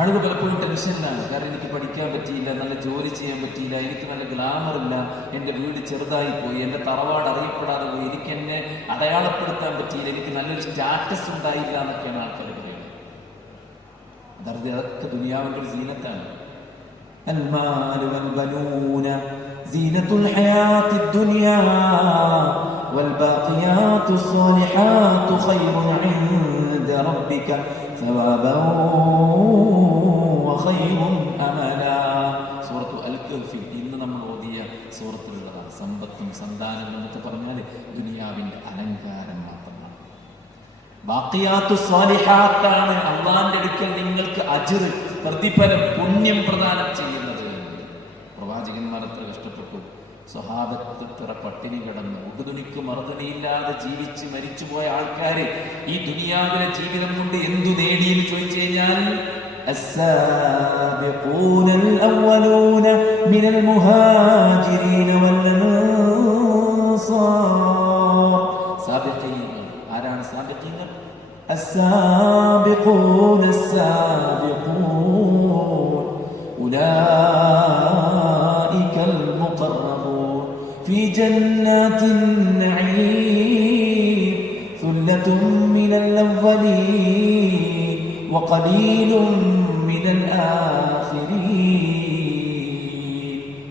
ആളുകൾ പലപ്പോഴും ടെൻഷനിലാണ്. കാരണം എനിക്ക് പഠിക്കാൻ പറ്റിയില്ല, നല്ല ജോലി ചെയ്യാൻ പറ്റിയില്ല, എനിക്ക് നല്ല ഗ്ലാമറില്ല, എൻ്റെ വീട് ചെറുതായി പോയി, എൻ്റെ തറവാട് അറിയപ്പെടാതെ പോയി, എനിക്ക് എന്നെ അടയാളപ്പെടുത്താൻ പറ്റിയില്ല, എനിക്ക് നല്ലൊരു സ്റ്റാറ്റസ് ഉണ്ടായില്ല എന്നൊക്കെയാണ് ആൾക്കാർ പറയുന്നത്. അതൊക്കെ ദുനിയാവിൻ്റെ ഒരു സീനത്താണ്. المال والبنون زينة الحياة الدنيا والباقيات الصالحات خير عند ربك ثوابا وخير أملا. സൂറത്തു അൽ-കഹ്ഫിൽ ഇന്ന് നമ്മൾ ഓതിയ സൂറത്തിലുള്ളതാണ്. സമ്പത്തും സന്താനവും എന്നൊക്കെ പറഞ്ഞാൽ ദുനിയാവിന്റെ അലങ്കാരം മാത്രമാണ്. ബാഖിയാത്തു സ്വാലിഹാത്താണ് അല്ലാഹുവിന്റെ അടുക്കൽ നിങ്ങൾക്ക് അജ്ർ, പ്രതിഫലം, പുണ്യം പ്രദാനം ചെയ്യുന്നത്. പ്രവാചകന്മാർ എത്ര കഷ്ടപ്പെട്ടു, സ്വഹാബത്ത് എത്ര പട്ടിണി കിടന്നു, ഉടുതുണിക്ക് മറുതുണിയില്ലാതെ ജീവിച്ച് മരിച്ചുപോയ ആൾക്കാര് ഈ ദുനിയാവിലെ ജീവിതം കൊണ്ട് എന്തു നേടിയെന്ന് ചോദിച്ചു കഴിഞ്ഞാൽ السابقون الأولون من المهاجرين والأنصار. സാബിഖീൻ ആരാണ്? സാബിഖീൻ السابقون السابقون أولئك المقربون في جنات النعيم ثلة من الأولين وقليل من الآخرين.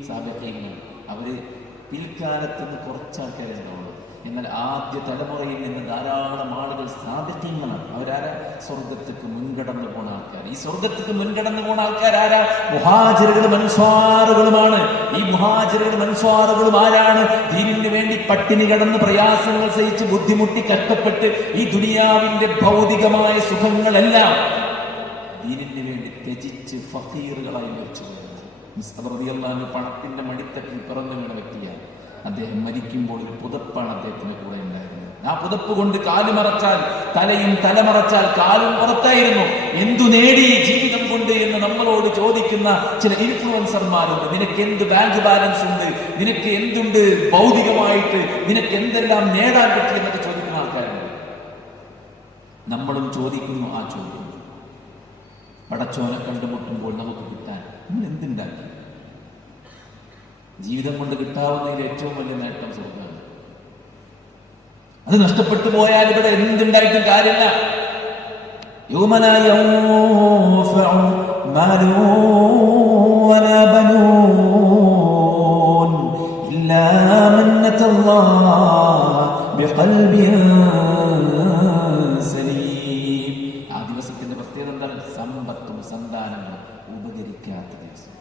സാബിഖീൻ അവര് പിൽക്കാലത്ത് നിന്ന് കുറച്ച് ആൾക്കാരുണ്ടാവുള്ളൂ. എന്നാൽ ആദ്യ തലമുറയിൽ നിന്ന് ധാരാളം ആളുകൾ സാബിഖീങ്ങളാണ്. അവരാരാ? സ്വർഗത്തേക്ക് മുൻകടന്നു പോണ ആൾക്കാർ. ഈ സ്വർഗത്തേക്ക് മുൻകടന്നു പോണ ആൾക്കാരാരാ? മുഹാജിറുകളും അൻസ്വാറുകളുമാണ്. ഈ മുഹാജിറുകളും അൻസ്വാറുകളും ആരാണ്? ദീനിന് വേണ്ടി പട്ടിണി കിടന്ന് പ്രയാസങ്ങൾ സഹിച്ച് ബുദ്ധിമുട്ടി കഷ്ടപ്പെട്ട് ഈ ദുനിയാവിന്റെ ഭൗതികമായ സുഖങ്ങളെല്ലാം ദീനിന് വേണ്ടി ത്യജിച്ച് ഫഖീറുകളായി മരിച്ചു പോയത്. മുസ്തഫ റളിയല്ലാഹു പണത്തിന്റെ മടിത്തട്ടിൽ പിറന്നു വീണ വ്യക്തിയാണ്. അദ്ദേഹം മരിക്കുമ്പോൾ ഒരു പുതപ്പാണ് അദ്ദേഹത്തിന് കൂടെ ഉണ്ടായിരുന്നത്. ആ പുതപ്പ് കൊണ്ട് കാല് മറച്ചാൽ തലയും, തല മറച്ചാൽ കാലും പുറത്തായിരുന്നു. എന്തു നേടി ജീവിതം കൊണ്ട് എന്ന് നമ്മളോട് ചോദിക്കുന്ന ചില ഇൻഫ്ലുവൻസർമാരുണ്ട്. നിനക്ക് എന്ത് ബാങ്ക് ബാലൻസ് ഉണ്ട്, നിനക്ക് എന്തുണ്ട് ഭൗതികമായിട്ട്, നിനക്ക് എന്തെല്ലാം നേടാൻ പറ്റിയെന്നൊക്കെ ചോദിക്കുന്ന ആൾക്കാരുണ്ട്. നമ്മളും ചോദിക്കുന്നു ആ ചോദ്യം. പടച്ചോനെ കണ്ടുമുട്ടുമ്പോൾ നമുക്ക് കിട്ടാൻ നമ്മൾ എന്തുണ്ടാക്കി? ജീവിതം കൊണ്ട് കിട്ടാവുന്നതിൽ ഏറ്റവും വലിയ നേട്ടം സ്വർഗ്ഗമാണ്. അത് നഷ്ടപ്പെട്ടു പോയാൽ ഇവിടെ എന്തുണ്ടായിട്ടും കാര്യമില്ല. യൗമ ലാ യൻഫഉ മാലു വലാ ബനൂൻ ഇല്ലാ മൻ അത്തല്ലാഹ ബിഖൽബിൻ സലീം. ആ ദിവസത്തിന്റെ പ്രത്യേകത എന്താണ്? സമ്പത്തും സന്താനങ്ങളും ഉപകരിക്കാത്ത ദിവസം.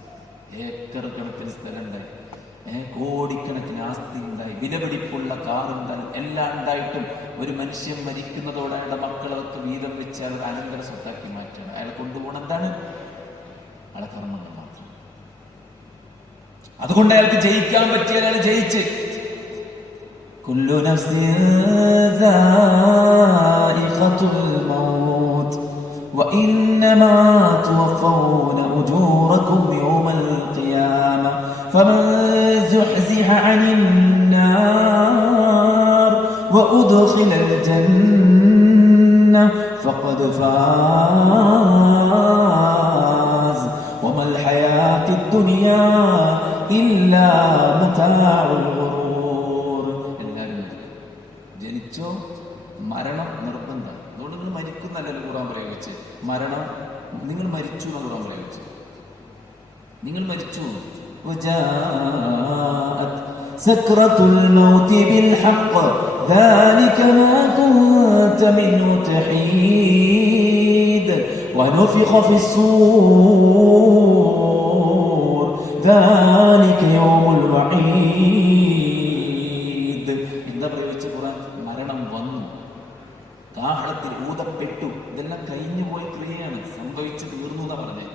ഏക്കർ കണക്കിന് സ്ഥലമുണ്ടായി, കോടിക്കണക്കിന് ആസ്തി ഉണ്ടായി, വിലപിടിപ്പുള്ള കാറുണ്ടായി, എല്ലാം ഉണ്ടായിട്ടും ഒരു മനുഷ്യൻ മരിക്കുന്നതോടെ അയാളുടെ മക്കളൊക്കെ വീതം വെച്ച് അയാൾ അനന്തര സ്വത്താക്കി മാറ്റുകയാണ്. അയാൾ കൊണ്ടുപോകണം എന്താണ്? അയാളെ കർമ്മങ്ങൾ മാത്രം. അതുകൊണ്ട് അയാൾക്ക് ജയിക്കാൻ പറ്റിയ അയാൾ ജയിച്ച്. കുല്ലു നഫ്സിൻ ദാഇഖത്തുൽ മൗത്ത് وإنما توفون أجوركم يوم القيامة فمن زحزح عن النار وأدخل الجنة فقد فاز وما الحياة الدنيا إلا متاع الغرور. ജനിച്ചോ മരണം നിർബന്ധം. അതുകൊണ്ട് നിങ്ങൾ മരിക്കുന്നല്ലോ ഖുർആൻ പ്രയോഗിച്ച്. മരണം നിങ്ങൾ മരിച്ചു എന്ന് ഖുർആൻ പ്രയോഗിച്ച്. നിങ്ങൾ മരിച്ചു. സക്രത്തുൽ മൗതി ബിൽ ഹഖ് ذلك ما كنت منه تحيد ونفخ في الصور ذلك يوم الوعيد. എന്താ പ്രയോഗിച്ച ഖുർആൻ? മരണം വന്നു, കാഹളത്തിൽ ഊതപ്പെട്ടു. ഇതെല്ലാം കഴിഞ്ഞു പോയ ക്രിയയാണ്, സംഭവിച്ചു തീർന്നു എന്നാ പറഞ്ഞത്.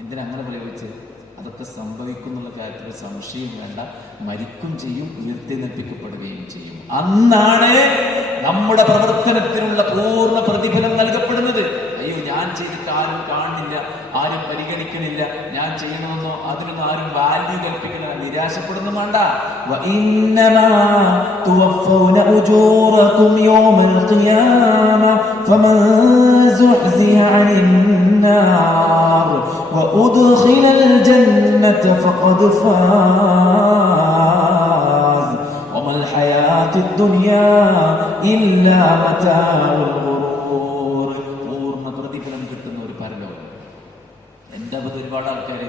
എന്തിനാ അങ്ങനെ പ്രയോഗിച്ചത്? അതൊക്കെ സംഭവിക്കുന്നുള്ള കാര്യത്തിൽ സംശയം വേണ്ട. മരിക്കും ചെയ്യും, ഉയർത്തെഴുന്നേൽപ്പിക്കപ്പെടുകയും ചെയ്യും. അന്നാണ് നമ്മുടെ പ്രവർത്തനത്തിനുള്ള പൂർണ്ണ പ്രതിഫലം നൽകപ്പെടുന്നത്. അയ്യോ, ഞാൻ ചെയ്തിട്ട് ആരും കാണുന്നില്ല, ആരും പരിഗണിക്കണില്ല, ഞാൻ ചെയ്യണമെന്നോ അതിനൊന്നും ആരും വാല്യൂ കൽപ്പിക്കണ നിരാശപ്പെടുന്നു വേണ്ട. وإنما توفون أجوركم يوم القيامة فمن زحزح عن النار وأدخل الجنة فقد فاز وما الحياة الدنيا إلا متاع الغرور. പൂർണ്ണ പ്രതിഫലം കിട്ടുന്ന ഒരു പരലോകം. എൻ്റെ അത് ഒരുപാട് ആൾക്കാർ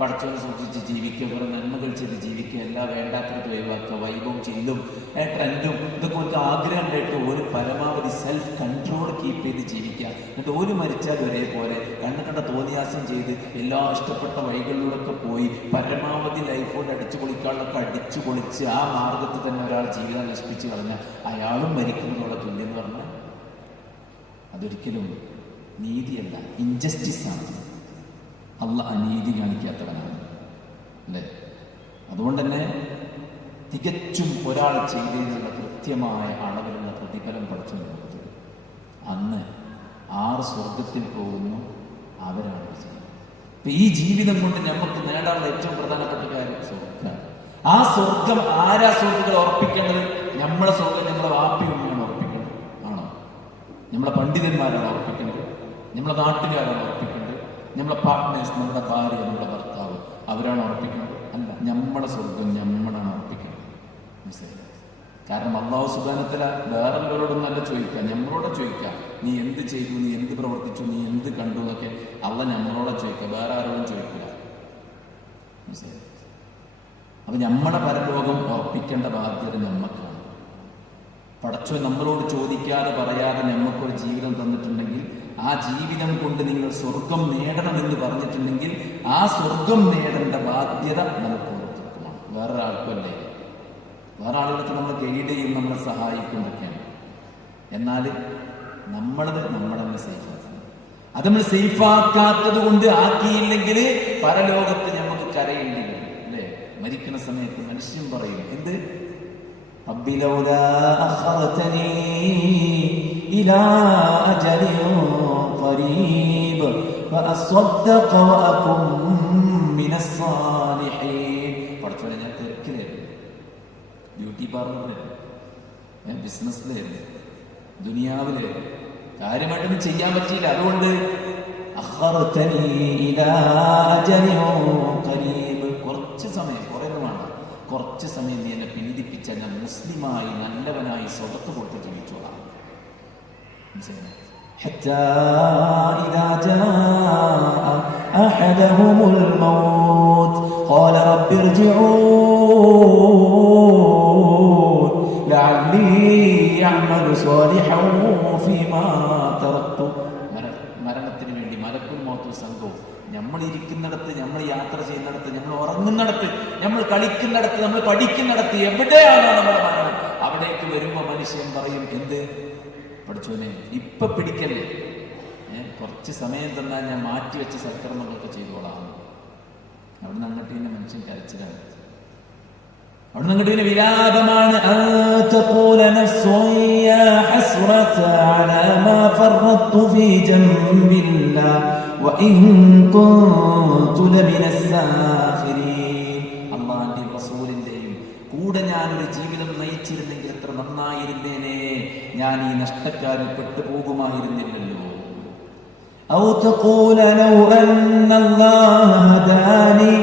പടച്ചോനെ സൂക്ഷിച്ച് ജീവിക്കുക, കുറെ നന്മകൾ ചെയ്ത് ജീവിക്കുക, എല്ലാം വേണ്ടാത്തത് ഒഴിവാക്കുക, വൈബും ചില്ലും ട്രെൻഡും ഇതൊക്കെ ഒരു ആഗ്രഹം ഉണ്ടായിട്ട് ഒരു പരമാവധി സെൽഫ് കൺട്രോൾ കീപ്പ് ചെയ്ത് ജീവിക്കുക. എന്നിട്ട് ഒരു മരിച്ചാൽ ഒരേപോലെ കണ്ട തോന്നിയാസം ചെയ്ത് എല്ലാ ഇഷ്ടപ്പെട്ട വഴികളിലൂടെയൊക്കെ പോയി പരമാവധി ലൈഫ് കൊണ്ട് അടിച്ചു പൊളിക്കാനുള്ളൊക്കെ അടിച്ചു പൊളിച്ച് ആ മാർഗത്തിൽ തന്നെ ഒരാൾ ജീവിതം നശിപ്പിച്ച് കളഞ്ഞാൽ അയാളും മരിക്കുന്നതിനുള്ള തുല്യം എന്ന് പറഞ്ഞാൽ അതൊരിക്കലും നീതിയല്ല, ഇൻജസ്റ്റിസാണ്. അള്ളാഹ് അനീതി കാണിക്കാത്തവനാണ് അല്ലേ? അതുകൊണ്ട് തന്നെ തികച്ചും ഒരാൾ ചെയ്തതിനുള്ള കൃത്യമായ അളവിലുള്ള പ്രതിഫലം പഠിച്ചു കൊടുത്തത്. അന്ന് ആറ് സ്വർഗത്തിൽ പോകുന്നു, അവരാണ് ചെയ്യുന്നത്. ഇപ്പൊ ഈ ജീവിതം കൊണ്ട് നമുക്ക് നേടാനുള്ള ഏറ്റവും പ്രധാനപ്പെട്ട കാര്യം സ്വർഗമാണ്. ആ സ്വർഗം ആരാ സ്വർഗങ്ങൾ ഉറപ്പിക്കേണ്ടത്? നമ്മളെ സ്വർഗം നമ്മളെ വാപ്പി ഉമ്മയാണ് ഉറപ്പിക്കേണ്ടത് ആണോ? നമ്മളെ പണ്ഡിതന്മാരാണ് ഉറപ്പിക്കേണ്ടത്? നമ്മളെ നാട്ടുകാരാണ് ഉറപ്പിക്കേണ്ടത്? നമ്മളെ പാർട്ട്നേഴ്സ്, നമ്മുടെ ഭാര്യ, നമ്മുടെ ഭർത്താവ്, അവരാണ് ഉറപ്പിക്കേണ്ടത്? അല്ല, നമ്മുടെ സ്വർഗം നമ്മളാണ് ഉറപ്പിക്കേണ്ടത്. മനസ്സിലായില്ലേ? കാരണം അല്ലാഹു സുബ്ഹാനഹു വ തആല വേറെല്ലാവരോടും നല്ല ചോദിക്കാം, നമ്മളോട് ചോദിക്കാം. നീ എന്ത് ചെയ്തു, നീ എന്ത് പ്രവർത്തിച്ചു, നീ എന്ത് കണ്ടു എന്നൊക്കെ അള്ളാഹ് നമ്മളോട് ചോദിക്കുക, വേറെ ആരോടും ചോദിക്കില്ല. മനസ്സിലായി? അപ്പൊ നമ്മുടെ പരലോകം ഉറപ്പിക്കേണ്ട ബാധ്യത നമ്മക്കാണ്. പടച്ചോ നമ്മളോട് ചോദിക്കാതെ പറയാതെ നമുക്കൊരു ജീവിതം തന്നിട്ടുണ്ടെങ്കിൽ ആ ജീവിതം കൊണ്ട് നിങ്ങൾ സ്വർഗം നേടണമെന്ന് പറഞ്ഞിട്ടുണ്ടെങ്കിൽ ആ സ്വർഗം നേടേണ്ട ബാധ്യത നമുക്ക് ഓരോരുത്തർക്കുമാണ്, വേറൊരാൾക്കുമല്ലേ. വേറെ ആളുകൾക്ക് നമ്മൾ ഗൈഡ് ചെയ്യും, നമ്മളെ സഹായിക്കുന്നൊക്കെയാണ്. എന്നാൽ നമ്മളത് നമ്മളെന്നെ സേഫാക്കണം. അത് നമ്മൾ സേഫാക്കാത്തത് കൊണ്ട് ആക്കിയില്ലെങ്കിൽ പരലോകത്ത് നമുക്ക് കരയേണ്ടി വരും അല്ലേ? മരിക്കുന്ന സമയത്ത് മനുഷ്യൻ പറയും എന്ത്? റബ്ബി ലൗലാ അഖർതനീ ഇലാ അജലിൻ ഖരീബ് ഫഅസ്സദ്ദഖ വഅകും മിനസ് സാലിഹീൻ. പടച്ചോനെ, ഞാൻ തിരക്കിലായിരുന്നു, ബ്യൂട്ടി പാർലറിലായിരുന്നു, ബിസിനസ്സിലായിരുന്നു, ദുനിയാവിലായിരുന്നു, കാര്യമായിട്ടൊന്നും ചെയ്യാൻ പറ്റിയില്ല. അതുകൊണ്ട് കുറച്ച് സമയം, കുറേയൊന്നും വേണ്ട, കുറച്ച് സമയം നീ എന്നെ പിന്തിപ്പിച്ച ഞാൻ മുസ്ലിമായി നല്ലവനായി സ്വതത്ത് കൊടുത്ത് ജീവിച്ചോളാം. حتى إذا جاء أحدهم الموت قال رب ارجعون لعلي أعمل صالحا فيما تركت. മരണത്തിന് വേണ്ടി മലക്കുൽ മൗത്ത് സംഘവും നമ്മൾ ഇരിക്കുന്നിടത്ത്, നമ്മൾ യാത്ര ചെയ്യുന്നിടത്ത്, നമ്മൾ ഉറങ്ങുന്നിടത്ത്, നമ്മൾ കളിക്കുന്നിടത്ത്, നമ്മൾ പഠിക്കുന്നിടത്ത്, എവിടെയാണോ നമ്മുടെ മരണം, അവിടേക്ക് വരുമ്പോ മനുഷ്യൻ പറയും എന്ത്? പഠിച്ചോനെ, ഇപ്പൊ പിടിക്കല്ലേ, കുറച്ച് സമയം തന്നാൽ ഞാൻ മാറ്റിവെച്ച സൽക്കർമ്മങ്ങളൊക്കെ ചെയ്തോളാം. അവിടെ നിന്ന് അങ്ങോട്ട് പിന്നെ മനുഷ്യൻ കരച്ചിലാണ്, അവിടെ നിന്ന് അങ്ങോട്ട് പിന്നെ വിലാപമാണ്. അല്ലാഹുവിന്റെയും റസൂലിന്റെയും കൂടെ ഞാനൊരു ജീവിതം നയിച്ചിരുന്നെങ്കിൽ എത്ര നന്നായിരുന്നേനെ, ഞാൻ ഈ നഷ്ടക്കാരിൽ പെട്ടുപോകുമായിരുന്നില്ലല്ലോ. أو تقول لو أن الله هداني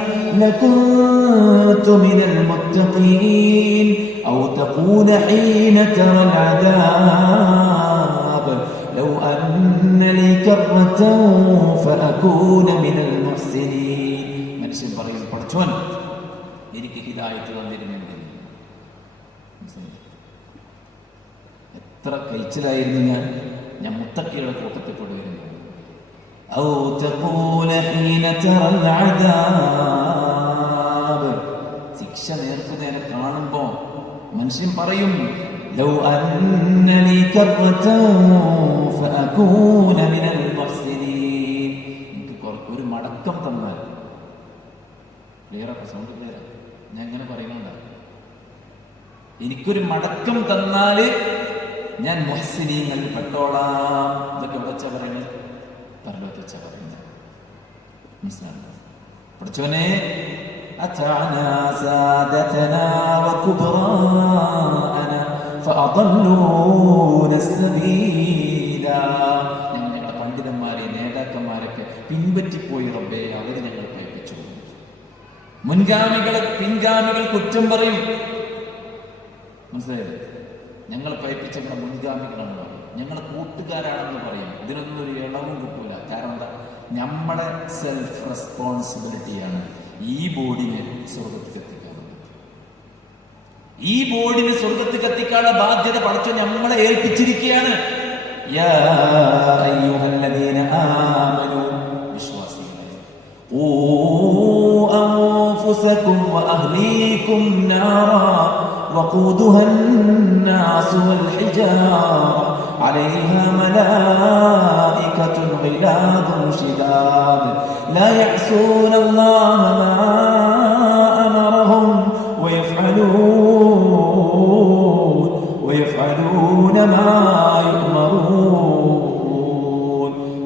لكنت من المتقين أو تقول حين ترى العذاب لو أن لي كرة فأكون من المحسنين. മനുഷ്യൻ പറയും, പഠിച്ചോൻ എനിക്ക് ഹിദായത്ത് തന്നിരുന്നെങ്കിൽ എത്ര കഴിച്ചിലായിരുന്നു ഞാൻ മുത്തക്കിയുടെ കൂട്ടത്തിൽ പെടുകയായിരുന്നു. أو تقول حين ترى العذاب, ശിക്ഷ നേർക്കുനേരെ കാണുമ്പോ മനുഷ്യൻ പറയും لو أن لي كرة فأكون من المحسنين. എനിക്ക് ഒരു മടക്കം തന്നാൽ, ക്ലിയറൊക്കെ സൗണ്ട് ക്ലിയർ, ഞാൻ എങ്ങനെ പറയുന്നുണ്ട, എനിക്കൊരു മടക്കം തന്നാല് ഞാൻ മുഹ്സിനീങ്ങളിൽ പെട്ടോളാം. ഇതൊക്കെ എവിടെ വെച്ചാ പറയുന്നത്? പരലോകത്ത് വെച്ചാ പറയുന്നത്. മനസ്സിലാണോ? പഠിച്ചവനെ, أتعنا سادتنا وكبراءنا فأضلونا السبيلا. ഞങ്ങളുടെ പണ്ഡിതന്മാരെ, നേതാക്കന്മാരൊക്കെ പിൻപറ്റിപ്പോയി റബ്ബേ, അവർ ഞങ്ങൾ പഴിപ്പിച്ചു. പിൻഗാമികൾ കുറ്റം പറയും. മനസ്സിലായത്? ഞങ്ങൾ പഴിപ്പിച്ച മുൻഗാമികളാണ് പറയും, ഞങ്ങളെ കൂട്ടുകാരാണെന്ന് പറയും. ഇതിനൊന്നും ഒരു ഇളവും കിട്ടൂല. കാരണം എന്താ? നമ്മളെ സെൽഫ് റെസ്പോൺസിബിലിറ്റിയാണ് ഈ ബോഡിനെ സ്വർഗത്തിൽ എത്തിക്കാനുള്ളത്. ഈ ബോഡിനെ സ്വർഗത്തിൽ എത്തിക്കാനുള്ള ബാധ്യത പടച്ചോ നമ്മളെ ഏൽപ്പിച്ചിരിക്കുകയാണ്. യാ അയ്യുഹല്ലദീന ആമനൂ, വിശ്വാസികളെ, ഖൂ അൻഫുസകും വഅഹ്ലീകും നാറാ വഖൂദുഹാ അന്നാസു വൽഹിജാറ അലൈഹാ മലായികത്തുൻ ഗിലാദുൻ ശിദാദ് ലാ യഅ്സൂന അല്ലാഹ മാ അമറഹും വയഫ്അലൂന മാ യുഅ്മറൂൻ.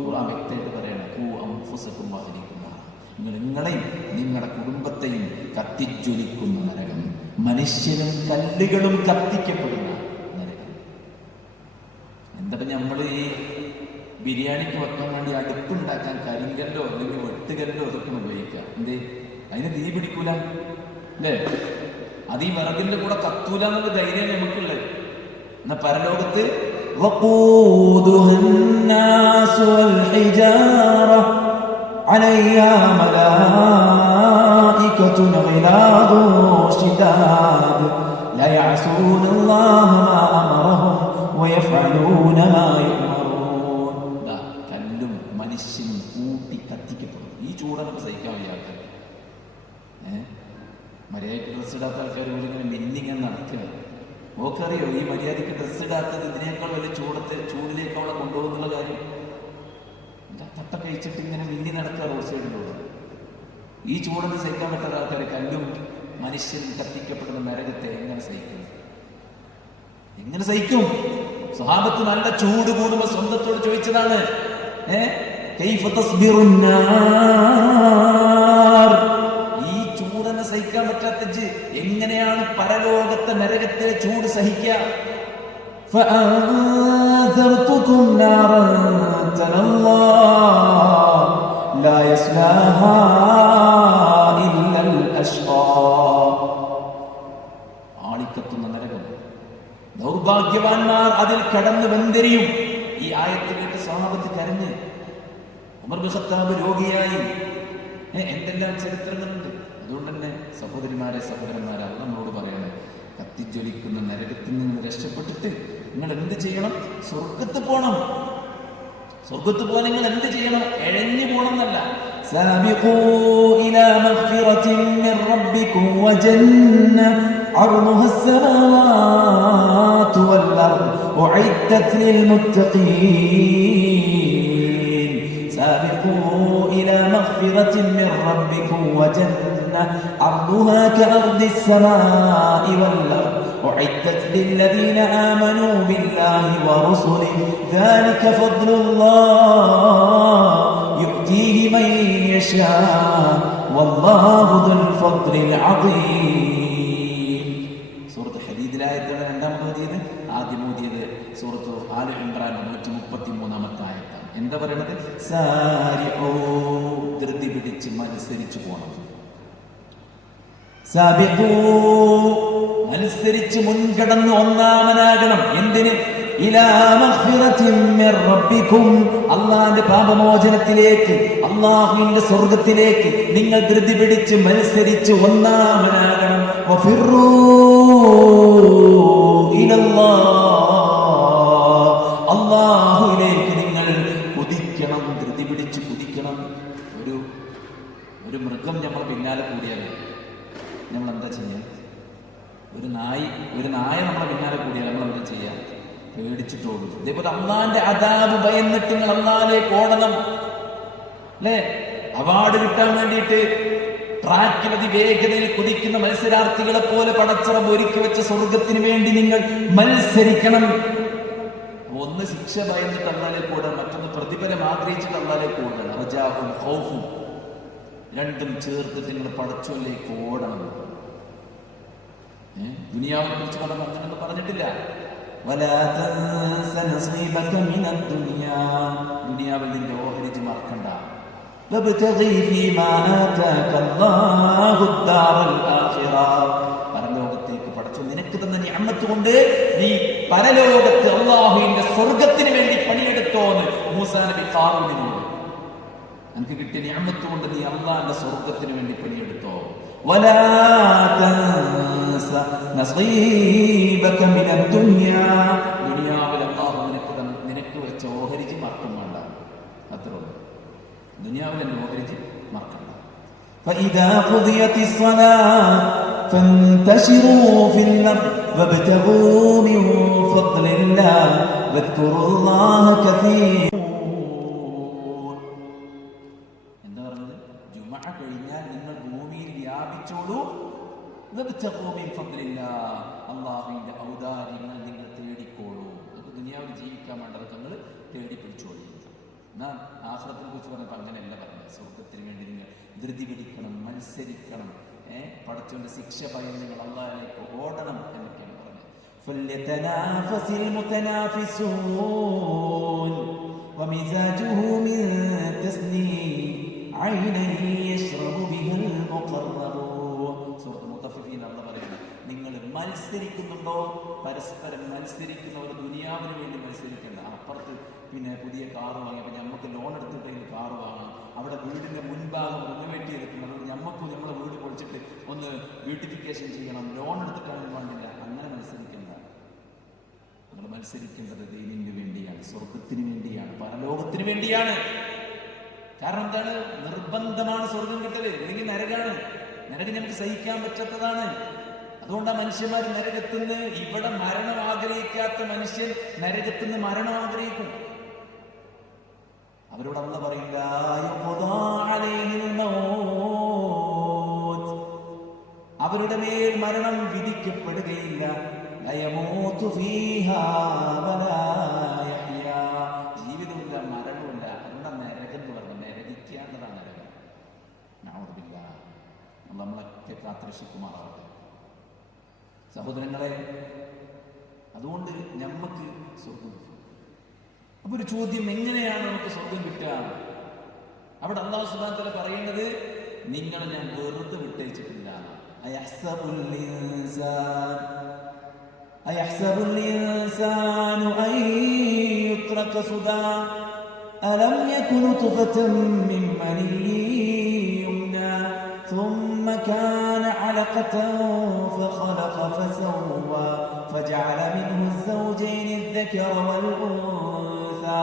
ഖുർആൻ വ്യക്തമായിട്ട് പറയാണ്, ഖൂ അൻഫുസകും വഅഹ്ലീകും നാർ. നിങ്ങളെയും നിങ്ങളുടെ കുടുംബത്തെയും കത്തിജ്വലിക്കുന്ന നരകം, മനുഷ്യരും കല്ലുകളും കത്തിക്കപ്പെടുന്ന നരകം. എന്താ നമ്മൾ ഈ ബിരിയാണിക്ക് വെക്കാൻ വേണ്ടി അടുപ്പുണ്ടാക്കാൻ കരിങ്കല്ലോ അല്ലെങ്കിൽ വെട്ടുകല്ലോ അതൊക്കെ ഉപയോഗിക്കുക. എന്തേ? അതിന് തീ പിടിക്കൂല അല്ലേ? അത് ഈ വിറകിന്റെ കൂടെ കത്തൂല എന്നുള്ള ധൈര്യം നമുക്കുള്ളത്. എന്നാ പരലോകത്ത് കല്ലും മനുഷ്യനും കൂട്ടി കത്തിക്കപ്പെടും. ഈ ചൂടനൊക്കെ സഹിക്കാൻ വയ്യ ആൾക്കാർ. മര്യാദയ്ക്ക് ഡ്രസ്സ് ഇടാത്ത ആൾക്കാർ പോലും ഇങ്ങനെ മിന്നിങ്ങനെ നടക്കുക. ഓക്കറിയോ ഈ മര്യാദയ്ക്ക് ഡ്രസ്സ് ഇടാത്തത് ഇതിനേക്കാൾ വലിയ ചൂടിലേക്ക് അവളെ കൊണ്ടുപോകുന്നുള്ള കാര്യം? തട്ട കഴിച്ചിട്ട് ഇങ്ങനെ മിന്നി നടക്കുക റോഡ് സൈഡിലൂടെ. ഈ ചൂടൊന്ന് സഹിക്കാൻ പറ്റാത്ത ആൾക്കാർ കല്ലും മനുഷ്യനും കത്തിക്കപ്പെടുന്ന നരകത്തെ എങ്ങനെ സഹിക്കും? എങ്ങനെ സഹിക്കും? സ്വഹാബത്ത് നല്ല ചൂട് കൂടുമ്പോ സ്വന്തത്തോട് ചോദിച്ചതാണ്, കൈഫ തസ്ബിറുൻ നാർ, ഈ ചൂടനെ സഹിക്കാൻ പറ്റാത്ത എങ്ങനെയാണ് പരലോകത്തെ നരകത്തെ ചൂട് സഹിക്കുക? ഫഅൻദർതുകും നാറൻ തലല്ലാ ലാ യസ്ലാഹാ ഇല്ലൽ അശ്ഖാ. ആളിക്കത്തുന്ന നരകം, ദൗർഭാഗ്യവാന്മാർ അതിൽ കടന്നു വെന്തെരിയും. ഈ ആയത്ത് കേട്ട് സ്വഹാബത്ത് കരഞ്ഞ്. ഉമർ ബിൻ ഖത്താബ് രോഗിയായി. എന്തെല്ലാം ചരിത്രങ്ങളുണ്ട്. അതുകൊണ്ട് തന്നെ സഹോദരന്മാരെ നമ്മളോട് പറയണേ, കത്തിജ്വലിക്കുന്ന നരകത്തിൽ നിന്ന് രക്ഷപ്പെട്ടിട്ട് നിങ്ങൾ എന്ത് ചെയ്യണം? സ്വർഗത്ത് പോകണം. സ്വർഗത്ത് പോകാൻ നിങ്ങൾ എന്ത് ചെയ്യണം? എഴഞ്ഞു പോകണം എന്നല്ല. സാബിഖൂ ഇലാ മഗ്ഫിറത്തിൻ മിർ റബ്ബികും വജന്ന അർളുഹാ അസ്സമാവാതു വൽ അർദ് ഉഇദ്ദത് ലിൽ മുത്തഖീൻ. സാബിഖൂ ഇലാ മഗ്ഫിറത്തിൻ മിർ റബ്ബികും വജന്ന അർളുഹാ കഅർദിസ് സമാഇ വൽ അർദ് أعدت للذين آمنوا بالله ورسله ذلك فضل الله يؤتيه من يشاء والله ذو الفضل العظيم. സൂറത്ത് ഹദീദിലെ ആയത്താണ് രണ്ടാമത് ഓതിയത്. ആദ്യം ഓതിയത് സൂറത്ത് ആലി ഇംറാൻ 133-ാമത്തെ ആയത്താണ്. എന്താ പറയുന്നത്? സാരിഊ, ധൃതി പിടിച്ച് മത്സരിച്ചു പോകണം. സാബിഖൂ, മത്സരിച്ച് മുൻകടന്ന് ഒന്നാമനാകണം. എന്തിന്? ഇലാ മഗ്ഫിറത്തിൻ മിർ റബ്ബികും, അല്ലാഹുവിന്റെ പാപമോചനത്തിലേക്ക്, അല്ലാഹുവിന്റെ സ്വർഗ്ഗത്തിലേക്ക് നിങ്ങൾ ധൃതി പിടിച്ച് മത്സരിച്ച് ഒന്നാമനാകണം. വഫിറൂ ഇലല്ലാഹ്, അല്ലാഹുവിലേക്ക് നിങ്ങൾ കുതിക്കണം, ധൃതി പിടിച്ച് കുതിക്കണം. ഒരു മൃഗം നമ്മൾ പിന്നാലെ കൂടിയാൽ നമ്മൾ എന്താ ചെയ്യുക? ഒരു നായ നമ്മളെ പിന്നാലെ കൂടിയാൽ നമ്മൾ എന്താ ചെയ്യുക? പേടിച്ചിട്ടോടും. ഇതേപോലെ അള്ളാന്റെ അദാബ് ഭയന്നിട്ട് നിങ്ങൾ അള്ളാഹിലേക്ക് ഓടണം അല്ലേ? അവാർഡ് കിട്ടാൻ വേണ്ടിയിട്ട് ട്രാക്കിൽ അതിവേഗതയിൽ കുതിക്കുന്ന മത്സരാർത്ഥികളെ പോലെ പടച്ചറബ് ഒരുക്കി വെച്ച സ്വർഗത്തിന് വേണ്ടി നിങ്ങൾ മത്സരിക്കണം. ഒന്ന് ശിക്ഷ ഭയന്നിട്ട് അള്ളാഹിലേക്ക് ഓടണം, മറ്റൊന്ന് പ്രതിഫലം ആഗ്രഹിച്ചിട്ട് അള്ളാഹിലേക്ക് ഓടണം. റജാഉം ഖൗഫും രണ്ടും ചേർത്തിട്ട് നിങ്ങൾ പടച്ചോലേക്ക് ഓടണം. ദുനിയാവിനെ കുറിച്ച് പറഞ്ഞപ്പോൾ അങ്ങനെയൊന്നും പറഞ്ഞിട്ടില്ല. ദുനിയാവിൽ നിന്റെ ഓഹരിച്ച് മറക്കണ്ട. وابتغي فيما آتاك الله الدار الآخرة. പരലോകത്തേക്ക് പടച്ചു നിനക്ക് തന്ന നിഅമത്ത് കൊണ്ട് നീ പരലോകത്ത് അല്ലാഹുവിന്റെ സ്വർഗ്ഗത്തിന് വേണ്ടി പണിയെടുത്തോന്ന് മൂസാ നബി ഖാറൂനിനോട്. എനിക്ക് കിട്ടിയ നിഅമത്ത് കൊണ്ട് നീ അല്ലാഹുവിന്റെ സ്വർഗ്ഗത്തിന് വേണ്ടി പണിയെടുത്തോ. ولا تنس نصيبك من الدنيا. ദുനിയാവിൽ അല്ലാഹു നിനക്ക് വെച്ച ഓഹരിച്ച് മറക്കും വേണ്ട. അത്രേ ഉള്ളൂ. ദുനിയാവിലെ ഓഹരിച്ച് മറക്കണ്ട. فإذا قضيت الصلاة فانتشروا في الأرض وابتغوا من فضل الله واذكروا الله كثيرا. എന്താ പറഞ്ഞത്? ജുമഅ കഴിഞ്ഞാൽ നിങ്ങൾ ഭൂമിയിൽ വ്യാപിച്ചോളൂ. വബ്തഗൂ മിൻ ഫദ്ലില്ലാഹ്, അല്ലാഹുവിന്റെ ഔദാര്യങ്ങൾ നിങ്ങൾ തേടിക്കോളൂ. നമുക്ക് ദുനിയാവിൽ ജീവിക്കാൻ വേണ്ടതൊക്കെ നിങ്ങൾ തേടി പിടിച്ചോളൂ. എന്നാ ആഖിറത്തിനെ കുറിച്ച് പറഞ്ഞപ്പോൾ അങ്ങനെയല്ല പറഞ്ഞത്. സ്വർഗത്തിന് വേണ്ടി നിങ്ങൾ ധൃതി പിടിക്കണം, മത്സരിക്കണം, പടച്ചോന്റെ ശിക്ഷ ഭയം നിങ്ങൾ അല്ലാഹുവിലേക്ക് ഓടണം എന്നൊക്കെയാണ് പറഞ്ഞത്. فليتنافس المتنافسون ومزاجه من تسنيم عينا يشرب بها المقربون. സൂറത്തുൽ മുത്തഫിഫീൻ അല്ലാഹു പറയുന്നു, നിങ്ങൾ മത്സരിക്കുന്നുണ്ടോ? പരസ്പരം മത്സരിക്കുന്നവർ ദുനിയാവിന് വേണ്ടി മത്സരിക്കേണ്ട. അപ്പുറത്ത് പിന്നെ പുതിയ കാറ് വാങ്ങിയപ്പോൾ നമുക്ക് ലോൺ എടുത്തിട്ട് കാറ് വാങ്ങണം. അവിടെ വീടിന്റെ മുൻഭാഗം റിനോവേറ്റ് ചെയ്തിട്ടുണ്ട്. അതുകൊണ്ട് നമുക്കും നമ്മളെ വീട് പൊളിച്ചിട്ട് ഒന്ന് ബ്യൂട്ടിഫിക്കേഷൻ ചെയ്യണം. ലോൺ എടുത്തിട്ടാണെങ്കിൽ വേണ്ടില്ല. അങ്ങനെ മത്സരിക്കേണ്ട. നിങ്ങൾ മത്സരിക്കേണ്ടത് ദീനിന് വേണ്ടിയാണ്, സ്വർഗത്തിന് വേണ്ടിയാണ്, പരലോകത്തിന് വേണ്ടിയാണ്. കാരണം എന്താണ്? നിർബന്ധമാണ് സ്വർഗം കിട്ടല്, അല്ലെങ്കിൽ നരകാണ്. നരകം നമുക്ക് സഹിക്കാൻ പറ്റാത്തതാണ്. അതുകൊണ്ടാണ് മനുഷ്യന്മാർ നരകത്തുനിന്ന്, ഇവിടെ മരണം ആഗ്രഹിക്കാത്ത മനുഷ്യൻ നരകത്തുനിന്ന് മരണം ആഗ്രഹിക്കും. അവരോട് അല്ലാഹു പറയില്ല, അവരുടെ മേൽ മരണം വിധിക്കപ്പെടുകയില്ല. ജീവിതമില്ല, മരണമില്ല. അതുകൊണ്ടാണ് നരകം എന്ന് പറഞ്ഞത്. നരകിക്കേണ്ടതാണ് നരകം. നഊദുബില്ലാഹ്. നമ്മളൊക്കെ കാത്തുരക്ഷിക്കുമാറാവട്ടെ. സഹോദരങ്ങളെ, അതുകൊണ്ട് നമുക്ക് സ്വർഗം. അപ്പൊ ഒരു ചോദ്യം, എങ്ങനെയാണ് നമുക്ക് സ്വർഗം കിട്ടുക? അവിടെ അല്ലാഹു സുബ്ഹാനഹു വ തആല പറയുന്നത്, നിങ്ങളെ ഞാൻ വെറുതെ വിട്ടയച്ചിട്ടില്ല. أيحسب الإنسان أن يترك سدى ألم يكن نطفة من مني يمنى ثم كان علقة فخلق فسوى فجعل منه الزوجين الذكر والأنثى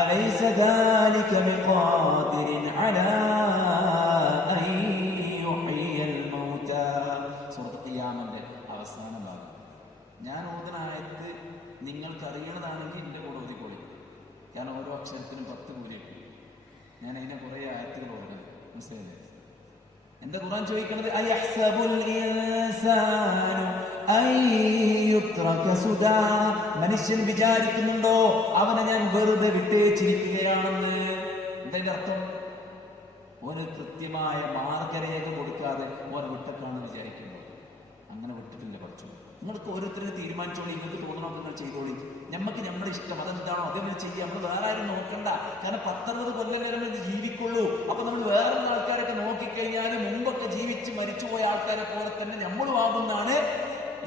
أليس ذلك بقادر على أن يحيي الموتى. സൂറത്തുൽ ഖിയാമത്തിന്റെ അവസാന ഭാഗം. ഞാൻ ഓതുന്ന ആയത്ത് നിങ്ങൾക്ക് അറിയണതാണെങ്കിൽ എൻ്റെ കൂടെ ഓതിക്കോളി. കാരണം ഓരോ അക്ഷരത്തിനും 10 കൂലിയിട്ട് ഞാൻ അതിനെ കുറെ ആയത്തുകൾ ഓടുന്നത്. മനസ്സിലായില്ലേ? എന്താ ഖുർആൻ ചോദിക്കുന്നത്? അയഹ്സബുൽ ഇൻസാനു അൻ യുത്രക സുദാ. മനുഷ്യൻ വിചാരിക്കുന്നുണ്ടോ അവനെ ഞാൻ വെറുതെ വിട്ടേച്ചിരിക്കുകയാണെന്ന്? എന്താ അർത്ഥം? ഓന് കൃത്യമായ മാർഗരേഖ കൊടുക്കാതെ ഓൻ വിട്ടക്കാണെന്ന് വിചാരിക്കുന്നു. അങ്ങനെ വിട്ടിട്ടില്ല. കുറച്ചു നിങ്ങൾക്ക് ഓരോരുത്തരും തീരുമാനിച്ചോളി. നിങ്ങൾക്ക് തോന്നണം നിങ്ങൾ ചെയ്തോളി. നമുക്ക് നമ്മുടെ ഇഷ്ടം അതെന്താണോ അതേപോലെ ചെയ്യാം. നമ്മൾ വേറെ ആരും നോക്കണ്ട. കാരണം 10-60 കൊല്ലം വരെ നമ്മൾ ജീവിക്കുള്ളൂ. അപ്പൊ നമ്മൾ വേറെ ആൾക്കാരൊക്കെ നോക്കിക്കഴിഞ്ഞാൽ മുമ്പൊക്കെ ജീവിച്ച് മരിച്ചുപോയ ആൾക്കാരെ പോലെ തന്നെ നമ്മളും ആകുന്നാണ്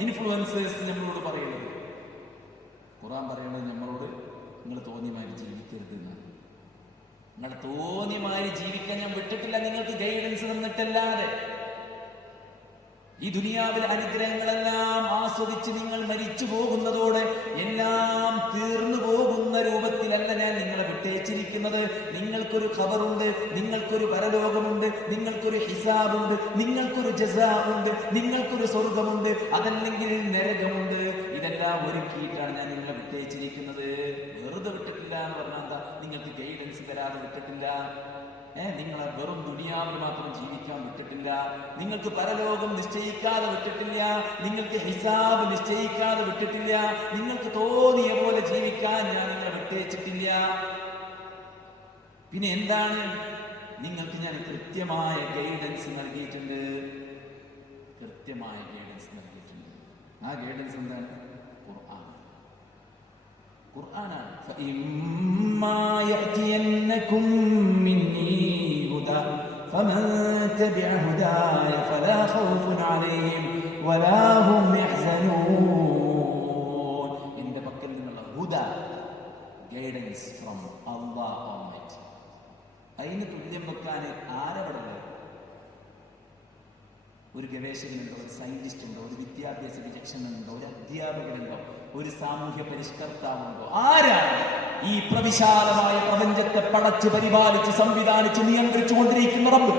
ഇൻഫ്ലുവൻസേഴ്സ് നമ്മളോട് പറയുന്നത്. ഖുർആൻ പറയുന്നത് നമ്മളോട്, നിങ്ങൾ തോന്നിയമാതിരി ജീവിക്കരുത് എന്നാണ്. നിങ്ങൾ തോന്നിയമാതിരി ജീവിക്കാൻ ഞാൻ വിട്ടിട്ടില്ല, നിങ്ങൾക്ക് ഗൈഡൻസ് തന്നിട്ടല്ലാതെ. ഈ ദുനിയാവിലെ അനുഗ്രഹങ്ങളെല്ലാം ആസ്വദിച്ച് നിങ്ങൾ മരിച്ചു പോകുന്നതോടെ എല്ലാം തീർന്നു പോകുന്ന രൂപത്തിലല്ല ഞാൻ നിങ്ങളെ വിട്ടേച്ചിരിക്കുന്നത്. നിങ്ങൾക്കൊരു ഖബറുണ്ട്, നിങ്ങൾക്കൊരു പരലോകമുണ്ട്, നിങ്ങൾക്കൊരു ഹിസാബുണ്ട്, നിങ്ങൾക്കൊരു ജസാ ഉണ്ട്, നിങ്ങൾക്കൊരു സ്വർഗമുണ്ട്, അതല്ലെങ്കിൽ നരകമുണ്ട്. ഇതെല്ലാം ഒരുക്കിയിട്ടാണ് ഞാൻ നിങ്ങളെ വിട്ടേച്ചിരിക്കുന്നത്. വെറുതെ വിട്ടിട്ടില്ല എന്ന് പറഞ്ഞാൽ എന്താ? നിങ്ങൾക്ക് ഗൈഡൻസ് തരാതെ വിട്ടിട്ടില്ല. നിങ്ങളെ വെറും ദുനിയാവിൽ മാത്രം ജീവിക്കാൻ വിട്ടിട്ടില്ല. നിങ്ങൾക്ക് പരലോകം നിശ്ചയിക്കാതെ വിട്ടിട്ടില്ല. നിങ്ങൾക്ക് ഹിസാബ് നിശ്ചയിക്കാതെ വിട്ടിട്ടില്ല. നിങ്ങൾക്ക് തോന്നിയ പോലെ ജീവിക്കാൻ ഞാൻ നിങ്ങളെ വിട്ടേച്ചിട്ടില്ല. പിന്നെ എന്താണ്? നിങ്ങൾക്ക് ഞാൻ കൃത്യമായ ഗൈഡൻസ് നൽകിയിട്ടുണ്ട്. കൃത്യമായ ഗൈഡൻസ് നൽകിയിട്ടുണ്ട്. ആ ഗൈഡൻസ് എന്താണ്? ഖുർആനാണ്. فإما يأتينكم مني هدى فمن تبع هداي فلا خوف عليهم ولا هم يحزنون. എന്റെ പക്കൽ നിന്നുള്ള ഹുദ, ഗൈഡൻസ് ഫ്രം അല്ലാഹ് ഓൾമൈറ്റി. അതിന് തുല്യം വെക്കാൻ ആരവിടെ? ഒരു ഗവേഷകനുണ്ടോ, ഒരു സയന്റിസ്റ്റ് ഉണ്ടോ, ഒരു വിദ്യാഭ്യാസ വിചക്ഷണനുണ്ടോ, ഒരു അധ്യാപകനുണ്ടോ, ഒരു സാമൂഹ്യ പരിഷ്കർത്താവുണ്ടോ? ആരാണ് ഈ പ്രവിശാലമായ പ്രപഞ്ചത്തെ പടച്ച് പരിപാലിച്ച് സംവിധാനിച്ച് നിയന്ത്രിച്ചു കൊണ്ടിരിക്കുന്ന റബ്ബ്?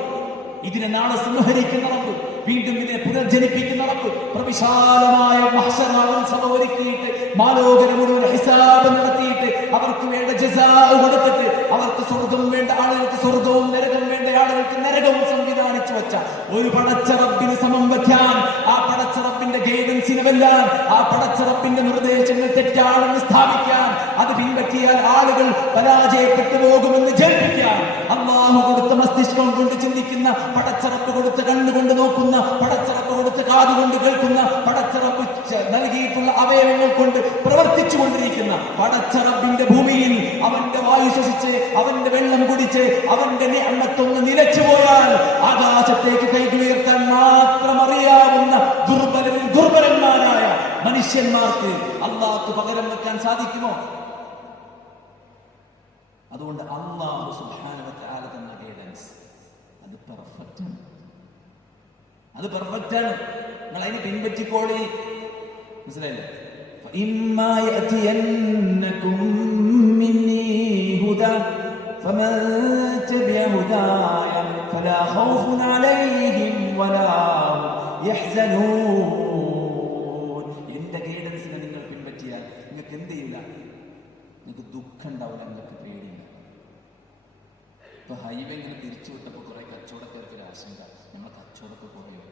ഇതിനെ നാളെ സംഹരിക്കുന്ന റബ്ബ്, വീണ്ടും ഇതിനെ പുനർജനിപ്പിക്കുന്ന റബ്ബ്, പ്രവിശാലമായ മഹ്ശറ ഒരുക്കിയിട്ട് മാലോകരെ മുഴുവൻ ഹിസാബ് നടത്തിയിട്ട് അവർക്ക് വേണ്ട ജസാ കൊടുത്തിട്ട് അവർക്ക് സ്വർഗം വേണ്ട ആളുകൾക്ക് സ്വർഗവും നരകം വേണ്ട ആളുകൾക്ക് നരകവും സംവിധാനിച്ചു വെച്ച ഒരു പടച്ച റബ്ബിന് സമം വയ്ക്കാൻ, ആ പടച്ച റബ്ബിന്റെ ഗൈഡൻസിനെ വെല്ലാൻ, ആ പടച്ച റബ്ബിന്റെ നിർദ്ദേശങ്ങൾ തെറ്റാണെന്ന് സ്ഥാപിക്കാൻ, അത് പിൻപറ്റിയാൽ ആളുകൾ പരാജയപ്പെട്ടു പോകുമെന്ന് ജൽപ്പിക്കാൻ, അല്ലാഹു കൊടുത്ത മസ്തിഷ്കം കൊണ്ട് ചിന്തിക്കുന്ന, പടച്ചറപ്പ് കൊടുത്ത കണ്ണുകൊണ്ട് നോക്കുന്ന, പടച്ചറപ്പ് കൊടുത്ത കാതുകൊണ്ട് കേൾക്കുന്ന, പടച്ചറപ്പ് നൽകിയിട്ടുള്ള അവയവങ്ങൾ കൊണ്ട് പ്രവർത്തിച്ചു കൊണ്ടിരിക്കുന്ന പടച്ചറപ്പിന്റെ ഭൂമിയിൽ അവന്റെ വായു ശ്വസിച്ച് അവന്റെ വെള്ളം കുടിച്ച് അവന്റെ നിഅമത്തൊന്ന് നിലച്ചു പോയാൽ ആകാശത്തേക്ക് കൈകുയർത്താൻ മാത്രം അറിയാവുന്ന ദുർബലന്മാരായ മനുഷ്യന്മാർക്ക് അല്ലാഹുക്ക് പകരം വെക്കാൻ സാധിക്കുമോ? അതുകൊണ്ട് അല്ലാഹു സുബ്ഹാനഹു വ തആല തന്ന ഗൈഡൻസ് അത് പെർഫെക്റ്റ് ആണ്. അത് പെർഫെക്റ്റ് ആണ്. നിങ്ങൾ അതിനെ പിൻപറ്റിക്കോളി. മനസ്സിലായില്ലേ? فإما يأتينكم مني هدى فمن تبع هداي فلا خوف عليهم ولا هم يحزنون. എന്റെ ഗൈഡൻസിനെ നിങ്ങൾ പിൻപറ്റിയാൽ നിങ്ങൾക്ക് എന്ത് ചെയ്യില്ല? നിങ്ങൾക്ക് ദുഃഖം ഉണ്ടാവില്ല, നിങ്ങൾക്ക് പേടിയില്ല. ഇപ്പൊ ഹൈവേ ഇങ്ങനെ തിരിച്ചു വിട്ടപ്പോൾ കുറെ കച്ചവടക്കാർക്ക് ഒരു ആശങ്ക, നമ്മളെ കച്ചവടമൊക്കെ കുറയും.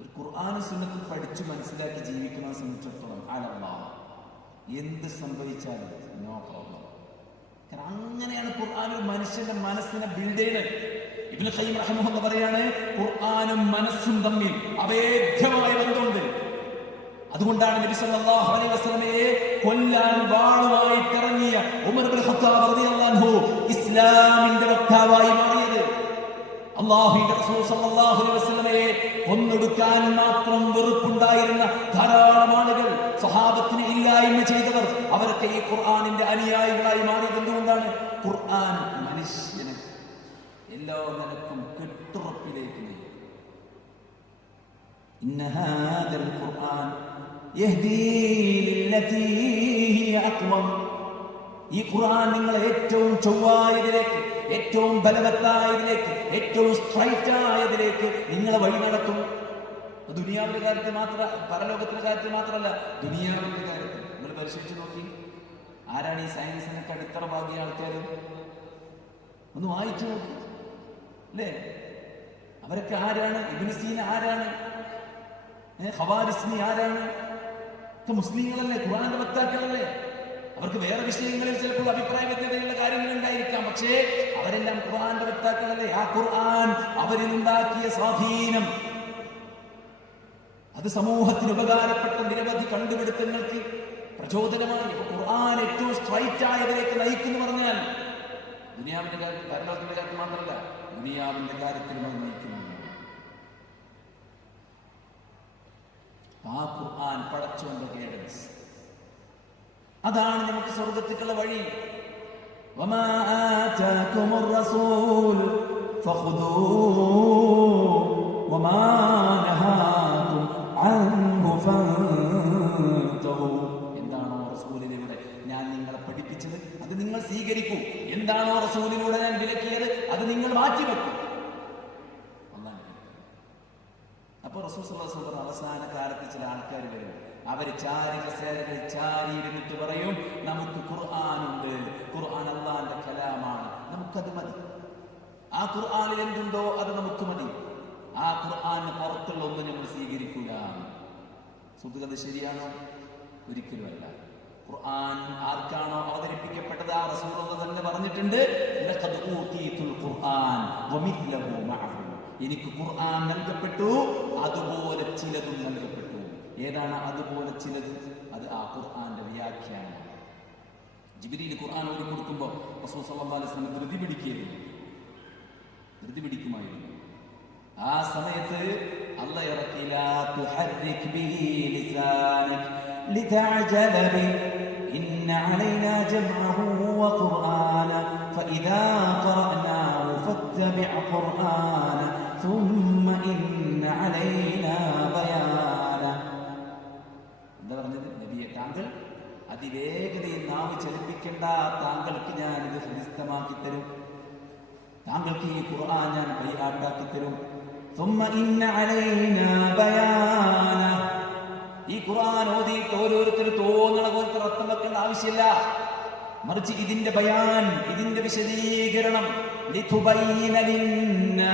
ഒരു ഖുർആനും സുന്നത്തും പഠിച്ചു മനസ്സിലാക്കി ജീവിക്കുന്ന സംബന്ധിച്ചിടത്തോളം അലല്ലാഹ് എന്ത് സംഭവിച്ചാലും നോ പ്രോബ്ലം. കാരണം അങ്ങനെയാണ് ഖുർആൻ ഒരു മനുഷ്യന്റെ മനസ്സിനെ ബിൽഡ് ചെയ്യുന്നത്. ഇബ്നു ഖയ്യിം റഹിമഹുല്ലാഹ് പറയാണ്, ഖുർആനും മനസ്സും തമ്മിൽ അഭേദ്യമായ ബന്ധമുണ്ട്. അതുകൊണ്ടാണ് നബി സല്ലല്ലാഹു അലൈഹി വസല്ലമയെ കൊല്ലാൻ വാളുമായി ഇറങ്ങിയ ഉമർ ഇബ്നു ഖത്താബ് റളിയല്ലാഹു അൻഹു ഇസ്ലാമിന്റെ വക്താവായി മാറിയത്. അല്ലാഹുവിന്റെ റസൂൽ സല്ലല്ലാഹു അലൈഹി വസല്ലമയെ കൊന്നൊടുക്കാൻ മാത്രം വെറുപ്പുണ്ടായിരുന്ന ധാരാളം ആളുകൾ, സ്വഹാബത്തിനെ ഇല്ലായ്മ ചെയ്തവർ, അവരൊക്കെ ഈ ഖുർആനിന്റെ അനുയായികളായി മാറിയത് എന്തുകൊണ്ടാണ്? ഖുർആൻ മനുഷ്യനെ എല്ലാ നിലക്കും കെട്ടുറപ്പിലേക്ക് നയിക്കും. ഇന്ന ഹാദൽ ഖുർആൻ യഹ്ദീ ലില്ലതീ ഹിയ അഖ്വം. ഈ ഖുർആൻ നിങ്ങളെ ഏറ്റവും ചൊവ്വായതിലേക്ക്, ഏറ്റവും ബലവത്തായതിലേക്ക്, ഏറ്റവും സ്ട്രൈറ്റ് ആയതിലേക്ക് നിങ്ങളെ വഴി നടത്തും. ദുനിയാവിന്റെ കാര്യത്തിൽ മാത്രം, പരലോകത്തിന്റെ കാര്യത്തിൽ മാത്രമല്ല, ദുനിയാവിന്റെ കാര്യത്തിൽ നിങ്ങൾ പരിശോധിച്ച് നോക്കി. ആരാണ് ഈ സയൻസിനൊക്കെ അടിത്തറ പാകിയ ആൾക്കാർ? ഒന്ന് വായിച്ചു നോക്കി അല്ലേ? അവരൊക്കെ ആരാണ്? ഇബ്നു സീന ആരാണ്? ഖവാരിസ്മി ആരാണ്? ഒക്കെ മുസ്ലിങ്ങളല്ലേ, ഖുർആന്റെ വക്താക്കളല്ലേ? അവർക്ക് വേറെ വിഷയങ്ങളിൽ ചിലപ്പോൾ അഭിപ്രായ വ്യക്തതയുള്ള കാര്യങ്ങൾ ഉണ്ടായിരിക്കാം, പക്ഷേ അവരെല്ലാം ഖുർആന്റെ വക്താക്കളല്ലേ? ആ ഖുർആൻ അവരിൽ ഉണ്ടാക്കിയ സ്വാധീനം, അത് സമൂഹത്തിന് ഉപകാരപ്പെട്ട നിരവധി കണ്ടുപിടുത്തങ്ങൾക്ക് പ്രചോദനമായി. ഖുർആൻ ഏറ്റവും സ്ട്രൈറ്റ് ആയതിലേക്ക് നയിക്കുന്നു പറഞ്ഞാൽ ദുനിയാവിന്റെ കാര്യത്തിൽ, പരലോകത്തിന്റെ കാര്യത്തിൽ മാത്രമല്ല, ദുനിയാവിന്റെ കാര്യത്തിലും അത് നയിക്കുന്നു. ആ ഖുർആൻ പടച്ചവന്റെ ഗൈഡൻസ്, അതാണ് നമുക്ക് സ്വർഗ്ഗത്തിലേക്കുള്ള വഴി. വമാ ആതാകുമുർ റസൂൽ ഫഖുദൂഹു വമാ നഹാകും അൻഹു ഫന്തഹു. എന്താണോ റസൂലിലൂടെ ഞാൻ നിങ്ങളെ പഠിപ്പിച്ചത് അത് നിങ്ങൾ സ്വീകരിക്കൂ. എന്താണോ റസൂലിലൂടെ ഞാൻ വിലക്കിയത് അത് നിങ്ങൾ മാറ്റിവെക്കും. അപ്പൊ റസൂൽ സ്വല്ലല്ലാഹു അലൈഹി വസല്ലം അവസാന കാലത്ത് ചില ആൾക്കാർ വരും, അവര് ചാരി കസേരകളിൽ ചാരി ഇരുന്നിട്ട് പറയും, നമുക്ക് ഖുർആനുണ്ട്, ഖുർആൻ അല്ലാഹുവിന്റെ കലാമാണ്, നമുക്കത് മതി. ആ ഖുർആനിൽ എന്തുണ്ടോ അത് നമുക്ക് മതി. ആ ഖുർആന് പുറത്തുള്ള ഒന്നും ഞങ്ങൾ സ്വീകരിക്കൂല. സുഹൃത്തുക്കളെ, ശരിയാണോ? ഒരിക്കലുമല്ല. ഖുർആൻ ആർക്കാണോ അവതരിപ്പിക്കപ്പെട്ടത് ആ റസൂലുള്ളാഹി തന്നെ പറഞ്ഞിട്ടുണ്ട്, ലഖദ് ഊതീതുൽ ഖുർആൻ വമിത്ലഹു മഅഹു. എനിക്ക് ഖുർആൻ നൽകപ്പെട്ടു, അതുപോലെ ചിലതും നൽകപ്പെട്ടു. ഏതാണ് അതുപോലെ ചിലത്? അത് ആ ഖുർആന്റെ വ്യാഖ്യാനം. ജിബ്രീൽ ഖുർആൻ ഓതി കൊടുക്കുമ്പോൾ റസൂൽ സല്ലല്ലാഹു അലൈഹി വസല്ലം ധൃതി പിടിക്കുകയായിരുന്നു. ധൃതി പിടിക്കുമായിരുന്നു. ആ സമയത്ത് അല്ലാഹ് ഇറക്കി ലാ തുഹർരിക് ബിഹി ലിസാനക ലിതഅജല ബി ഇന്ന അലൈനാ ജംഅഹു വഖുർആന ഫഇദാ ഖറഅനാഹു ഫത്തബിഅ ഖുർആന ثم ഇന്ന അലൈനാ ബയാന. എന്താ പറഞ്ഞത്? നബിയെ, താങ്കൾ അതിവേഗതയിൽ നാവ് ചലിപ്പിക്കേണ്ട, താങ്കൾക്ക് ഞാൻ ഇത് ഹൃദിസ്ഥമാക്കി തരും, താങ്കൾക്ക് ഈ ഖുർആൻ ഞാൻ ബൈആത്താക്കി തരും. ثم ഇന്ന അലൈനാ ബയാന. ഈ ഖുർആൻ ഓതിയിട്ട് ഓരോരുത്തരും തോന്നണ പോലത്തെ അർത്ഥം വെക്കേണ്ട ആവശ്യമില്ല. മറിച്ച് ഇതിന്റെ ബയാൻ, ഇതിന്റെ വിശദീകരണം, ലിതുബയ്യിന ലിന്നാസ്,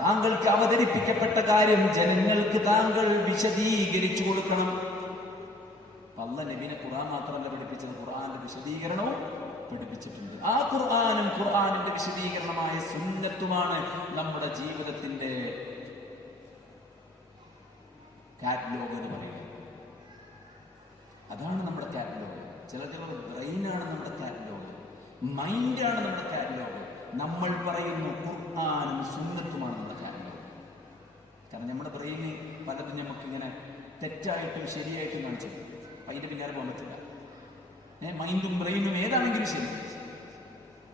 താങ്കൾക്ക് അവതരിപ്പിക്കപ്പെട്ട കാര്യം ജനങ്ങൾക്ക് താങ്കൾ വിശദീകരിച്ചു കൊടുക്കണം. അല്ലാഹ് നബിനെ ഖുർആൻ മാത്രമല്ല പഠിപ്പിച്ചത്, ഖുർആന്റെ വിശദീകരണവും പഠിപ്പിച്ചിട്ടുണ്ട്. ആ ഖുർആനും ഖുർആനിന്റെ വിശദീകരണമായ സുന്നത്തുമാണ് നമ്മുടെ ജീവിതത്തിന്റെ കാറ്റലോഗ് എന്ന് പറയുന്നത്. അതാണ് നമ്മുടെ കാറ്റലോഗ്. ചിലർക്ക് ബ്രെയിനാണ് നമ്മുടെ കാറ്റലോഗ്, മൈൻഡാണ് നമ്മുടെ കാറ്റലോഗ്. നമ്മൾ പറയുന്നു ഖുർആനും സുന്നത്തുമാണ് നമ്മുടെ കാറ്റലോഗ്. കാരണം നമ്മുടെ ബ്രെയിന് പലതും നമുക്കിങ്ങനെ തെറ്റായിട്ടും ശരിയായിട്ടും കാണിച്ചു, അപ്പൊ അതിന്റെ പിന്നാലെ പോകാൻ പറ്റില്ല. മൈൻഡും ബ്രെയിനും ഏതാണെങ്കിലും ശരി.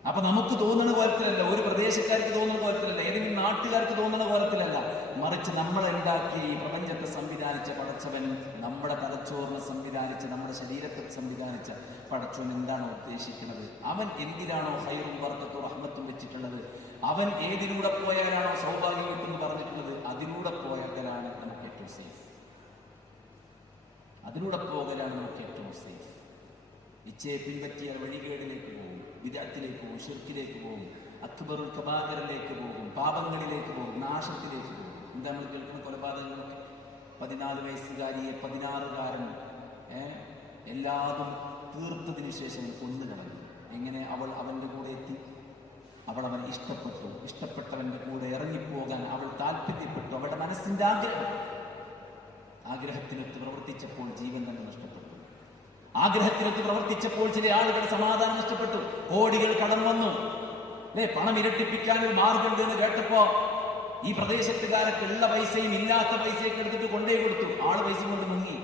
അപ്പൊ നമുക്ക് തോന്നുന്ന പോലത്തിലല്ല, ഒരു പ്രദേശക്കാർക്ക് തോന്നുന്ന പോലത്തിലല്ല, ഏതെങ്കിലും നാട്ടുകാർക്ക് തോന്നുന്ന പോലത്തിലല്ല. മറിച്ച് നമ്മൾ ഉണ്ടാക്കി ഈ പ്രപഞ്ചത്തെ സംവിധാനിച്ച പടച്ചവൻ, നമ്മുടെ തലച്ചോറിനെ സംവിധാനിച്ച, നമ്മുടെ ശരീരത്തെ സംവിധാനിച്ച പടച്ചവൻ എന്താണോ ഉദ്ദേശിക്കുന്നത്, അവൻ എന്തിനാണോ ഖൈറും ബർക്കത്തും റഹ്മത്തും വെച്ചിട്ടുള്ളത്, അവൻ ഏതിലൂടെ പോയാലാണോ സൗഭാഗ്യം കിട്ടുമെന്ന് പറഞ്ഞിട്ടുള്ളത്, അതിലൂടെ പോയാലാണ് നമുക്ക് ഏറ്റവും സേഫ്. അതിലൂടെ പോകലാണ് നമുക്ക് ഏറ്റവും സേഫ്. ഇച്ഛയെ പിൻപറ്റിയാൽ വഴികേടിലേക്ക് പോകും, വിദഅത്തിലേക്ക് പോകും, ശിർക്കിലേക്ക് പോകും, അക്ബറുൽ കബാഇറിലേക്ക് പോകും, പാപങ്ങളിലേക്ക് പോകും, നാശത്തിലേക്ക് പോകും. എന്താ നമ്മൾ കേൾക്കുന്ന കൊലപാതകങ്ങളൊക്കെ? 14 വയസ്സുകാരിയെ 16കാരൻ എല്ലാതും തീർത്തതിനു ശേഷം കൊന്നുകളഞ്ഞു. എങ്ങനെ? അവൾ അവന്റെ കൂടെ എത്തി, അവൾ അവനെ ഇഷ്ടപ്പെട്ടു, ഇഷ്ടപ്പെട്ടവന്റെ കൂടെ ഇറങ്ങിപ്പോകാൻ അവൾ താല്പര്യപ്പെട്ടു. അവളുടെ മനസ്സിന്റെ ആഗ്രഹത്തിനൊത്ത് പ്രവർത്തിച്ചപ്പോൾ ജീവൻ തന്നെ നഷ്ടപ്പെട്ടു. ആഗ്രഹത്തിനൊത്ത് പ്രവർത്തിച്ചപ്പോൾ ചില ആളുകളുടെ സമാധാനം നഷ്ടപ്പെട്ടു. കോടികൾ കടം വന്നു. പണം ഇരട്ടിപ്പിക്കാൻ ഒരു മാർഗമുണ്ട് എന്ന് കേട്ടപ്പോ ഈ പ്രദേശത്തുകാരൊക്കെ ഉള്ള പൈസയും ഇല്ലാത്ത പൈസയൊക്കെ എടുത്തിട്ട് കൊണ്ടേ കൊടുത്തു. ആള് പൈസ കൊണ്ട് മുങ്ങി.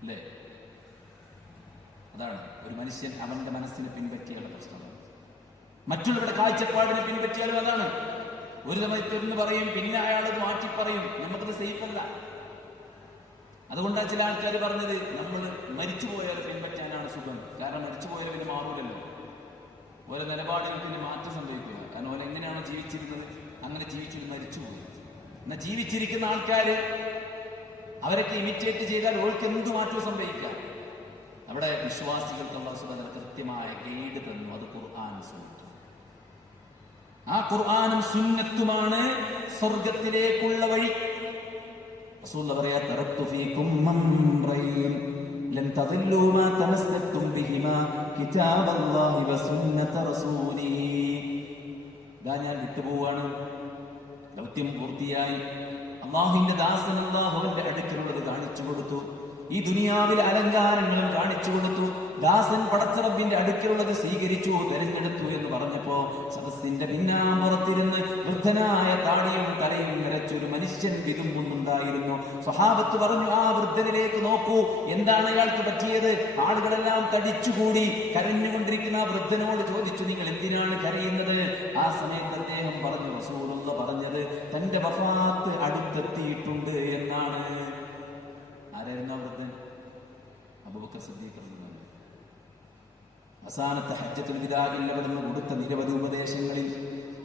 അല്ലേ? അതാണ് ഒരു മനുഷ്യൻ അവന്റെ മനസ്സിനെ പിൻപറ്റിയുള്ള പ്രശ്നം. മറ്റുള്ളവരുടെ കാഴ്ചപ്പാടിനെ പിൻപറ്റിയാലും അതാണ്. ഒരു സമയത്തൊന്ന് പറയും, പിന്നെ അയാളത് മാറ്റി പറയും. നമുക്കത് സേഫ് അല്ല. അതുകൊണ്ടാണ് ചില ആൾക്കാർ പറഞ്ഞത്, നമ്മൾ മരിച്ചുപോയാൽ പിൻപറ്റാനാണ് സുഖം. കാരണം മരിച്ചുപോയാൽ പിന്നെ മാറൂലല്ലോ. ഓരോ നിലപാടുകൾ പിന്നെ മാറ്റം സംഭവിക്കുക. കാരണം ഓരോ എങ്ങനെയാണോ ജീവിച്ചിരുന്നത് അങ്ങനെ ജീവിച്ചു മരിച്ചുപോയി. എന്നാൽ ജീവിച്ചിരിക്കുന്ന ആൾക്കാര് അവരൊക്കെ ഇമിറ്റേറ്റ് ചെയ്താൽ ഓൾക്ക് എന്തു മാറ്റവും സംഭവിക്കാം. അവിടെ വിശ്വാസികൾക്ക് അല്ലാഹു സുബ്ഹാനഹു കൃത്യമായ ഗൈഡ് തന്നു. അത് ഖുർആൻ സുന്നത്തും. ആ ഖുർആനും സുന്നത്തുമാണ് സ്വർഗത്തിലേക്കുള്ള വഴി. റസൂൽ പറയാ, തറക്തു ഫീകും അംറൈൻ ലൻ തദില്ലൂ മാ തമസ്സക്തും ബിഹിമാ കിതാബല്ലാഹി വസുന്നത റസൂലിഹി. ഞാൻ വിട്ടുപോവാണ്, ദൗത്യം പൂർത്തിയായി. അള്ളാഹുവിന്റെ ദാസൻ അല്ലാഹുവിന്റെ അടുക്കലുള്ളത് കാണിച്ചു കൊടുത്തു. ഈ ദുനിയാവിലെ അലങ്കാരങ്ങളും കാണിച്ചു കൊടുത്തു. ദാസൻ പടച്ചറബിന്റെ അടുക്കലുള്ളത് സ്വീകരിച്ചു, തെരഞ്ഞെടുത്തു എന്ന് പറഞ്ഞപ്പോ സദസ്സിന്റെ പിന്നാമ്പുറത്തിരുന്ന് വൃദ്ധനായ താടിയും തലയും നിറച്ചൊരു മനുഷ്യൻ വിതുമ്പുന്നുണ്ടായിരുന്നു. സ്വഹാബത്ത് പറഞ്ഞു, ആ വൃദ്ധനിലേക്ക് നോക്കൂ, എന്താണ് അയാൾക്ക് പറ്റിയത്? ആളുകളെല്ലാം തടിച്ചുകൂടി കരഞ്ഞുകൊണ്ടിരിക്കുന്ന ആ വൃദ്ധനോട് ചോദിച്ചു, നിങ്ങൾ എന്തിനാണ് കരയുന്നത്? ആ സമയത്ത് അദ്ദേഹം പറഞ്ഞു, റസൂലുള്ളാഹി പറഞ്ഞത് തന്റെ വഫാത്ത് അടുത്തെത്തിയിട്ടുണ്ട് എന്നാണ്. ആരായിരുന്നു വൃദ്ധൻ? അബൂബക്കർ സിദ്ദീഖ് റളിയല്ലാഹു അൻഹു. അവസാനത്തെ ഹജ്ജത്തുൽ വിദാഇൽ അവിടുന്ന് കൊടുത്ത നിരവധി ഉപദേശങ്ങളിൽ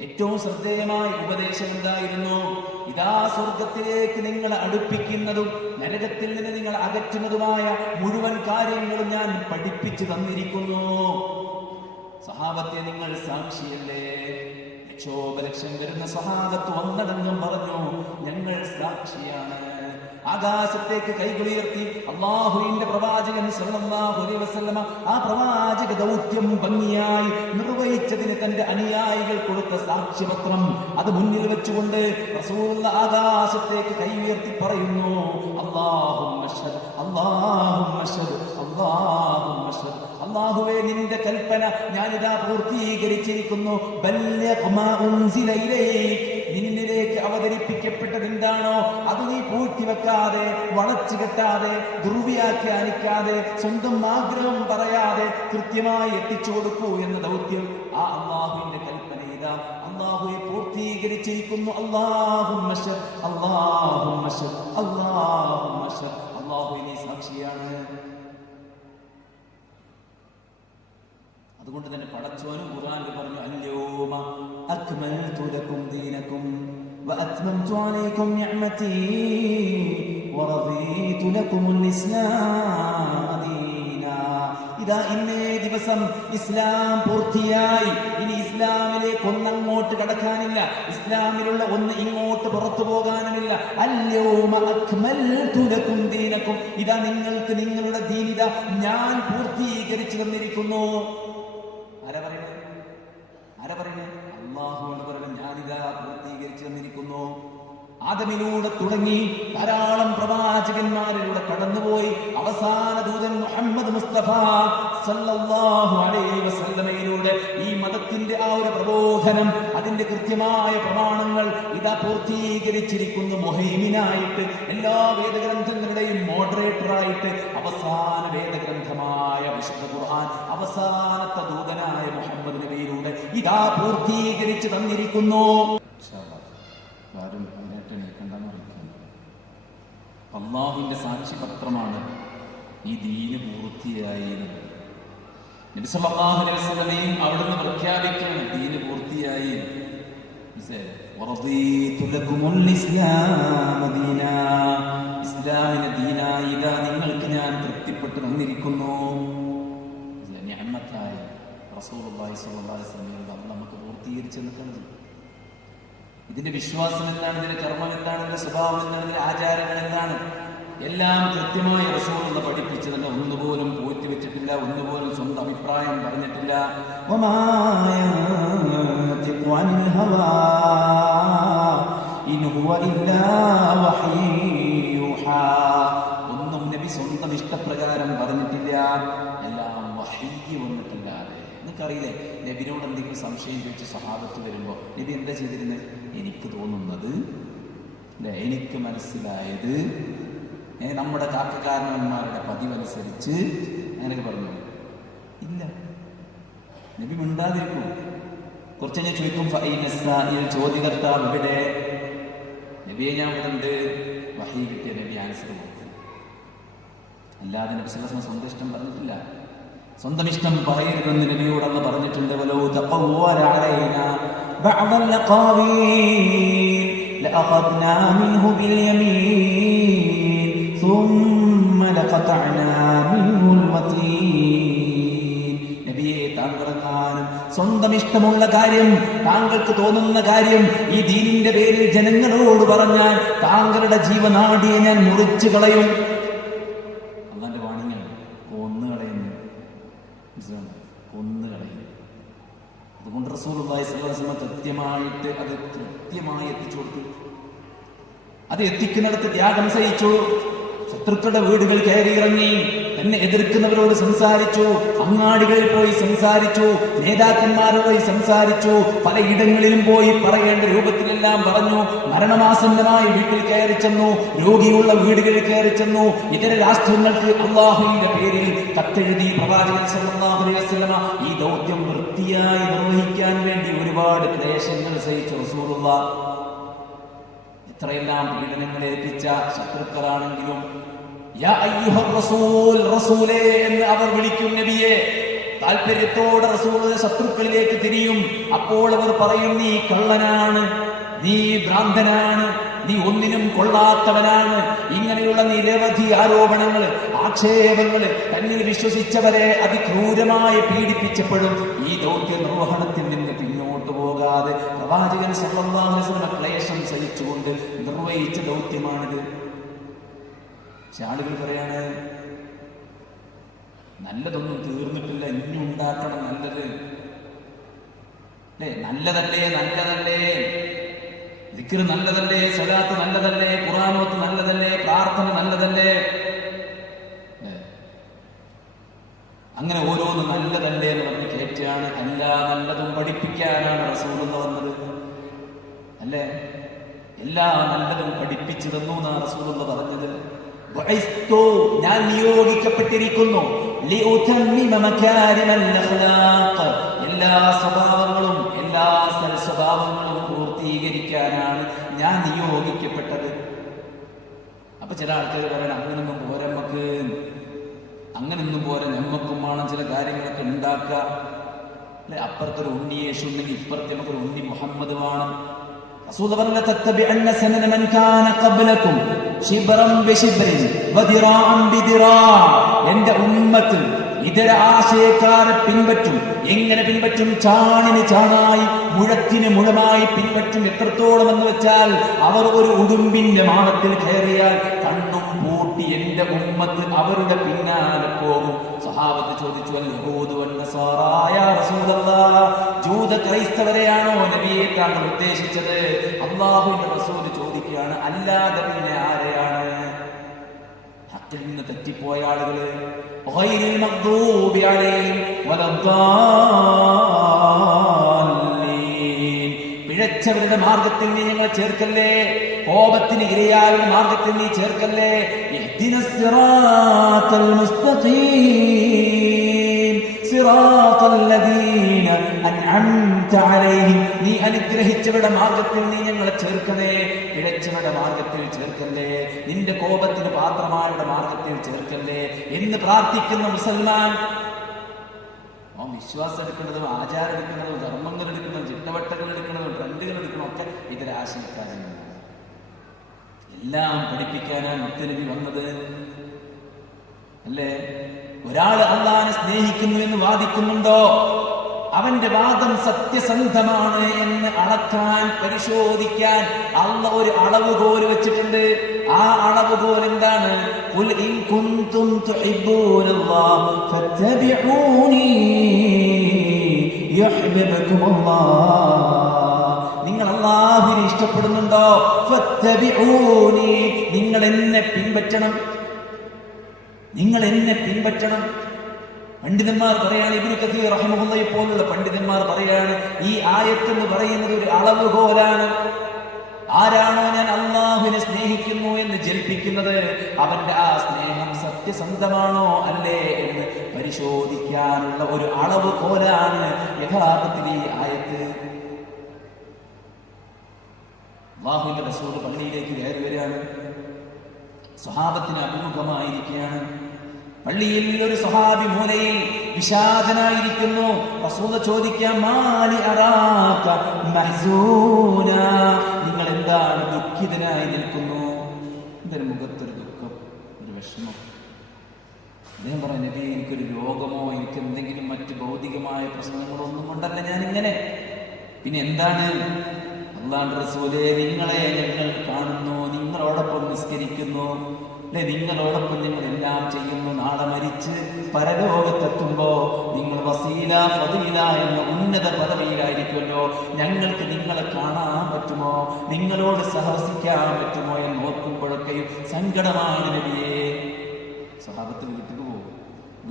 ഏറ്റവും ശ്രദ്ധേയമായ ഉപദേശം എന്തായിരുന്നു? ഇതാ സ്വർഗത്തിലേക്ക് നിങ്ങളെ അടുപ്പിക്കുന്നതും നരകത്തിൽ നിന്ന് നിങ്ങൾ അകറ്റുന്നതുമായ മുഴുവൻ കാര്യങ്ങളും ഞാൻ പഠിപ്പിച്ചു തന്നിരിക്കുന്നു. സഹാബത്തെ, നിങ്ങൾ സാക്ഷിയല്ലേ? ലക്ഷോപലക്ഷം വരുന്ന സഹാബത്ത് ഒന്നടങ്കം പറഞ്ഞു, ഞങ്ങൾ സാക്ഷിയാണ്. ആകാശത്തേക്ക് കൈകളുയർത്തി അല്ലാഹുവിന്റെ പ്രവാചകൻ സല്ലല്ലാഹു അലൈഹി വസല്ലമ ആ പ്രവാചക ദൗത്യം ഭംഗിയായി നിർവഹിച്ചതിന് തന്റെ അനുയായികൾ കൊടുത്ത സാക്ഷ്യപത്രം അത് മുന്നിൽ വെച്ചുകൊണ്ട് റസൂലുള്ളാഹി ആകാശത്തേക്ക് കൈ ഉയർത്തി പറയുന്നു, അല്ലാഹുമ്മ അഷ്ഹദ്, അല്ലാഹുമ്മ അഷ്ഹദ്, അല്ലാഹുമ്മ അഷ്ഹദ്, അല്ലാഹുവേ നിന്റെ കൽപ്പന ഞാനിതാ പൂർത്തീകരിച്ചിരിക്കുന്നു. ബല്ലിഗ് മാ ഉൻസില ഇലൈക്, നിന്നിലേക്ക് അവതരിപ്പിക്കപ്പെട്ടത് എന്താണോ അത് നീ പൂഴ്ത്തിവെക്കാതെ, വളച്ചു കെട്ടാതെ, ദുർവ്യാഖ്യാനിക്കാതെ, സ്വന്തം ആഗ്രഹം പറയാതെ കൃത്യമായി എത്തിച്ചു കൊടുക്കൂ എന്ന ദൗത്യം ആ അല്ലാഹുവിന്റെ കൽപ്പന ഇതാ അല്ലാഹുവെ പൂർത്തീകരിച്ചിരിക്കുന്നു. അല്ലാഹുമ്മ ശഹ്, അല്ലാഹുമ്മ ശഹ്, അല്ലാഹുമ്മ ശഹ്. അല്ലാഹുവേ നീ സാക്ഷിയാണ്. അതുകൊണ്ട് തന്നെ പടച്ചോനും ഖുർആനിൽ പറഞ്ഞു, അൽയൗമ അക്മൽതു ലക്കും ദീനക്കും വഅത്മംതു അലൈക്കും നിഅമതി വറദീതു ലക്കുമുൽ ഇസ്ലാമ ദീനാ. ഇതാ ഇന്നേ ദിവസം ഇസ്ലാം പൂർത്തിയായി. ഇനി ഇസ്ലാമിലേക്ക് ഒന്നങ്ങോട്ട് കടക്കാനില്ല, ഇസ്ലാമിലുള്ള ഒന്ന് ഇങ്ങോട്ട് പുറത്തു പോകാനുമില്ല. അൽയൗമ അക്മൽതു ലക്കും ദീനക്കും, ഇതാ നിങ്ങൾക്ക് നിങ്ങളുടെ ദീനിത ഞാൻ പൂർത്തീകരിച്ചു തന്നിരിക്കുന്നു. ആരാ പറയുന്നത്? അല്ലാഹുവാണ് പറയുന്നത്. ഞാനിതാ പൂർത്തീകരിച്ചു തന്നിരിക്കുന്നു. ആദമിലൂടെ തുടങ്ങി ധാരാളം പ്രവാചകന്മാരിലൂടെ കടന്നുപോയി അവസാന ദൂതൻ മുഹമ്മദ് മുസ്തഫ സല്ലല്ലാഹു അലൈഹി വസല്ലമയിലൂടെ ഈ മതത്തിന്റെ ആ ഒരു പ്രബോധനം, അതിന്റെ കൃത്യമായ പ്രമാണങ്ങൾ ഇതാ പൂർത്തീകരിച്ചിരിക്കുന്നു. മുഹൈമിനായിട്ട്, എല്ലാ വേദഗ്രന്ഥങ്ങളുടെയും മോഡറേറ്ററായിട്ട് അവസാന വേദഗ്രന്ഥമായ വിശുദ്ധ ഖുർആൻ അവസാനത്തെ ദൂതനായ മുഹമ്മദ് നബിയിലൂടെ ഇതാ പൂർത്തീകരിച്ചു തന്നിരിക്കുന്നു. അള്ളാഹുവിന്റെ സാക്ഷിപത്രമാണ് ഈ ദീന് പൂർത്തിയായി. നബി സല്ലല്ലാഹു അലൈഹി വസല്ലമയും അവിടുന്ന് പ്രഖ്യാപിക്കുകയാണ് ദീന് പൂർത്തിയായി. ഇസ്ലാമിനെ ദീനായി ഇതാ നിങ്ങൾക്ക് ഞാൻ തൃപ്തിപ്പെട്ട് തന്നിരിക്കുന്നു. നിഅമത്തായ റസൂലുള്ളാഹി സ്വല്ലല്ലാഹു അലൈഹി വസല്ലം നമുക്ക് പൂർത്തീകരിച്ചു നിൽക്കുന്നത്. ഇതിന്റെ വിശ്വാസം എന്താണ്, ഇതിന്റെ കർമ്മം എന്താണ്, ഇതിന്റെ സ്വഭാവം എന്താണ്, ഇതിന്റെ ആചാരങ്ങൾ എന്താണ്, എല്ലാം കൃത്യമായി റസൂലുള്ള പഠിപ്പിച്ചതല്ല. ഒന്നുപോലും പോറ്റി വെച്ചിട്ടില്ല, ഒന്നുപോലും സ്വന്തം അഭിപ്രായം പറഞ്ഞിട്ടില്ല. ഒന്നും നബി സ്വന്തം ഇഷ്ടപ്രകാരം പറഞ്ഞിട്ടില്ല, എല്ലാം വഹയ്യ് വന്നിട്ടില്ലാതെ. നിങ്ങൾക്കറിയില്ലേ, നബിനോട് എന്തെങ്കിലും സംശയം ചോദിച്ച് സഹാബത്ത് വരുമ്പോൾ നബി എന്താ ചെയ്തിരുന്നത്? എനിക്ക് തോന്നുന്നത്, എനിക്ക് മനസ്സിലായത്, നമ്മുടെ കാക്കക്കാരന്മാരുടെ പതിവനുസരിച്ച് അങ്ങനെയൊക്കെ പറഞ്ഞു. ഇല്ല, നബി മിണ്ടാതിരിക്കും. കുറച്ച് ഞാൻ ചോദിക്കും, ചോദ്യകർത്താവ് ഇവിടെ? നബിയെ ഞാൻ ഇവിടെ ഉണ്ട്. വഹി കിട്ടിയ നബി ആൻസർ കൊടുത്തു. അല്ലാതെ നബി സ്വല്ലല്ലാഹു അലൈഹി വസല്ലം സ്വന്തം ഇഷ്ടം പറഞ്ഞിട്ടില്ല. സ്വന്തം ഇഷ്ടം പറയരുതെന്ന് നബിയോടന്ന് പറഞ്ഞിട്ടുണ്ട്. വലൗ തഖവ്വല അലൈനാ ബഅദൽ ലഖാവീൻ ലഅഖദ്നാ മിൻഹു ബിൽ യമീൻ സുമ്മ ലഖതഅനാ മിൻഹുൽ വതീൻ. നബിയെ, താങ്കളെങ്ങാനും സ്വന്തം ഇഷ്ടമുള്ള കാര്യം, താങ്കൾക്ക് തോന്നുന്ന കാര്യം ഈ ദീനിന്റെ പേരിൽ ജനങ്ങളോട് പറഞ്ഞാൽ താങ്കളുടെ ജീവനാഡിയെ ഞാൻ മുറിച്ചു കളയും. അല്ലാന്റെ വാണിങ്ങൾ കൊന്നുകളയുന്നു. അതുകൊണ്ട് റസൂലുള്ളാഹി സ്വല്ലല്ലാഹു അലൈഹി വസല്ലം കൃത്യമായിട്ട് അത് എത്തിച്ചു കൊടുത്തു. അത് എത്തിക്കുന്നിടത്ത് ത്യാഗം സഹിച്ചു. ശത്രുക്കളുടെ വീടുകൾ കയറി ഇറങ്ങി, തന്നെ എതിർക്കുന്നവരോട് സംസാരിച്ചു, അങ്ങാടികളിൽ പോയി സംസാരിച്ചു, നേതാക്കന്മാരോട് പോയി സംസാരിച്ചു, പലയിടങ്ങളിലും പോയി പറയേണ്ട രൂപത്തിലെല്ലാം പറഞ്ഞു. മരണമാസന്നമായ വീട്ടിൽ കയറി ചെന്നു, രോഗിയുള്ള വീടുകളിൽ കയറി ചെന്നു. ഇതര രാഷ്ട്രങ്ങൾക്ക് അല്ലാഹുവിന്റെ പേരിൽ കത്തെഴുതി പ്രവാചകൻ സല്ലല്ലാഹു അലൈഹി വസല്ലമ ഈ ദൗത്യം വൃത്തിയായി നിർവഹിക്കാൻ വേണ്ടി ഒരുപാട് ക്ലേശങ്ങൾ സഹിച്ചു റസൂലുള്ളാഹ്. എത്രയെല്ലാം പീഡനങ്ങൾ ഏൽപ്പിച്ച ശത്രുക്കളാണെങ്കിലും യാ അയ്യുഹർ റസൂൽ, റസൂലേ എന്ന് അവർ വിളിക്കും നബിയെ. താല്പര്യത്തോടെ റസൂൽ ശത്രുക്കളിലേക്ക് തിരിയും. അപ്പോൾ അവർ പറയും, നീ കള്ളനാണ്, നീ ഭ്രാന്തനാണ്, നീ ഒന്നിനും കൊള്ളാത്തവനാണ്. ഇങ്ങനെയുള്ള നിരവധി ആരോപണങ്ങൾ, ആക്ഷേപങ്ങൾ തന്നിൽ വിശ്വസിച്ചവരെ അതിക്രൂരമായി പീഡിപ്പിച്ചപ്പോഴും ഈ ദൗത്യ നിർവഹണത്തിൽ നിന്ന് പിന്നോട്ട് പോകാതെ പ്രവാചകൻ സല്ലല്ലാഹു അലൈഹി വസല്ലം ക്ലേശം സഹിച്ചുകൊണ്ട് നിർവഹിച്ച ദൗത്യമാണിത്. പക്ഷെ ആളുകൾ പറയാണ്, നല്ലതൊന്നും തീർന്നിട്ടില്ല, ഇനി ഉണ്ടാക്കണം നല്ലത്. അല്ലേ? നല്ലതല്ലേ, നല്ലതല്ലേ, ദിക്ർ നല്ലതല്ലേ, സ്വലാത്ത് നല്ലതല്ലേ, ഖുർആനോത്ത് നല്ലതല്ലേ, പ്രാർത്ഥന നല്ലതല്ലേ? അങ്ങനെ ഓരോന്ന് നല്ലതല്ലേ എന്ന് പറഞ്ഞ് കയറ്റാണ്. എല്ലാ നല്ലതും പഠിപ്പിക്കാനാണ് റസൂലുള്ള വന്നത് അല്ലേ? എല്ലാ നല്ലതും പഠിപ്പിച്ചു തന്നു എന്നാണ് റസൂലുള്ള പറഞ്ഞത്. ഞാൻ നിയോഗിക്കപ്പെട്ടിരിക്കുന്നു എല്ലാ സ്വഭാവങ്ങളും എല്ലാ സൽസ്വഭാവങ്ങളും പൂർത്തീകരിക്കാനാണ് ഞാൻ നിയോഗിക്കപ്പെട്ടത്. അപ്പൊ ചില ആൾക്കാർ പറയണം അങ്ങനൊന്നും പോരാ, നമുക്ക് അങ്ങനൊന്നും പോരാ, നമ്മക്കും വേണം ചില കാര്യങ്ങളൊക്കെ ഉണ്ടാക്കുക അല്ലെ? അപ്പുറത്തൊരു ഉണ്ണി യേശു ഉണ്ടെങ്കിൽ ഇപ്പുറത്തെ നമുക്കൊരു ഉണ്ണി മുഹമ്മദ് വേണം. റസൂൽ പറഞ്ഞ തത്തബിഅന്ന സനന മൻ കാന ഖബ്ലകും ശിബ്റൻ ബിശിബ്റിൻ വദിറാഅൻ ബിദിറാ. എന്റെ ഉമ്മത്ത് ഇതര ആശയക്കാരെ പിൻപറ്റും. എങ്ങനെ പിൻപറ്റും? ചാണിന് ചാണായി മുഴത്തിന് മുഴമായി പിൻപറ്റും. എത്രത്തോളം എന്ന് വെച്ചാൽ അവർ ഒരു ഉടുമ്പിന്റെ മാളത്തിൽ കയറിയാൽ കണ്ണും പൂട്ടി എന്റെ ഉമ്മത്ത് അവരുടെ പിന്നാലെ പോകും. സഹാബത്ത് ചോദിച്ചു, ജൂത ക്രൈസ്തവരെയാണോ നബിയെ താങ്കൾ ഉദ്ദേശിച്ചത്? അല്ലാഹുവിന്റെ റസൂൽ ചോദിക്കുകയാണ്, അല്ലാതെ പിന്നെ ആരെയാണ്? ഹക്കിൽ നിന്ന് തെറ്റിപ്പോയ ആളുകള്, ഗൈറിൽ മഗ്ദൂബി അലൈഹിം വലദ്ദാല്ലീൻ, പിഴച്ചവരുടെ മാർഗത്തിൽ നീ ഞങ്ങളെ ചേർക്കല്ലേ, കോപത്തിന് ഇരയായ മാർഗത്തിൽ നീ ചേർക്കല്ലേ. ഇഹ്ദിനസ് സിറാത്തൽ മുസ്തഖീം സിറാത്തൽ ലദീന അൻഅംത അലൈഹിം, നീ അനുഗ്രഹിച്ചവരുടെ മാർഗത്തിൽ നീ ഞങ്ങളെ ചേർക്കണേ, പിഴച്ചവരുടെ മാർഗത്തിൽ ചേർക്കല്ലേ, നിന്റെ കോപത്തിന് പാത്രമാരുടെ മാർഗത്തിൽ ചേർക്കല്ലേ എന്ന് പ്രാർത്ഥിക്കുന്ന മുസൽമാൻ വിശ്വാസം എടുക്കുന്നതും ആചാരം എടുക്കുന്നതും ധർമ്മങ്ങൾ എടുക്കുന്നതും ചിട്ടവട്ടങ്ങൾ എടുക്കുന്നതും ട്രെൻഡുകൾ എടുക്കുന്നതും ഒക്കെ ഇതൊരു ആശയക്കാരനാണ്. എല്ലാം പഠിപ്പിക്കാനാണ് മുത്തനബി വന്നത് അല്ലേ? ഒരാൾ അല്ലാഹുവിനെ സ്നേഹിക്കുന്നു എന്ന് വാദിക്കുന്നുണ്ടോ? അവന്റെ വാദം സത്യസന്ധമാണ് എന്ന് അളക്കാൻ പരിശോധിക്കാൻ അല്ലാഹു ഒരു അളവുകോൽ വെച്ചിട്ടുണ്ട്. ആ അളവുകോൽ എന്താണ്? ഖുൽ ഇൻ കുൻതും തുഹിബ്ബൂനല്ലാഹ ഫത്തബിഊനി യുഹ്ബിബുകുമുല്ലാഹ്. നിങ്ങൾ അല്ലാഹുവിനെ ഇഷ്ടപ്പെടുന്നുണ്ടോ? ഫത്തബിഊനി, നിങ്ങൾ എന്നെ പിൻപറ്റണം, നിങ്ങൾ എന്നെ പിൻപറ്റണം. പണ്ഡിതന്മാർ പറയാണ്, ഇബ്നു കസീർ റഹിമഹുല്ലാഹി പോലുള്ള പണ്ഡിതന്മാർ പറയാണ്, ഈ ആയത്ത് എന്ന് പറയുന്നത് ഒരു അളവുകോലാണ്. ആരാണോ ഞാൻ അല്ലാഹുവിനെ സ്നേഹിക്കുന്നു എന്ന് ജൽപ്പിക്കുന്നത് അവന്റെ ആ സ്നേഹം സത്യസന്ധമാണോ അല്ലേ എന്ന് പരിശോധിക്കാനുള്ള ഒരു അളവുകോലാണ് യഥാർത്ഥത്തിൽ ഈ ആയത്ത്. അല്ലാഹുവിന്റെ റസൂൽ പള്ളിയിലേക്ക് കയറി വരികയാണ്. സ്വഹാബത്തിന് അഭിമുഖമായിരിക്കുകയാണ്. പള്ളിയിൽ ഒരു സ്വഹാബി മൂലയിൽ വിഷാദനായിരിക്കുന്നു. റസൂൽ ചോദിക്കാം, മാലി അറാക മഹ്സൂന, നിങ്ങൾ എന്താണ് ദുഃഖിതനായി നിൽക്കുന്നു? എന്തൊരു മുഖത്തൊരു ദുഃഖം, ഒരു വിഷമം. അദ്ദേഹം പറഞ്ഞു, നബി എനിക്കൊരു രോഗമോ എനിക്ക് എന്തെങ്കിലും മറ്റ് ഭൗതികമായ പ്രശ്നങ്ങളോ ഒന്നും കൊണ്ടല്ല ഞാൻ ഇങ്ങനെ. പിന്നെ എന്താണ്? അല്ലാഹുവിന്റെ റസൂലേ, നിങ്ങളെ ഞങ്ങൾ കാണുന്നു, നിങ്ങളോടൊപ്പം നിസ്കരിക്കുന്നു അല്ലെ, നിങ്ങളോടൊപ്പം നിങ്ങൾ എല്ലാം ചെയ്യുന്നു. നാളെ മരിച്ച് പരലോകത്തെത്തുമ്പോ നിങ്ങൾ വസീല ഫദീല എന്ന ഉന്നത പദവിയിലായിരിക്കുമല്ലോ. ഞങ്ങൾക്ക് നിങ്ങളെ കാണാൻ പറ്റുമോ? നിങ്ങളോട് സഹവസിക്കാൻ പറ്റുമോ എന്ന് ഓർക്കുമ്പോഴൊക്കെയും സങ്കടമാണ് നബിയെ. സ്വഹാബത്ത് വീട്ടിൽ പോകും.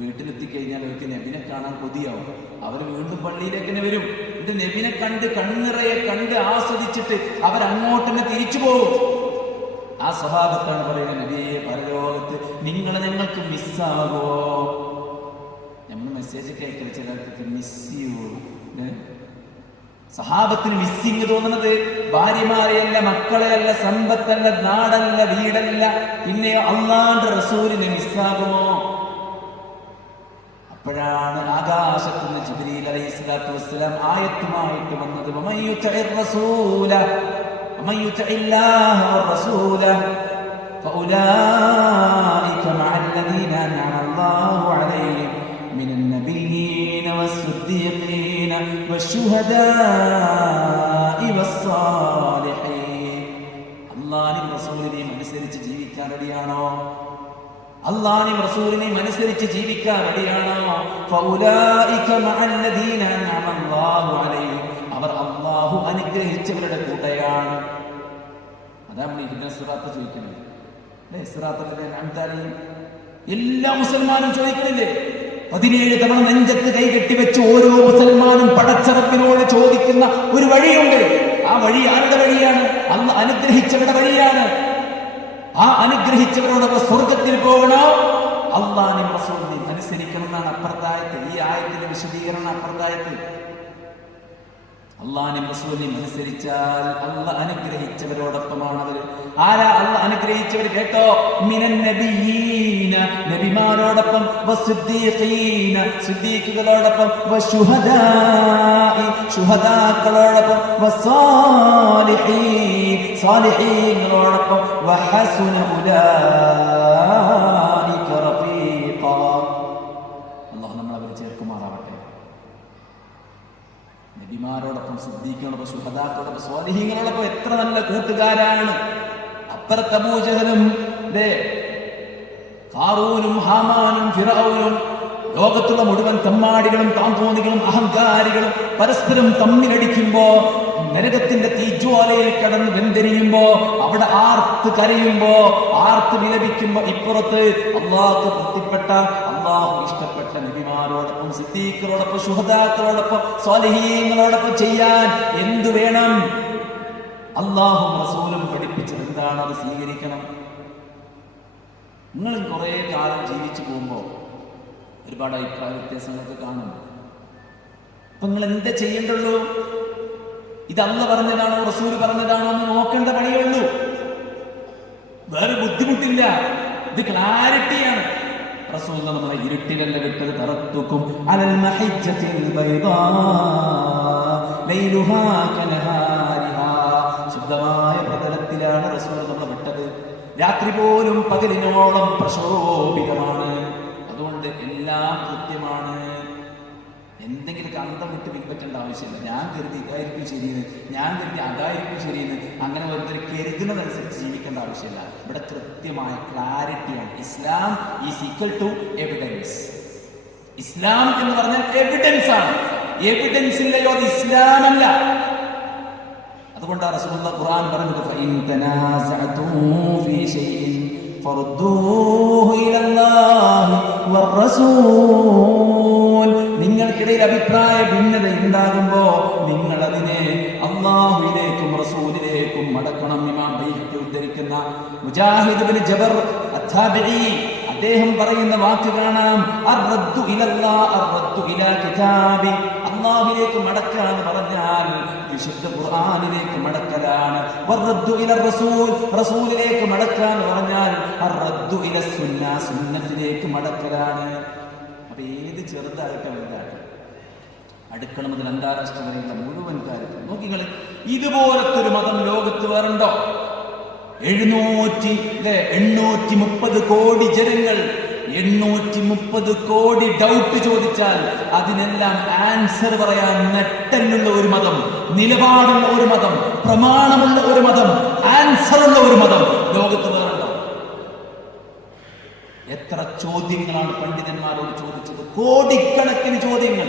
വീട്ടിലെത്തിക്കഴിഞ്ഞാൽ അവർക്ക് നബിനെ കാണാൻ കൊതിയാവും. അവർ വീണ്ടും പള്ളിയിലേക്ക് തന്നെ വരും. ഇത് നബിനെ കണ്ട് കണ്ണിറയെ കണ്ട് ആസ്വദിച്ചിട്ട് അവരങ്ങോട്ട് തന്നെ തിരിച്ചു പോകും. ആ സ്വഭാവത്താണ് പറയുന്നത്, നബിയെ പരലോകത്ത് നിങ്ങളെ ഞങ്ങൾക്ക് മിസ്സാകോ? നമ്മൾ മെസ്സേജ് കേൾക്കുന്ന ചിലർക്ക് മിസ് ചെയ്യൂ. സഹാബത്തിന് മിസ്സിങ് തോന്നുന്നത് ഭാര്യമാരെയല്ല, മക്കളെയല്ല, സമ്പത്തല്ല, നാടല്ല, വീടല്ല, പിന്നെ അല്ലാഹുവിന്റെ റസൂലിനെ മിസ്സാകുമോ? അപ്പോഴാണ് ആകാശത്തുനിന്ന് ജിബ്രീൽ അലൈഹിസ്സലാത്തു വസ്സലാം ആയത്തുമായിട്ട് വന്നത്. വമൻ യുതിഇർ റസൂല ومن يطع الله ورسوله فأولئك مع الذين أنعم الله عليهم من النبيين والصديقين والشهداء والصالحين. അല്ലാഹുവിന്റെ റസൂലിനെ അനുസരിച്ച് ജീവിക്കാൻ റെഡിയാണോ? അല്ലാഹുവിന്റെ റസൂലിനെ അനുസരിച്ച് ജീവിക്കാൻ റെഡിയാണോ? ഫൗലായിക മഅല്ലദീന അൻഅമ അല്ലാഹു അലൈഹിം, അവർ അല്ലാഹു അനുഗ്രഹിച്ചവരുടെ കൂടെയാണ്. അതാണ് ഇഹ്ദിന സിറാത്ത് ചോദിക്കുന്നത്. എല്ലാ മുസൽമാനും ചോദിക്കുന്നില്ലേ? 17 തവണ നെഞ്ചത്ത് കൈകെട്ടിവെച്ച് ഓരോ മുസൽമാനും പടച്ചറപ്പിനോട് ചോദിക്കുന്ന ഒരു വഴിയുണ്ട്. ആ വഴി ആരുടെ വഴിയാണ്? അള്ളാഹു അനുഗ്രഹിച്ചവരുടെ വഴിയാണ്. ആ അനുഗ്രഹിച്ചവരോടൊപ്പം സ്വർഗത്തിൽ പോകണോ? അള്ളാഹുവിനെയും റസൂലിനെയും അനുസരിക്കണം എന്നാണ് അപ്പുറത്തായത്ത്. ഈ ആയത്തിന്റെ വിശദീകരണം അപ്പുറത്തായത്ത്. അള്ളാഹുവിനെയും റസൂലിനെയും അനുസരിച്ചാൽ അള്ളാഹ് അനുഗ്രഹിച്ചവരോടൊപ്പമാണ് അവർ. ആരാ അള്ളാഹ് അനുഗ്രഹിച്ചവർ? കേട്ടോ, മിനൻ നബിയീന, നബിമാരോടൊപ്പം, വസ്സുദ്ദീഖീന, സുദ്ദീഖുകളോടൊപ്പം, വശുഹദാഇ, ശുഹദാക്കളോടൊപ്പം, വസ്സാലിഹീൻ, സാലിഹീങ്ങളോടൊപ്പം, വഹസുന ഉലൈക റഫീഖ. അല്ലാഹു നമ്മളെ അവരെ ചേർക്കുമാറാവട്ടെ. നബിമാരോടൊപ്പം, സിദ്ദീഖിനോടൊപ്പം, ശുഹദാക്കളോടൊപ്പം, സ്വാലിഹീങ്ങളോടൊപ്പം എത്ര നല്ല കൂട്ടുകാരാണ്. അപ്പുറത്ത് അബൂജഹലും ഖാറൂനും ഹാമാനും ഫിറഔനും ലോകത്തുള്ള മുഴുവൻ തെമ്മാടികളും താന്തോന്നികളും അഹങ്കാരികളും പരസ്പരം തമ്മിലടിക്കുമ്പോ, നരകത്തിന്റെ തീജ്വാലയിൽ കടന്ന് വെന്തെരിയുമ്പോ, അവിടെ ആർത്ത് കരയുമ്പോ, ആർത്ത് വിലപിക്കുമ്പോ, ഇപ്പുറത്ത് അള്ളാഹ്ക്ക് തൃപ്തിപ്പെട്ട, അള്ളാഹു ഇഷ്ടപ്പെട്ട നബിമാരോടൊപ്പം, സിദ്ദീഖുകളോടൊപ്പം, ശുഹദാക്കളോടൊപ്പം, സ്വാലിഹീങ്ങളോടൊപ്പം ചെയ്യാൻ എന്തു വേണം? അള്ളാഹും റസൂലും പഠിപ്പിച്ചത് എന്താണ്? അത് സ്വീകരിക്കണം. നിങ്ങൾ കുറെ കാലം ജീവിച്ചു പോകുമ്പോ ഒരുപാട് അഭിപ്രായ വ്യത്യാസങ്ങളൊക്കെ കാണും. അപ്പൊ നിങ്ങൾ എന്താ ചെയ്യേണ്ടുള്ളൂ? ഇത് അള്ളാഹ് പറഞ്ഞതാണോ റസൂൽ പറഞ്ഞതാണോ എന്ന് നോക്കേണ്ട പണിയുള്ളൂ. വേറെ ബുദ്ധിമുട്ടില്ല. ഇത് ക്ലാരിറ്റിയാണ്. റസൂൽ നമ്മളെ ഇരുട്ടിലല്ല വിട്ടത്. തറത്തുക്കും അലൽ മഹിജ്ജത്തിൽ ബൈദാ ലൈലുഹാ കനഹാരിഹാ, ശുദ്ധമായ പ്രതലത്തിലാണ് റസൂൽ നമ്മളെ വിട്ടത്. രാത്രി പോലും പകലിനോളം പ്രശോഭിതമാണ്. അതുകൊണ്ട് എല്ലാം കൃത്യമാണ്. എന്തെങ്കിലും അന്തം വിട്ട് പിൻപറ്റേണ്ട ആവശ്യമില്ല. ഞാൻ കരുതി ഇതായിരിക്കും ശരിയെന്ന്, ഞാൻ കരുതി അതായിരിക്കും ശരിയെന്ന്, അങ്ങനെ ഓരോരുത്തർ കരുതുന്നതനുസരിച്ച് ജീവിക്കേണ്ട ആവശ്യമില്ല. ഇവിടെ കൃത്യമായ ക്ലാരിറ്റിയാണ്. Islam is equal to evidence. Islam എന്ന് പറഞ്ഞാൽ എവിഡൻസ് ആണ്. എവിഡൻസ് ഇല്ലയോ അത് ഇസ്ലാം അല്ല. അതുകൊണ്ടാണ് റസൂലുള്ളാഹി ഖുർആൻ പറഞ്ഞത്, ഫഇൻ തനാസഅതും ഫീ ശൈഇൻ ഫറുദ്ദൂഹു ഇലല്ലാഹി വറസൂൽ. നിങ്ങൾക്കിടയിൽ അഭിപ്രായ ഭിന്നത ഉണ്ടാകുമ്പോ നിങ്ങൾ അതിനെ അല്ലാഹുവിലേക്കും റസൂലിലേക്കും മടക്കണം. ഇമാം ബൈഹഖി ഉദ്ധരിക്കുന്ന മുജാഹിദ് ഇബ്നു ജബർ അത്താബിഈ അദ്ദേഹം പറയുന്ന വാക്ക് കാണാം, അർറദ്ദു ഇലല്ലാഹ് അർറദ്ദു ഇലാ കിതാബി. അല്ലാഹുവിലേക്ക് മടക്കുക എന്ന് പറഞ്ഞാൽ വിശുദ്ധ ഖുർആനിലേക്ക് മടക്കലാണ്. വറദ്ദു ഇല റസൂൽ, റസൂലിലേക്ക് മടക്കുക എന്ന് പറഞ്ഞാൽ അർറദ്ദു ഇല സുന്ന, സുന്നത്തിലേക്ക് മടക്കലാണ്. അപ്പൊ ഏത് ചെറുതായിട്ട് വലുതായിട്ട് അടുക്കള മുതൽ അന്താരാഷ്ട്ര വരെയുള്ള മുഴുവൻ കാര്യത്തിൽ നോക്കിങ്ങൾ, ഇതുപോലത്തെ ഒരു മതം ലോകത്ത് വേറുണ്ടോ? 830 കോടി ജനങ്ങൾ, 830 കോടി ഡൗട്ട് ചോദിച്ചാൽ അതിനെല്ലാം ആൻസർ പറയാൻ നെട്ടലുള്ള ഒരു മതം, നിലപാടുള്ള ഒരു മതം, പ്രമാണമുള്ള ഒരു മതം, ആൻസർ ഉള്ള ഒരു മതം ലോകത്ത് വേറുണ്ടോ? എത്ര ചോദ്യങ്ങളാണ് പണ്ഡിതന്മാരോട് ചോദിച്ചത്? കോടിക്കണക്കിന് ചോദ്യങ്ങൾ.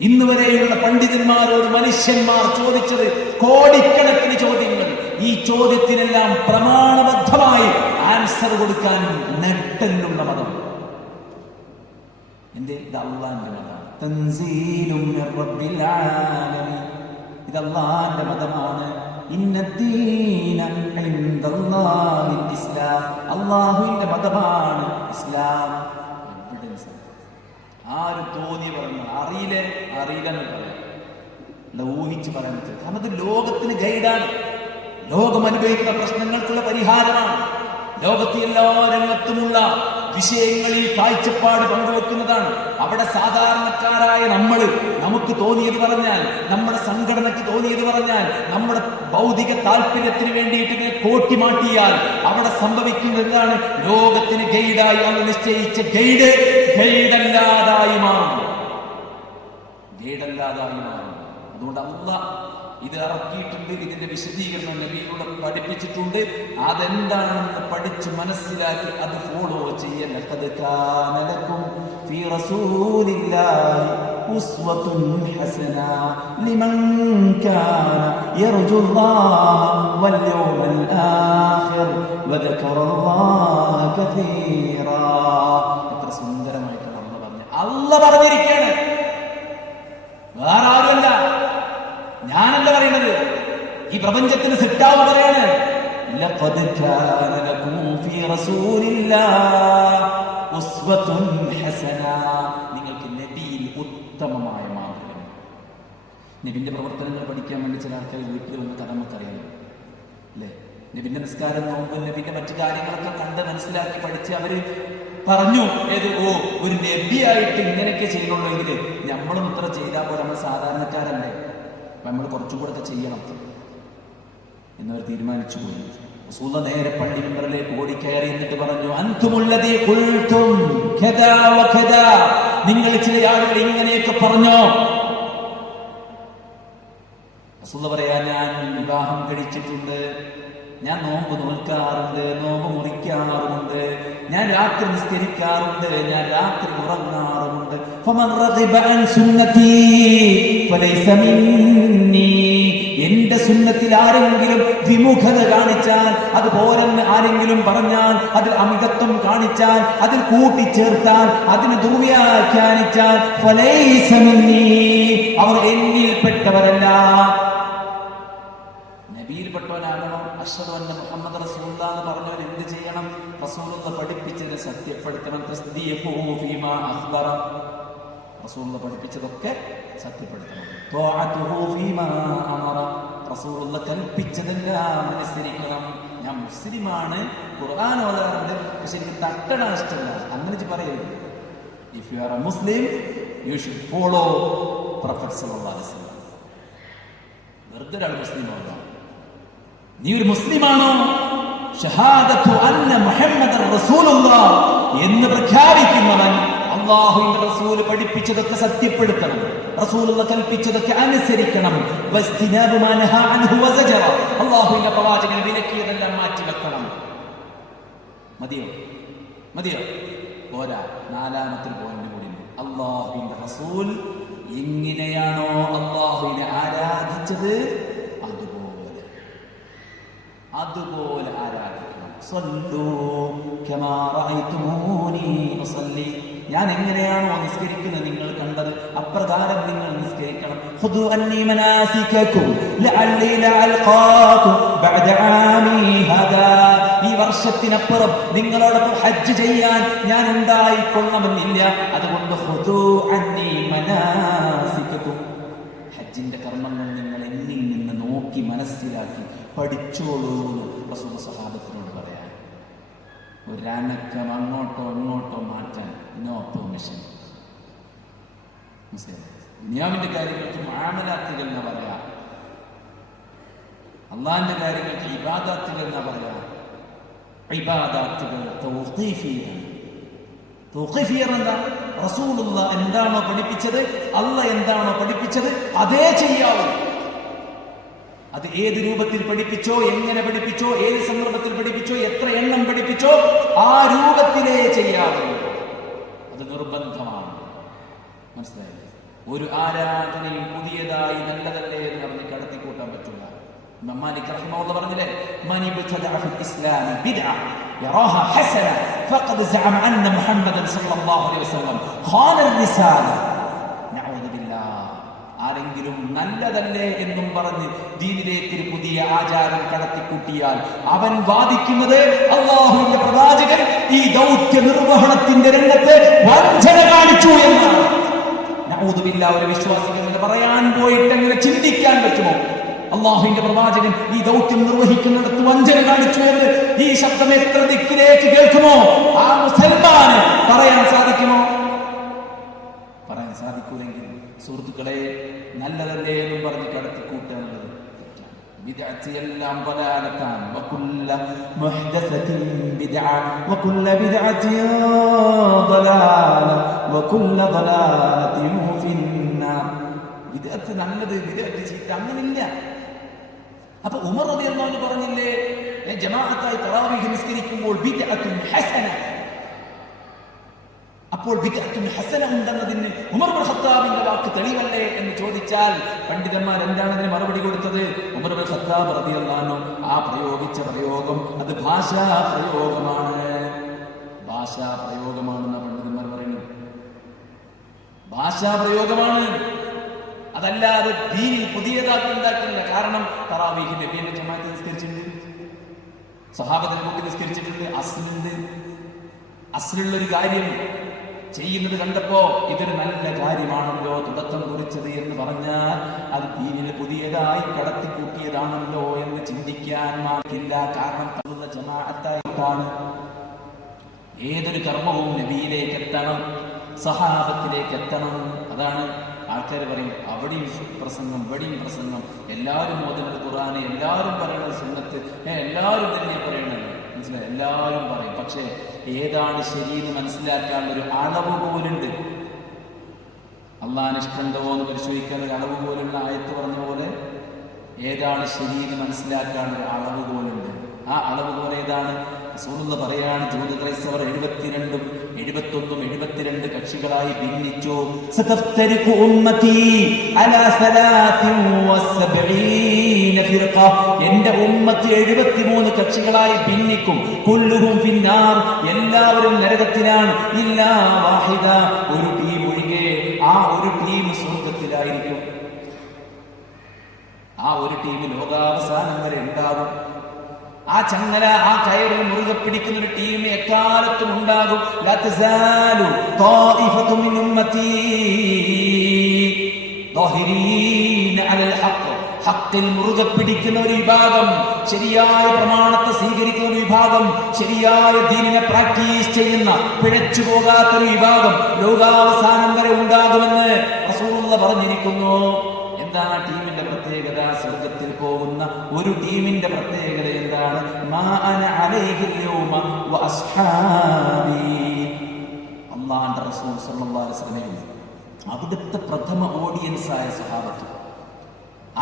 ഇന്ന് വരെയുള്ള പണ്ഡിതന്മാരോട് മനുഷ്യന്മാർ ചോദിച്ചത് കോടിക്കണക്കിന് ചോദ്യങ്ങൾ. ഈ ചോദ്യത്തിനെല്ലാം പ്രമാണബദ്ധമായി ആൻസർ കൊടുക്കാൻ നെട്ടലുള്ള മതം എന്തേ? ഇത് അള്ളാന്റെ മതമാണ്. തൻസീലും മിർ റബ്ബിൽ ആലമീൻ. ഇത് അള്ളാന്റെ മതമാണ്. ഇന്നദ്ദീന ഇൻദല്ലാഹിൽ ഇസ്ലാം. അള്ളാഹുവിന്റെ മതമാണ് ഇസ്ലാം. എവിഡൻസ്. ആരും തോന്നി പറഞ്ഞു അറിയില്ലെന്ന് പറയാം, ഊഹിച്ച് പറയാൻ പറ്റില്ല. കാരണം ഇത് ലോകത്തിന് ഗൈഡാണ്. ലോകം അനുഭവിക്കുന്ന പ്രശ്നങ്ങൾക്കുള്ള പരിഹാരമാണ്. ലോകത്തെ എല്ലാ രംഗത്തുമുള്ള വിഷയങ്ങളിൽ കാഴ്ചപ്പാട് പങ്കുവെക്കുന്നതാണ്. അവിടെ സാധാരണക്കാരായ നമുക്ക് തോന്നിയത് പറഞ്ഞാൽ, നമ്മുടെ സംഘടനയ്ക്ക് തോന്നിയത് പറഞ്ഞാൽ, നമ്മുടെ ഭൗതിക താല്പര്യത്തിന് വേണ്ടിയിട്ട് കോട്ടിമാട്ടിയാൽ അവിടെ സംഭവിക്കുന്നത് എന്താണ്? ലോകത്തിന് ഗൈഡായി അന്ന് നിശ്ചയിച്ച ഗൈഡല്ലാതായി മാറും. അതുകൊണ്ട് അല്ലാഹ് ഇത് ഇറക്കിയിട്ടുണ്ട്. ഇതിന്റെ വിശദീകരണം നബിയിലൂടെ പഠിപ്പിച്ചിട്ടുണ്ട്. അതെന്താണെന്ന് പഠിച്ച് മനസ്സിലാക്കി അത് ഫോളോ ചെയ്യൽ. ലഖദ് കാന ലക്കും ഫീ റസൂലില്ലാഹി ഉസ്വത്തുൻ ഹസന ലിമൻ കാന യർജുല്ലാഹ വൽ യൗമൽ ആഖിർ വദക്കറല്ലാഹ കതീറാ. എത്ര സുന്ദരമായിട്ടുള്ള അല്ലാഹ് പറഞ്ഞിരിക്കുകയാണ്, വേറെ ആരുമല്ല, ഞാനല്ല പറയുന്നത്. ഈ പ്രപഞ്ചത്തിന് സിട്ടാവ് പറയാണ്, ലഖദ് കാന ലകും ഫീ റസൂലില്ലാഹി ഉസ്വത്തുൻ ഹസന. നിങ്ങൾക്ക് നബിയിൽ ഉത്തമമായ മാതൃക. നബിന്റെ പ്രവർത്തനങ്ങൾ പഠിക്കാൻ വേണ്ടി ചില ആൾക്കാർ വീട്ടിൽ വന്ന് കഥ നമുക്കറിയാലോ അല്ലേ? നബിന്റെ നിസ്കാരം, നോമ്പ്, നബിന്റെ മറ്റു കാര്യങ്ങളൊക്കെ കണ്ട് മനസ്സിലാക്കി പഠിച്ച് അവര് പറഞ്ഞു, ഒരു നബിയായിട്ട് ഇങ്ങനെയൊക്കെ ചെയ്യണുള്ളൂ എങ്കിൽ നമ്മളും ഇത്ര ചെയ്താൽ പോലെ, നമ്മൾ സാധാരണക്കാരല്ലേ, നമ്മൾ കുറച്ചും കൂടെ ഒക്കെ ചെയ്യണം എന്നവർ തീരുമാനിച്ചു പോയി. റസൂൽ നേരെ പള്ളി മെമ്പറിലേക്ക് ഓടിക്കയറി എന്നിട്ട് പറഞ്ഞു, അൻതുമുല്ലദീ ഖുൽതും കദാ വകദാ, നിങ്ങൾ ചില ആളുകൾ ഇങ്ങനെയൊക്കെ പറഞ്ഞോ. റസൂൽ പറയാ, ഞാൻ വിവാഹം കഴിച്ചിട്ടുണ്ട്, ഞാൻ നോമ്പ് നോൽക്കാറുണ്ട്, നോമ്പ് മുറിക്കാറുണ്ട്, ഞാൻ രാത്രി നിസ്കരിക്കാറുണ്ട്, ഞാൻ രാത്രി ഉറങ്ങാറുമുണ്ട്. ഫമൻ റഗിബ അൻ സുന്നതി ഫലൈസ മിന്നി, എന്റെ സുന്നത്തിൽ ആരെങ്കിലും വിമുഖത കാണിച്ചാൽ, അതുപോലെന്ന് ആരെങ്കിലും പറഞ്ഞാൽ, അതിൽ അമിതത്വം കാണിച്ചാൽ, അതിൽ കൂട്ടിച്ചേർത്താൽ, അതിന് ദുർവ്യാഖ്യാനിച്ചാൽ, ഫലൈസ മിന്നി, അവർ എന്നിൽപ്പെട്ടവരല്ല. നബിയിൽപ്പെട്ടവനാകണം. അശ്ഹദു അന്ന മുഹമ്മദ് റസൂലുള്ളാഹി എന്ന് പറഞ്ഞവൻ എന്ത് ചെയ്യണം? റസൂലുള്ളാഹി പഠിപ്പിച്ചതിനെ സത്യപ്പെടുത്തണം. തസ്ദീഖു ഫീമാ അഖ്ബറ, റസൂലുള്ളാഹി പഠിപ്പിച്ചതൊക്കെ സത്യപ്പെടുത്തണം. ത്വാഅതുഹു ഫീമാ അമറ, റസൂലുള്ളാഹി കൽപ്പിച്ചതെല്ലാം അനുസരിക്കണം. ഞാൻ മുസ്ലിമാണ്, ഖുർആൻ ഓതാറുണ്ട്, പക്ഷെ എനിക്ക് തട്ടണ ഇഷ്ടമല്ല, അങ്ങനെ പറയരുത്. If you are a Muslim you should follow prophet സല്ലല്ലാഹു അലൈഹി വസല്ലം. വെറുതെ ഒരാൾ മുസ്ലിം ആവുക, നീ ഒരു മുസ്ലിമാണോ, ഷഹാദത്തു അന്ന മുഹമ്മദൻ റസൂലുള്ളാഹ് എന്ന് പ്രഖ്യാപിക്കുന്നവൻ അല്ലാഹുവിന്റെ റസൂൽ പഠിപ്പിച്ചതൊക്കെ സത്യപ്പെടുത്തണം, റസൂലുള്ളാഹി കൽപ്പിച്ചതൊക്കെ അനുസരിക്കണം. വസ്തിനാബു മാ നഹാ അൻഹു വസജറ, അല്ലാഹുവിന്റെ പ്രവാചകൻ വിലക്കിയതെല്ലാം മാറ്റി വെക്കണം. മതിയോ? പോരാ, നാലാമത്തെ പോയിന്റ് കൂടി. അല്ലാഹുവിന്റെ റസൂൽ എങ്ങനെയാണോ അല്ലാഹുവിനെ ആരാധിച്ചത് അതുപോലെ ആരാധിക്കണം. സ്വല്ലൂ കമാ റഅയ്തുമൂനി ഉസല്ലി, ഞാൻ എങ്ങനെയാണോ നിസ്കരിക്കുന്നത് നിങ്ങൾ കണ്ടത് അപ്രകാരം നിങ്ങൾ നിസ്കരിക്കണം. ഖുദു അന്നി മനാസികകും ലഅല്ലി ലഅൽഖാകും ബഅദ ആമി ഹദാ, ഈ വർഷത്തിനപ്പുറം നിങ്ങളോടൊപ്പം ഹജ്ജ് ചെയ്യാൻ ഞാൻ ഉണ്ടായിക്കൊള്ളണമെന്നില്ല, അതുകൊണ്ട് ഖുദു അന്നി മനാസികകും, ഹജ്ജിന്റെ കർമ്മങ്ങൾ നിങ്ങൾ എന്നിൽ നിന്ന് നോക്കി മനസ്സിലാക്കി പഠിച്ചോളൂ എന്ന് റസൂൽ സഹാബത്തിനോട് പറയാൻ. ഒരനക്കം അങ്ങോട്ടോ ഇങ്ങോട്ടോ മാറ്റാൻ നോ പെർമിഷൻ. ദുനിയാവിന്റെ കാര്യങ്ങൾക്ക് മുആമലാത്തുകൾ എന്നാ പറയാ, അള്ളാഹിന്റെ കാര്യങ്ങൾക്ക് ഇബാദത്തുകൾ എന്നാ പറയാ. ഇബാദത്തുകൾ തൗഖീഫിയ എന്താ? റസൂലുള്ളാഹി എന്താണോ പഠിപ്പിച്ചത്, അള്ളാഹ് എന്താണോ പഠിപ്പിച്ചത് അതേ ചെയ്യാവൂ. അത് ഏത് രൂപത്തിൽ പഠിപ്പിച്ചോ, എങ്ങനെ പഠിപ്പിച്ചോ, ഏത് സന്ദർഭത്തിൽ പഠിപ്പിച്ചോ, എത്ര എണ്ണം പഠിപ്പിച്ചോ, ആ രൂപത്തിലേ ചെയ്യാവൂ. അത് നിർബന്ധമാണ്. മനസ്സിലായില്ലേ? ഒരു ആരാധനയും പുതിയതായി നല്ലതല്ലേ എന്ന് പറഞ്ഞ് കടത്തിക്കൂട്ടാൻ പറ്റില്ല. ഇമാം മാലിക് റഹിമഹുല്ലാഹ് പറഞ്ഞില്ലേ, മൻ ഇബ്തദഅ ഫിൽ ഇസ്ലാം ബിദ്അ യറാഹ ഹസന ഫഖദ് സഅമ അന്ന മുഹമ്മദൻ സ്വല്ലല്ലാഹു അലൈഹി വസല്ലം ഖാന റിസാല. നഊദു ബില്ലാഹ്. ആരെങ്കിലും നല്ലതല്ലേ എന്നും പറഞ്ഞ് ദീനിലേക്ക് ഒരു പുതിയ ആചാരം കടത്തിക്കൂട്ടിയാൽ അവൻ വാദിക്കുന്നത് അല്ലാഹുവിന്റെ പ്രവാചകൻ ഈ ദൗത്യ നിർവഹണത്തിന്റെ രംഗത്ത് വഞ്ചന കാണിച്ചു എന്നാണ്. നഊദു ബില്ലാഹ്. ഒരു വിശ്വാസികൾ എന്ന് പറയാൻ പോയിട്ട് എങ്ങനെ ചിന്തിക്കാൻ പറ്റുമോ? അല്ലാഹുവിന്റെ പ്രവാചകൻ ഈ ദൗത്യം നിർവഹിക്കുന്നിടത്ത് വഞ്ചന കാണിച്ചു എന്ന് ഈ ശബ്ദം എത്ര ദിക്കിലേക്ക് കേൾക്കുമോ ആ മുസൽമാന് പറയാൻ സാധിക്കുമോ? പറയാൻ സാധിക്കൂലെങ്കിൽ സുഹൃത്തുക്കളെ, നല്ലതല്ലേ എന്നും പറഞ്ഞ് കടത്തിക്കൂട്ടുക എന്നുള്ളത് ബിദ്അത്തെല്ലാം ളലാലത്താണ്. വകുല്ല മുഹ്ദസത്തിൻ ബിദ്അ വകുല്ല ബിദ്അത്തിൻ ളലാല വകുല്ല ളലാലത്തിൻ ഫിന്നാർ. ബിദ്അത്ത് നല്ലത്, ബിദ്അത്ത് ചീത്ത, അങ്ങനെയില്ല. അപ്പൊ ഉമർ റളിയല്ലാഹു അൻഹു പറഞ്ഞില്ലേ, ജമാഅത്തായി തറാവീഹ് നിസ്കരിക്കുമ്പോൾ ബിദ്അത്തുൻ ഹസന. അപ്പോൾ ബിദ്അത്തുൻ ഹസന ഉണ്ടെന്നതിന് ഉമർ ഇബ്നു ഖത്താബിന്റെ വാക്ക് തെളിവല്ലേ എന്ന് ചോദിച്ചാൽ പണ്ഡിതന്മാർ എന്താണ് അതിന് മറുപടി കൊടുത്തത്? ഉമർ ഇബ്നു ഖത്താബ് റളിയല്ലാഹു അൻഹു ആ പ്രയോഗിച്ച പ്രയോഗം അത് ഭാഷാ പ്രയോഗമാണ്, ഭാഷാ പ്രയോഗമാണെന്ന് പണ്ഡിതന്മാർ പറയുന്നു. ഭാഷാപ്രയോഗമാണ്, അതല്ലാതെ ദീനിൽ പുതിയതാക്കി ഉണ്ടാക്കുന്നില്ല. കാരണം തറാവീഹ് നബിയുടെ ജമാഅത്ത് നിസ്കരിച്ചിട്ടുണ്ട്, സഹാബത്തിനെ കൂട്ടി നിസ്കരിച്ചിട്ടുണ്ട്, അസ്ലുള്ളൊരു കാര്യം ചെയ്യുന്നത് കണ്ടപ്പോ ഇതൊരു നല്ല കാര്യമാണല്ലോ തുടക്കം കുറിച്ചത് എന്ന് പറഞ്ഞാൽ അത് ദീനിൽ പുതിയതായി കടത്തിക്കൂട്ടിയതാണല്ലോ എന്ന് ചിന്തിക്കാൻ മാർക്കില്ല. കാരണം തള്ള ജമാഅത്തായിട്ടാണ്. ഏതൊരു കർമ്മവും നബിയിലേക്ക് എത്തണം, സഹാബത്തിലേക്ക് എത്തണം. അതാണ് ആൾക്കാർ പറയും അവിടെയും പ്രസംഗം ഇവിടെയും പ്രസംഗം, എല്ലാവരും ഓതുന്നത് ഖുർആന്, എല്ലാവരും പറയണത് സുന്നത്ത്, എല്ലാവരും തന്നെ പറയണത്, മനസ്സിലായി, എല്ലാവരും പറയും. പക്ഷെ ഏതാണ് ശരിയെന്ന് മനസ്സിലാക്കാൻ ഒരു അളവ് പോലുണ്ട്. അള്ളാഹ് ഇഷ്ടമുണ്ടോ എന്ന് പരിശോധിക്കാൻ ഒരു അളവ് പോലുള്ള ആയത്ത് പറഞ്ഞ പോലെ ഏതാണ് ശരിയെന്ന് മനസ്സിലാക്കാൻ ഒരു അളവ് പോലുണ്ട്. ആ അളവ് പോലെ ഏതാണ്? റസൂലുള്ളാഹി പറയാണ്, ജൂത ക്രൈസ്തവർ 72, 71, 72 കക്ഷികളായി ഭിന്നിച്ചു. സതഫ്തരിഖു ഉമ്മതി അലാ 73 ഫിർഖ, എന്റെ ഉമ്മത്ത് 73 കക്ഷികളായി ഭിന്നിക്കും. കുല്ലുഹും ഫിന്നാർ, എല്ലാവരും നരകത്തിലാണ്. ഇല്ലാ വാഹിദ, ഒരു ടീം ഒഴികെ. ആ ഒരു ടീം സ്വർഗ്ഗത്തിലായിരിക്കും. ആ ഒരു ടീം ലോകാവസാനം വരെ ഉണ്ടാകും. ആ ചങ്ങല, ആ കയറിൽ മുറുകെ പിടിക്കുന്ന ഒരു ടീം എക്കാലത്തും ഉണ്ടാകും. ലാ തസാലു ത്വായിഫതു മിൻ ഉമ്മതി ളാഹിരീന അലൽ ഹഖ്, ഹഖിൽ മുറുകെ പിടിക്കുന്ന ഒരു വിഭാഗം, ശരിയായ പ്രമാണത്തെ സ്വീകരിക്കുന്ന ഒരു വിഭാഗം, ശരിയായ ദീനിനെ പ്രാക്ടീസ് ചെയ്യുന്ന, പിഴച്ചു പോകാത്തൊരു വിഭാഗം ലോകാവസാനം വരെ ഉണ്ടാകുമെന്ന് റസൂലുള്ളാഹി പറഞ്ഞിരിക്കുന്നു. എന്താണ് ടീമിന്റെ പ്രത്യേകത? സ്വർഗത്തിൽ പോകുന്ന ഒരു ടീമിന്റെ പ്രത്യേകത എന്താണ്? മാ അന അലൈഹിൽ യൗമ വ അസ്ഹാബി. അല്ലാഹുവിന്റെ റസൂൽ സല്ലല്ലാഹു അലൈഹി വസല്ലം അവിടുത്തെ പ്രഥമ ഓഡിയൻസ് ആയ സ്വഹാബത്ത്,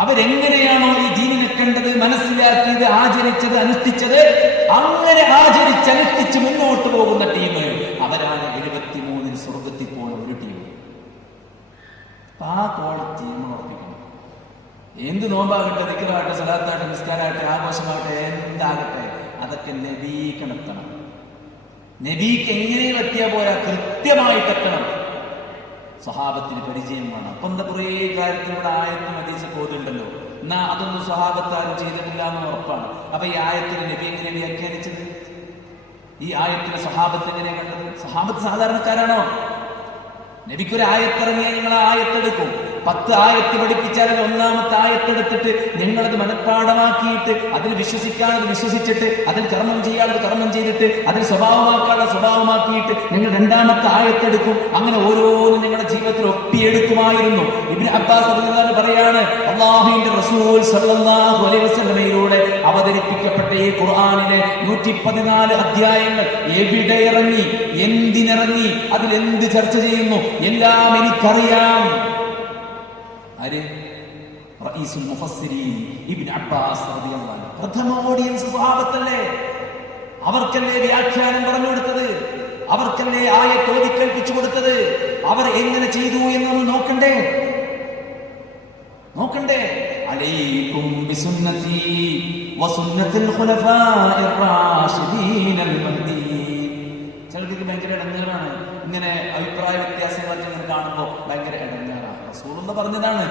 അവരെങ്ങനെയാണോ ഈ ദീനിനെ കണ്ടത്, മനസ്സിലാക്കിയത്, ആചരിച്ചത്, അനുഷ്ഠിച്ചത്, അങ്ങനെ ആചരിച്ചനുഷ്ഠിച്ച് മുന്നോട്ട് പോകുന്ന ടീം, അവരാണ് 73 സ്വർഗത്തിൽ പോയ ഒരു ടീം. ആ ക്വാളിറ്റി നമ്മൾ ഉറപ്പിക്കണം. എന്ത് നോമ്പാകട്ടെ, ദിക്റാകട്ടെ, സലാത്താകട്ടെ, നിസ്കാരമാകട്ടെ, ആഘോഷമാകട്ടെ, എന്താകട്ടെ, അതൊക്കെ നബീക്കെത്തണം. നബീക്ക് എങ്ങനെയും എത്തിയാ പോരാ, കൃത്യമായിട്ട് എത്തണം. സ്വഹാബത്തിന് പരിചയം വേണം. അപ്പൊ എന്താ കുറേ കാര്യത്തിലൂടെ ആയത്തും ഹദീസും ബോധമുണ്ടല്ലോ, എന്നാ അതൊന്നും സ്വഹാബത്ത് ആരും ചെയ്തിട്ടില്ല എന്ന് ഉറപ്പാണ്. അപ്പൊ ഈ ആയത്തിന് നബി എങ്ങനെ വ്യാഖ്യാനിച്ചത്? ഈ ആയത്തിന് സ്വഹാബത്ത് എങ്ങനെയാ കണ്ടത്? സ്വഹാബത്ത് സാധാരണക്കാരാണോ? നബിക്കൊരു ആയത്തിറങ്ങിയാൽ നിങ്ങൾ ആ ആയത്തെടുക്കും. 10 ആയത്ത് പഠിപ്പിച്ചാൽ ഒന്നാമത്തെ ആയത്തെടുത്തിട്ട് നിങ്ങളത് മനഃപ്പാഠമാക്കിയിട്ട് അതിൽ വിശ്വസിക്കാനുള്ളത് വിശ്വസിച്ചിട്ട് അതിൽ കർമ്മം ചെയ്യാനുള്ളത് കർമ്മം ചെയ്തിട്ട് അതിൽ സ്വഭാവമാക്കാനുള്ളത് സ്വഭാവമാക്കിയിട്ട് നിങ്ങൾ രണ്ടാമത്തെ ആയത്തെടുക്കും. അങ്ങനെ ഓരോന്നും നിങ്ങളുടെ ജീവിതത്തിൽ ഒപ്പിയെടുക്കുമായിരുന്നു. ഇബ്നു അബ്ബാസ് റളിയല്ലാഹു പറയാണ്, അല്ലാഹുവിന്റെ റസൂൽ സല്ലല്ലാഹു അലൈഹി വസല്ലമയിലൂടെ അവതരിപ്പിക്കപ്പെട്ട ഈ ഖുർആനിലെ 114 അധ്യായങ്ങൾ എവിടെ ഇറങ്ങി, എന്തിനിറങ്ങി, അതിലെന്ത് ചർച്ച ചെയ്യുന്നു, എല്ലാം എനിക്കറിയാം. ആര്? റഈസുൽ മുഫസ്സിരീൻ ഇബ്നു അബ്ബാസ് റളിയല്ലാഹു അൻഹു. പ്രഥമ ഓഡിയൻസ് സ്വഹാബത്തല്ലേ? അവർക്കല്ലേ വ്യാഖ്യാനം പറഞ്ഞു കൊടുത്തത്, അവർക്കല്ലേ ആയത്ത് ഓതി കേൾപ്പിച്ചു കൊടുത്തത്. അവർ എങ്ങനെ ചെയ്തു എന്ന് നമ്മൾ നോക്കണ്ടേ. അലൈക്കും ബിസുന്നതി വസുന്നത്തുൽ ഖുലഫാഇർ റാഷിദീനൽ മഹ്ദിയീൻ. ചിലർക്ക് ഭയങ്കര ഇടങ്ങേറാണ് ഇങ്ങനെ അഭിപ്രായ വ്യത്യാസങ്ങളൊക്കെ ഇങ്ങനെ കാണുമ്പോൾ, ഭയങ്കര ഇടങ്ങേറാണ്. റസൂലുള്ളാഹി പറഞ്ഞതാണ്,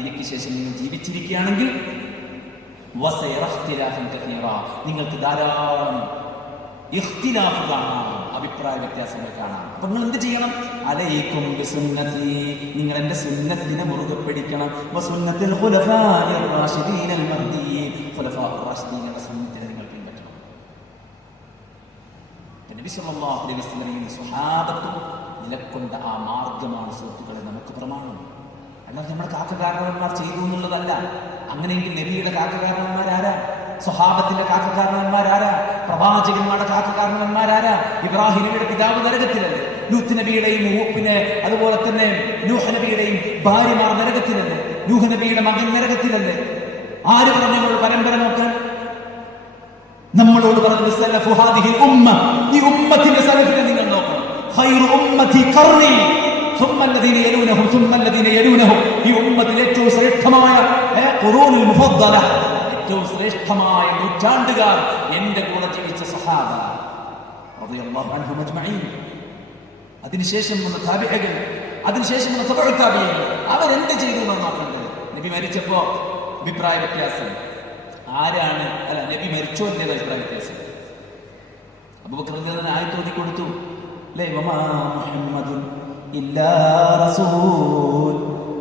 എനിക്ക് ശേഷം നിങ്ങൾ ജീവിച്ചിരിക്കുകയാണെങ്കിൽ നിങ്ങൾക്ക് ധാരാളം ഇഖ്തിലാഫ് കാണാം, അഭിപ്രായ വ്യത്യാസങ്ങൾ കാണാം. അപ്പൊ നിങ്ങൾ എന്ത് ചെയ്യണം? അലൈക്കും ബിസുന്നതി, നിങ്ങൾ എന്റെ സുന്നത്തിനെ മുറുകെ പിടിക്കണം. വസുന്നത്തുൽ ഖുലഫാഇർ റാഷിദീനൽ മഹ്ദിയീൻ, ഖുലഫാഉർ റാഷിദീനയുടെ സുന്നത്തിനെ നിങ്ങൾ പിൻപറ്റണം. നബി സല്ലല്ലാഹു അലൈഹി വസല്ലം സ്വഹാബത്തും നിലക്കൊണ്ട ആ മാർഗമാണ് സുഹൃത്തുക്കളെ നമുക്ക് പ്രമാണം. അല്ലാതെ നമ്മുടെ കാക്കകാരണവന്മാർ ചെയ്തു എന്നുള്ളതല്ല. അങ്ങനെയെങ്കിൽ നബിയുടെ കാക്കകാരണവന്മാരാരാ? സ്വഹാബത്തിന്റെ കാക്കകാരണവന്മാരാരാ? പ്രവാചകന്മാരുടെ കാക്കകാരണവന്മാരാരാ? ഇബ്രാഹിം നബിയുടെ പിതാവ് നരകത്തിലല്ലേ? ലൂത്ത് നബിയുടെയും പിന്നെ അതുപോലെ തന്നെ നൂഹ് നബിയുടെയും ഭാര്യമാർ നരകത്തിലല്ലേ? നൂഹ് നബിയുടെ മകൻ നരകത്തിലല്ലേ? ആര് പറഞ്ഞു നമ്മൾ പരമ്പര നോക്കാൻ? നമ്മളോട് പറഞ്ഞത് സലഫു ഹാദിഹിൽ ഉമ്മ, ഈ ഉമ്മത്തിന്റെ സലഫിനെ നിങ്ങൾ നോക്കണം. ഖൈറു ഉമ്മതി ഖർനി ثم الذين يلونهم ثم الذين يلونهم. ഈ ഉമ്മത്തിൽ ഏറ്റവും ശ്രേഷ്ഠമായ ഖുറൂനുൽ മുഫദ്ദല, ഏറ്റവും ശ്രേഷ്ഠമായ നൂറ്റാണ്ടുകാർ എന്റെ കൂടെ ജീവിച്ച സഹാബ റളിയല്ലാഹു അൻഹും അജ്മഈൻ. അതിനുശേഷം വന്ന താബിഈകൾ, അതിനുശേഷം വന്ന തബഉ താബിഈകൾ, അവരെന്ത് ചെയ്തു എന്നാണ് നോക്കേണ്ടത്. നബി മരിച്ചപ്പോ അഭിപ്രായ വ്യത്യാസം. ആരാണ് നബി മരിച്ചോ അല്ലേ അഭിപ്രായ വ്യത്യാസം. അബൂബക്കർ റളിയല്ലാഹു ആയത്ത് ഓതി കൊടുത്തു, ലേ വമാ മുഹമ്മദുൻ ഇല്ലാ റസൂൽ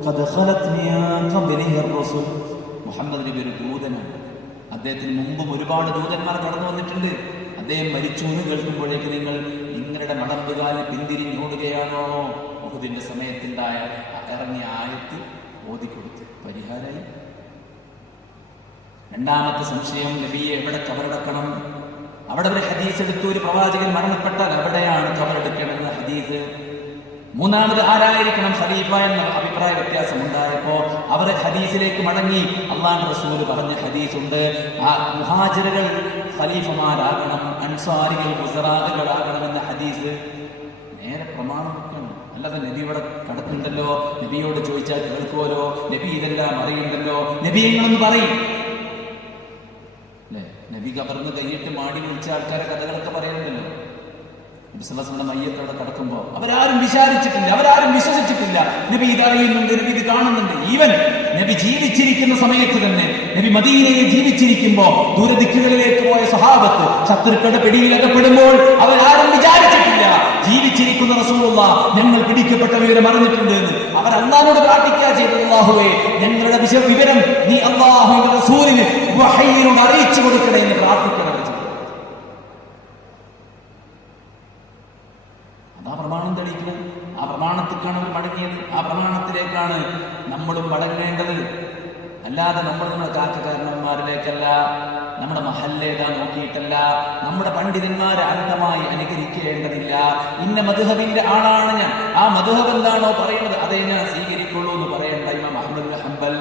ഖദ് ഖലത് മിൻ ഖബ്ലിഹി അർ-റസൂൽ. മുഹമ്മദ് നബി ഒരു ദൂതനാണ്. അദ്ദേഹത്തിന് മുമ്പും ഒരുപാട് ദൂതന്മാർ കടന്നു വന്നിട്ടുണ്ട്. അദ്ദേഹം മരിച്ചു എന്ന് കേൾക്കുമ്പോഴേക്ക് നിങ്ങൾ നിങ്ങളുടെ മടമ്പുകാലിൽ പിന്തിരിഞ്ഞോടുകയാണോ? ഉഹുദിന്റെ സമയത്തുണ്ടായ ഇറങ്ങിയ ആയത്ത് ഓതിക്കൊടുത്ത് പരിഹാരമായി. രണ്ടാമത്തെ സംശയം, നബിയെ എവിടെ കബറടക്കണം? അവിടെ ഒരു ഹദീസ് എടുത്തു, ഒരു പ്രവാചകൻ മരണപ്പെട്ടാൽ എവിടെയാണ് കബറെടുക്കണമെന്ന ഹദീസ്. മൂന്നാമത് ആരായിരിക്കണം ഖലീഫ എന്ന അഭിപ്രായ വ്യത്യാസം ഉണ്ടായപ്പോ അവർ ഹദീസിലേക്ക് മടങ്ങി. അള്ളാഹു റസൂൽ പറഞ്ഞ ഹദീസ് ഉണ്ട്, ആ മുഹാജിറുകൾ ഖലീഫമാരാകണം, അൻസാരികൾ ഖുസറാകളാകണം എന്ന ഹദീസ് നേരെ പ്രമാണം വെക്കണം. അല്ലാതെ നബി ഇവിടെ കിടക്കുന്നുണ്ടല്ലോ, നബിയോട് ചോദിച്ചാൽ കേൾക്കുമല്ലോ, നബി ഇതെല്ലാം അറിയുന്നുണ്ടല്ലോ, നബി എങ്ങനെന്ന് പറയും അല്ലെ? നബി കബർന്ന് കൈയിട്ട് മാടി വിളിച്ച ആൾക്കാരെ കഥകളൊക്കെ പറയുന്നുണ്ടല്ലോ. നബിസ്വല്ലല്ലാഹു മയ്യത്ത് അവിടെ കിടക്കുമ്പോ അവരാരും വിചാരിച്ചിട്ടില്ല, അവരാരും വിശ്വസിച്ചിട്ടില്ല നബി ഇത് അറിയുന്നുണ്ട്, നബി ഇത് കാണുന്നുണ്ട്. ഈവൻ നബി ജീവിച്ചിരിക്കുന്ന സമയത്ത് തന്നെ, നബി മദീനയിൽ ജീവിച്ചിരിക്കുമ്പോ ദൂരദിക്കുകളിലേക്ക് പോയ സ്വഹാബത്ത് ശത്രുക്കളുടെ പിടിയിലകപ്പെടുമ്പോൾ അവരാരും വിചാരിച്ചിട്ടില്ല ജീവിച്ചിരിക്കുന്ന റസൂലുള്ളാഹ് ഞങ്ങൾ പിടിക്കപ്പെട്ട വിവരം അറിഞ്ഞിട്ടുണ്ട് എന്ന്. അവർ അല്ലാഹുവോട് പ്രാർത്ഥിക്കുക ചെയ്തത്, അല്ലാഹുവേ ഞങ്ങളുടെ വിവരം നീ അല്ലാഹുവിന്റെ റസൂലിന് വഹയിലൂടെ അറിയിച്ചു കൊടുക്കണേ എന്ന് പ്രാർത്ഥിക്കണം. ആ പ്രമാണം തെളിയിക്കണം. ആ പ്രമാണത്തിലേക്കാണ് അവർ മടങ്ങിയത്. ആ പ്രമാണത്തിലേക്കാണ് നമ്മളും മടങ്ങേണ്ടത്. അല്ലാതെ നമ്മുടെ കാക്കക്കാരന്മാരിലേക്കല്ല, നമ്മുടെ മഹല്ലേതാ നോക്കിയിട്ടല്ല, നമ്മുടെ പണ്ഡിതന്മാരെ അന്ധമായി അനുകരിക്കേണ്ടതില്ല. ഇന്ന മദ്ഹബിന്റെ ആളാണ് ഞാൻ, ആ മദ്ഹബ് എന്താണോ പറയുന്നത് അതേ ഞാൻ സ്വീകരിക്കുള്ളൂ എന്ന് പറയേണ്ട ഇമാം അഹ്മദ് ബിൻ ഹംബൽ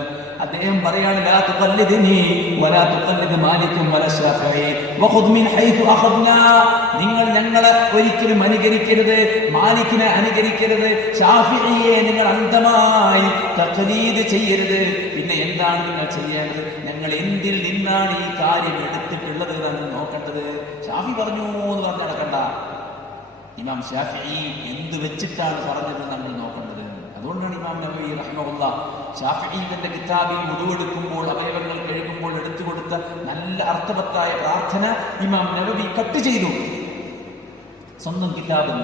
അദ്ദേഹം പറയാണ്, ലാ തുഖല്ലിദ്നി വലാ തുഖല്ലിദ് മാലികും വലാ ശാഫിഈ വഖുദ് മിൻ ഹൈതു അഖദ്നാ. നിങ്ങൾ ഞങ്ങളെ ഒരിക്കലും അനുകരിക്കരുത്, മാലിക്കിനെ അനുകരിക്കരുത്, ഷാഫിഈയെ നിങ്ങൾ അന്ധമായി തഖ്ലീദ് ചെയ്യരുത്. പിന്നെ എന്താണ് നിങ്ങൾ ചെയ്യേണ്ടത്? ഞങ്ങൾ എന്തിൽ നിന്നാണ് ഈ കാര്യം എടുത്തിട്ടുള്ളത് എന്നാണ് നോക്കേണ്ടത്. ഷാഫി പറഞ്ഞു എന്ന് പറഞ്ഞ് നടക്കണ്ട. ഇമാം ഷാഫിഈ എന്ത് വെച്ചിട്ടാണ് പറഞ്ഞത് നമ്മൾ നോക്കേണ്ടത്. അതുകൊണ്ടാണ് ഇമാം നബവി റഹിമഹുല്ലാഹ് ഷാഫിഈ തന്റെ കിതാബിൽ ഉടുവെടുക്കുമ്പോൾ അവയവങ്ങൾ കഴുകുമ്പോൾ എടുത്തു കൊടുത്ത നല്ല അർത്ഥവത്തായ പ്രാർത്ഥന ഇമാം നബവി കട്ട് ചെയ്തു സ്വന്തം കിതാബിൽ.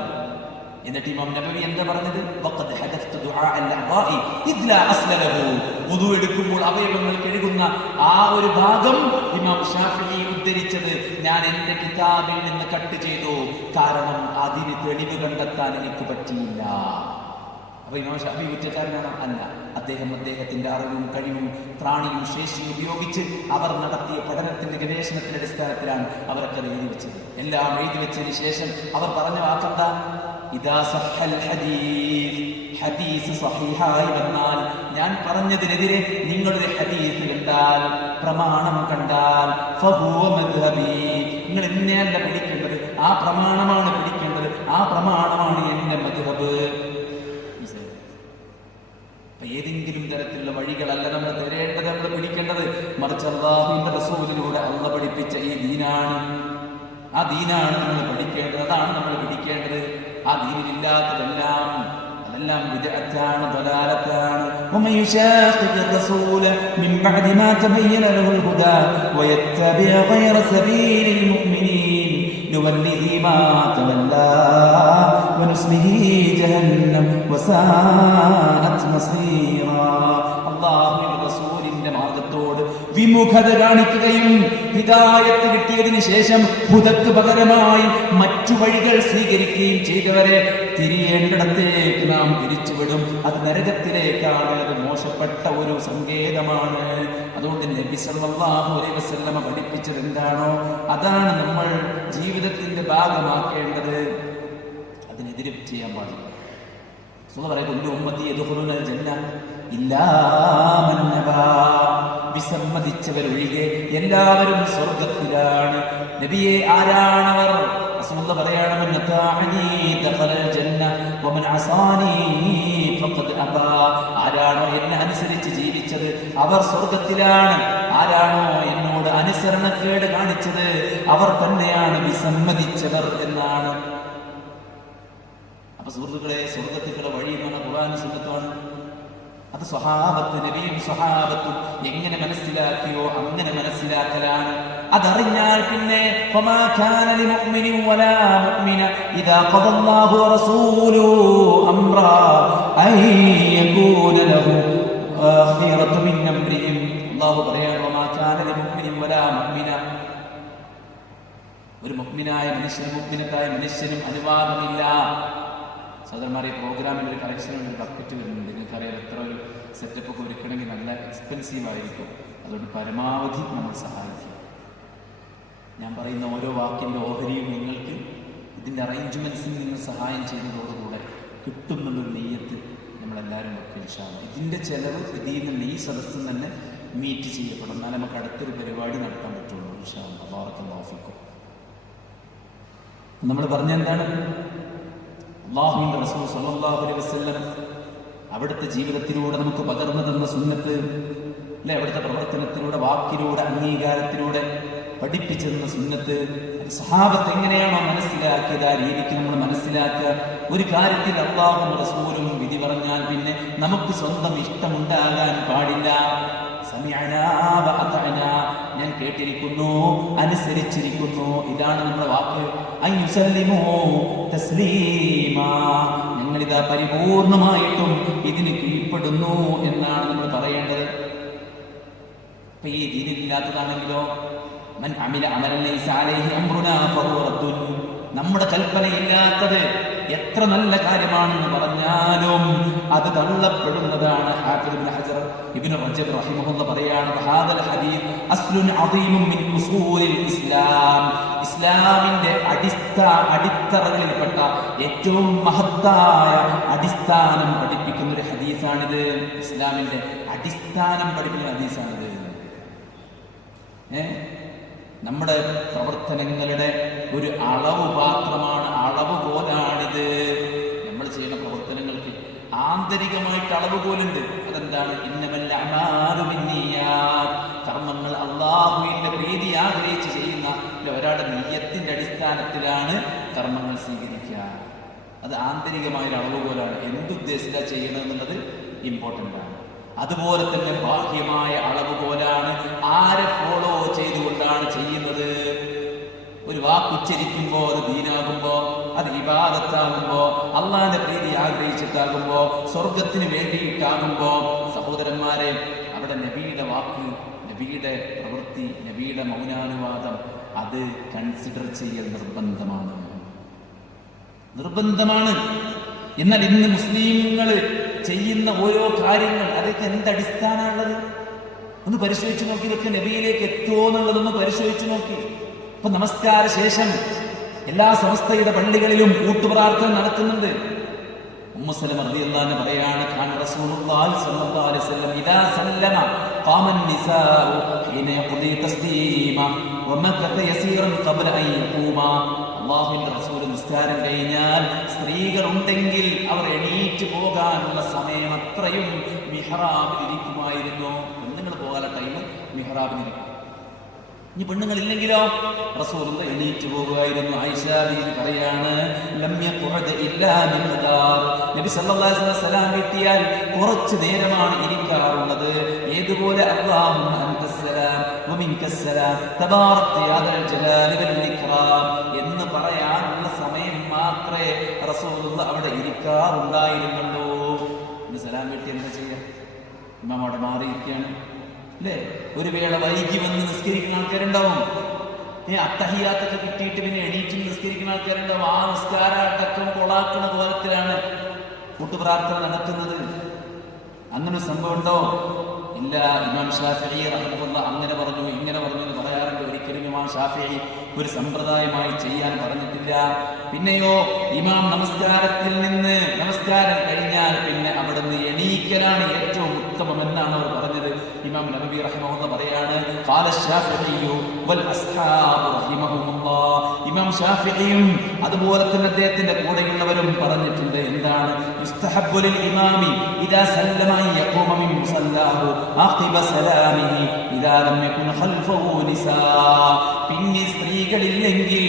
എന്നിട്ട് ഇമാം നബവി എന്താ പറഞ്ഞത്? വഖദ് ഹദഫ്തു ദുആ അൽ-അഅദാഇ ഇദ് ലാ അസ്ല ലഹു. വുദു എടുക്കുമ്പോൾ അവയവങ്ങൾ കഴുകുന്ന ആ ഒരു ഭാഗം ഇമാം ഷാഫിഈ ഉദ്ധരിച്ചത് ഞാൻ എന്റെ കിതാബിൽ നിന്ന് കട്ട് ചെയ്തു, കാരണം അതിന് തെളിവ് കണ്ടെത്താൻ എനിക്ക് പറ്റിയില്ല. അപ്പൊ ഇമാം ഷാഫിഈ കുറ്റക്കാരനാണോ? അല്ല. അദ്ദേഹത്തിന്റെ അറിവും കഴിവും ത്രാണിയും ശേഷിയും ഉപയോഗിച്ച് അവർ നടത്തിയ പഠനത്തിന്റെ ഗവേഷണത്തിന്റെ അടിസ്ഥാനത്തിലാണ് അവരൊക്കെ എഴുതി വെച്ചത്. എല്ലാം എഴുതി വെച്ചതിന് ശേഷം അവർ പറഞ്ഞ വാക്കെന്താ? ഇദാ സഹൽ ഹദീസ്, ഹദീസ് സഹീഹായി വന്നാൽ, ഞാൻ പറഞ്ഞതിനെതിരെ നിങ്ങളൊരു ഹദീസ് കണ്ടാൽ, പ്രമാണം കണ്ടാൽ, ഫഹുവ മദ്ഹബി, നിങ്ങൾ എന്നെയല്ല പിടിക്കേണ്ടത്, ആ പ്രമാണമാണ് പിടിക്കേണ്ടത്, ആ പ്രമാണമാണ് എന്റെ മദ്ഹബ്. ഏതെങ്കിലും തരത്തിലുള്ള വഴികളല്ല നമ്മൾ തരേണ്ടത്, നമ്മൾ പിടിക്കേണ്ടത്. മറിച്ച് അല്ലാഹുവിന്റെ റസൂലിലൂടെ അല്ലാഹു പഠിപ്പിച്ച ഈ ദീനാണ്, ആ ദീനാണ് നമ്മൾ പഠിക്കേണ്ടത്, അതാണ് നമ്മൾ പിടിക്കേണ്ടത്. ആ ദീനിലില്ലാത്തതെല്ലാം അതെല്ലാം ബിദ്അത്താണ്, ദലാലത്താണ്. വമൻ യുശാഖിഖിർ റസൂല മിൻ ബഅദി മാ തബയ്യന ലഹുൽ ഹുദാ വയത്തബി ഗൈറ സബീലിൽ മുഅ്മിനീൻ നുവല്ലിഹി മാ തവല്ലാ വനുസ്ലിഹി ജഹന്നം വസാഅത് മസീറാ. അല്ലാഹുവിന്റെ റസൂലിന്റെ മാർഗ്ഗത്തോട് വിമുഖത കാണിക്കുകയും ഹിദായത്ത് കിട്ടിയതിനു ശേഷം ഹുദക്ക് പകരമായി മറ്റു വഴികൾ സ്വീകരിക്കുകയും ചെയ്തവരെ തിരിയേണ്ടിടത്തേക്ക് നാം തിരിച്ചുവിടും. അത് നരകത്തിലേക്കാണ്, അത് മോശപ്പെട്ട ഒരു സങ്കേതമാണ്. അതുകൊണ്ട് നബി സല്ലല്ലാഹു അലൈഹി വസല്ലമ പഠിപ്പിച്ചത് എന്താണോ അതാണ് നമ്മൾ ജീവിതത്തിന്റെ ഭാഗമാക്കേണ്ടത്. അതിനെതിരെ ചെയ്യാൻ പാടില്ല. വിസമ്മതിച്ചവരൊഴികെ എല്ലാവരും സ്വർഗത്തിലാണ്. നബിയെ ആരാണവർ? റസൂലുള്ളാഹി പറയണമെന്ന് ആരാണോ എന്നെ അനുസരിച്ച് ജീവിച്ചത് അവർ സ്വർഗത്തിലാണ്. ആരാണോ എന്നോട് അനുസരണക്കേട് കാണിച്ചത് അവർ തന്നെയാണ് വിസമ്മതിച്ചവർ എന്നാണ്. അപ്പൊ സുഹൃത്തുക്കളെ, സ്വർഗത്തിലുള്ള വഴി എന്ന് പറഞ്ഞ ഖുർആനും സുന്നത്തുമാണ്. അത് സ്വഹാബത്ത്, നബിയും സ്വഹാബത്തും എങ്ങനെ മനസ്സിലാക്കിയോ അങ്ങനെ മനസ്സിലാക്കലാണ്. അതറിഞ്ഞാൽ പിന്നെ ഫമാ കാന ലിമുഅ്മിനിൻ വലാ മുഅ്മിന ഇദാ ഖദല്ലാഹു വറസൂലുഹു അംറാ അൻ യകൂന ലഹു ഖിറത്തു മിൻ അംരിഹിം. അല്ലാഹു പറയാണ്, ഫമാ കാന ലിമുഅ്മിനിൻ വലാ മുഅ്മിന, ഒരു മുഅ്മിനായ മനുഷ്യനും മുഅ്മിനത്തായ മനുഷ്യനും അനുവാദമില്ല. സഹോദരന്മാരെ, പ്രോഗ്രാമിൽ ഒരു കറക്ഷൻ ഒരു ബക്കറ്റ് വരുന്നുണ്ട്. നിങ്ങൾക്കറിയാം, എത്ര ഒരു സെറ്റപ്പ് ഒക്കെ ഒരുക്കണമെങ്കിൽ നല്ല എക്സ്പെൻസീവ് ആയിരിക്കും. അതുകൊണ്ട് പരമാവധി നമ്മൾ സഹായിക്കുക. ഞാൻ പറയുന്ന ഓരോ വാക്കിൻ്റെ ഓഹരിയും നിങ്ങൾക്ക് ഇതിൻ്റെ അറേഞ്ച്മെൻറ്റ്സിന് നിങ്ങൾ സഹായം ചെയ്യുന്നതോടുകൂടെ കിട്ടും എന്നുള്ളൊരു നെയ്യത്ത് നമ്മളെല്ലാവരും വെക്കുക ഇൻഷാ അല്ലാഹ്. ഇതിൻ്റെ ചെലവ് ഇതിൽ നിന്ന് ഈ സദസ്സിൽ തന്നെ മീറ്റ് ചെയ്യപ്പെടും. എന്നാൽ നമുക്ക് അടുത്തൊരു പരിപാടി നടത്താൻ പറ്റുള്ളൂ ഇൻഷാ അല്ലാഹ്. ബാറക്കല്ലാഹു ഫീക്കും. നമ്മൾ പറഞ്ഞെന്താണ്? അല്ലാഹുവിൻ്റെ റസൂൽ സ്വല്ലല്ലാഹു അലൈഹി വസല്ലം അവിടുത്തെ ജീവിതത്തിലൂടെ നമുക്ക് പകർന്നു തന്ന സുന്നത്ത് അല്ലെ, അവിടുത്തെ പ്രവർത്തനത്തിലൂടെ, വാക്കിലൂടെ, അംഗീകാരത്തിലൂടെ പഠിപ്പിച്ചു തന്ന സുന്നത്ത്, സഹാബത്ത് എങ്ങനെയാണോ മനസ്സിലാക്കിയത് ആ രീതിക്ക് നമ്മൾ മനസ്സിലാക്കുക. ഒരു കാര്യത്തിൽ അല്ലാഹുവും റസൂലും വിധി പറഞ്ഞാൽ പിന്നെ നമുക്ക് സ്വന്തം ഇഷ്ടമുണ്ടാകാൻ പാടില്ല. സമിഅനാ വ അതഅനാ, ഞാൻ കേട്ടിരിക്കുന്നു, അനുസരിച്ചിരിക്കുന്നു, ഇതാണ് നമ്മുടെ വാക്ക്. അയ്യുസല്ലിമൂ തസ്ലീമാ, ഞങ്ങളിതാ പരിപൂർണമായിട്ടും ഇതിന് കീഴ്പ്പെടുന്നു എന്നാണ് നമ്മൾ പറയേണ്ടത്. അപ്പൊ ഈ ദീനില്ലാത്തതാണെങ്കിലോ, മൻ അമില അമലൻ ലൈസ അലൈഹി അംറുനാ ഫഹുവ റദ്ദുൻ, നമ്മുടെ കൽപ്പനയില്ലാത്തത് എത്ര നല്ല കാര്യമാണെന്ന് പറഞ്ഞാലും അത് തള്ളപ്പെടുന്നതാണ്. ഹാഫിദ് ഇബ്നു ഹജർ ഇബ്നു റജബ് റഹിമഹുല്ലാഹ് പറയാണ്, ഹാദൽ ഹദീസ് അസ്ലുൻ അദീമുൻ മിൻ ഉസൂലിൽ ഇസ്ലാം, ഇസ്ലാമിന്റെ അടിത്തറകളിൽപ്പെട്ട ഏറ്റവും മഹത്തായ അടിസ്ഥാനം പഠിപ്പിക്കുന്ന ഒരു ഹദീസാണിത്. ഇസ്ലാമിന്റെ അടിസ്ഥാനം പഠിപ്പിക്കുന്ന ഹദീസാണിത്. നമ്മുടെ പ്രവർത്തനങ്ങളുടെ ഒരു അളവ് പാത്രമാണ്, അളവുകോലാണിത്. നമ്മൾ ചെയ്യുന്ന പ്രവർത്തനങ്ങൾക്ക് ആന്തരികമായിട്ട് അളവുകോലുണ്ട്. അതെന്താണ്? ഇന്നമൽ അഅ്മാലു ബിന്നിയ്യാത്ത്, കർമ്മങ്ങൾ അല്ലാഹുവിന്റെ പ്രീതി ആഗ്രഹിച്ച് ചെയ്യുന്ന ഒരാളുടെ നിയ്യത്തിന്റെ അടിസ്ഥാനത്തിലാണ് കർമ്മങ്ങൾ സ്വീകരിക്കുക. അത് ആന്തരികമായ ഒരു അളവുകോലാണ്. എന്തുദ്ദേശിച്ചാ ചെയ്യണമെന്നുള്ളത് ഇമ്പോർട്ടൻ്റ് ആണ്. അതുപോലെ തന്നെ ബാഹ്യമായ അളവുകോലാണ്. ആരെ ഫോളോ ചെയ്തുകൊണ്ടാണ് ചെയ്യുന്നത്? ഒരു വാക്കുച്ചരിക്കുമ്പോ അത് ദീനാകുമ്പോ, അത് ഇബാദത്താകുമ്പോ, അള്ളാഹിന്റെ പ്രീതി ആഗ്രഹിച്ചിട്ടാകുമ്പോ, സ്വർഗത്തിന് വേണ്ടിയിട്ടാകുമ്പോ, സഹോദരന്മാരെ, അവിടെ നബിയുടെ വാക്ക്, നബിയുടെ പ്രവൃത്തി, നബിയുടെ മൗനാനുവാദം അത് കൺസിഡർ ചെയ്യൽ നിർബന്ധമാണ്. എന്നാൽ ഇന്ന് മുസ്ലിങ്ങൾ ചെയ്യുന്ന ഓരോ കാര്യങ്ങൾ അതൊക്കെ എന്തടിസ്ഥാനമുള്ളത് ഒന്ന് പരിശോധിച്ചു നോക്കി. ഇതൊക്കെ നബിയിലേക്ക് എത്തുമോ എന്നുള്ളതൊന്ന് പരിശോധിച്ചു നോക്കി. ഇപ്പൊ നമസ്കാര ശേഷം എല്ലാ സമസ്തയുടെ പള്ളികളിലും കൂട്ടുപ്രാർത്ഥന നടത്തുന്നുണ്ട്. ഉമ്മു സലമ റളിയല്ലാഹു അൻഹ പറയാണ്, ഖാന റസൂലുള്ളാഹി സ്വല്ലല്ലാഹു അലൈഹി വസല്ലം ഇദാ സല്ലമ ഖാമ النിസാഉ ഹീന യഖ്ദി തസ്ലീമ വമകത യസീറൻ ഖബ്ല അൻ യഖൂമ. അല്ലാഹുവിന്റെ റസൂൽ നിസ്കാരം കഴിഞ്ഞാൽ സ്ത്രീകൾ ഉണ്ടെങ്കിൽ അവർ എണീറ്റ് പോകാനുള്ള സമയം അത്രയും മിഹ്റാബിൽ ഇരിക്കുമായിരുന്നു. പെണ്ണുങ്ങൾ പോകാനുള്ള ടൈം മിഹ്റാബിലിരിക്കും. ഇനി പെണ്ണുങ്ങളില്ലെങ്കിലോ റസൂലുള്ള എണീറ്റ് പോകുമായിരുന്നു. ആയിഷ ബീവി പറയാണ്, ലം യഖുദ് ഇല്ലാ മിഖ്ദാർ, നബി സല്ലല്ലാഹു അലൈഹി വസല്ലം കിട്ടിയാൽ കുറച്ച് നേരമാണ് ഇരിക്കാറുള്ളത്. ഏതുപോലെ അല്ലാഹുമ്മ അൻതസ്സലാം വമിൻകസ്സലാം തബാറക്ത യാ ദൽ ജലാലി വൽ ഇക്റാം എന്ന് പറയാനുള്ള സമയം മാത്രമേ റസൂലുള്ള അവിടെ ഇരിക്കാറുണ്ടായിരുന്നുള്ളൂ. ഇന്ന് സലാം കിട്ടി എന്താ ചെയ്യുക? ഇമാം അവിടെ മാറിയിരിക്കുകയാണ് അല്ലേ? ഒരു വേള വൈകി വന്ന് നിസ്കരിക്കുന്ന ആൾക്കാരുണ്ടാവും. അത്തഹിയാത്തൊക്കെ കിട്ടിയിട്ട് പിന്നെ എണീറ്റ് നിസ്കരിക്കുന്ന ആൾക്കാരുണ്ടാവും. ആ നിസ്കാര അടക്കം കൊളാക്കുന്ന കോലത്തിലാണ് കൂട്ടുപ്രാർത്ഥന നടത്തുന്നത്. അങ്ങനെ സംഭവം ഉണ്ടോ? ഇല്ല. ഇമാം ഷാഫിഈ റഹിമഹുല്ലാഹ് അങ്ങനെ പറഞ്ഞു ഇങ്ങനെ പറഞ്ഞു എന്ന് പറയാറുണ്ട്. ഒരിക്കലും ഇമാം ഷാഫിഈ ഒരു സമ്പ്രദായമായി ചെയ്യാൻ പറഞ്ഞിട്ടില്ല. പിന്നെയോ ഇമാം നമസ്കാരത്തിൽ നിന്ന് നമസ്കാരം കഴിഞ്ഞാൽ പിന്നെ അവിടുന്ന് എണീക്കലാണ് ഏറ്റവും ഉത്തമം എന്നാണ് അവർ പറഞ്ഞത്. ഇമാം നബവി റഹിമഹുല്ലാഹ് പറയാണ്, ഖാല ശാഫിഈ വൽ അസ്ഹാബ് റഹിമഹുല്ലാഹ്, ഇമാം ഷാഫിഈയും അതുപോലെ തന്നെ അദ്ദേഹത്തിന്റെ കൂടെയുള്ളവരും പറഞ്ഞിട്ടുണ്ട്. എന്താണ്? യുസ്തഹബ്ബു ലിൽ ഇമാമി ഇദാ സല്ലമ അൻ യഖൂമ മിൻ മുസല്ലാഹു അഖിബ സലാമിഹി ഇദാ ലം യകുൻ ഖൽഫഹു നിസാ. പിന്നെ സ്ത്രീകളില്ലെങ്കിൽ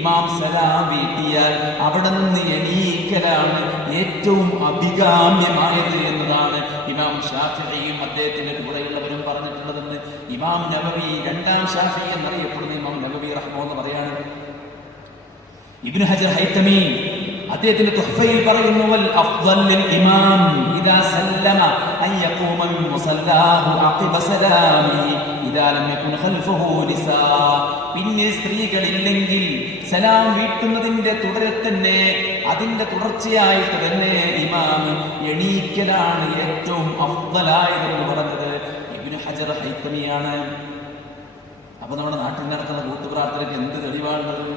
ഇമാം സലാം വീട്ടിയാൽ അവിടെ നിന്ന് എണീക്കലാണ് ഏറ്റവും അഭികാമ്യമായത് എന്നതാണ് ഇമാം ഷാഫിഈയും അദ്ദേഹത്തിന്റെ കൂടെയുള്ളവരും പറഞ്ഞിട്ടുള്ളതെന്ന് ഇമാം നബവി, രണ്ടാം ഷാഫിഈ എന്നറിയപ്പെടുന്ന ഇമാം നബവി റഹ്മത്തുള്ളാഹി പറയാണ്. ഇബ്നു ഹജർ ഹൈതമി അദ്ദേഹത്തിന്റെ തുഹ്ഫയിൽ പറയുന്നു, വൽ അഫ്ദൽ ലിൽ ഇമാം ഇദാ സല്ലമ അൻ യഖൂമ മിൻ മുസല്ലാഹു അഖിബ സലാമിഹി ഇദാ ലം യകുൻ ഖൽഫഹു നിസാ. പിന്നെ സ്ത്രീകളില്ലെങ്കിൽ സലാം വീട്ടുന്നതിന്റെ തുടരെ തന്നെ, അതിന്റെ തുടർച്ചയായിട്ട് തന്നെ ഇമാം എണീക്കലാണ് ഏറ്റവും അഫ്ദലായതെന്ന് പറഞ്ഞത് ഇബ്നു ഹജർ ഹൈതമിയാണ്. അപ്പൊ നമ്മുടെ നാട്ടിൽ നടക്കുന്ന കൂട്ടുപ്രാർത്ഥനയ്ക്ക് എന്ത് തെളിവാണുള്ളത്?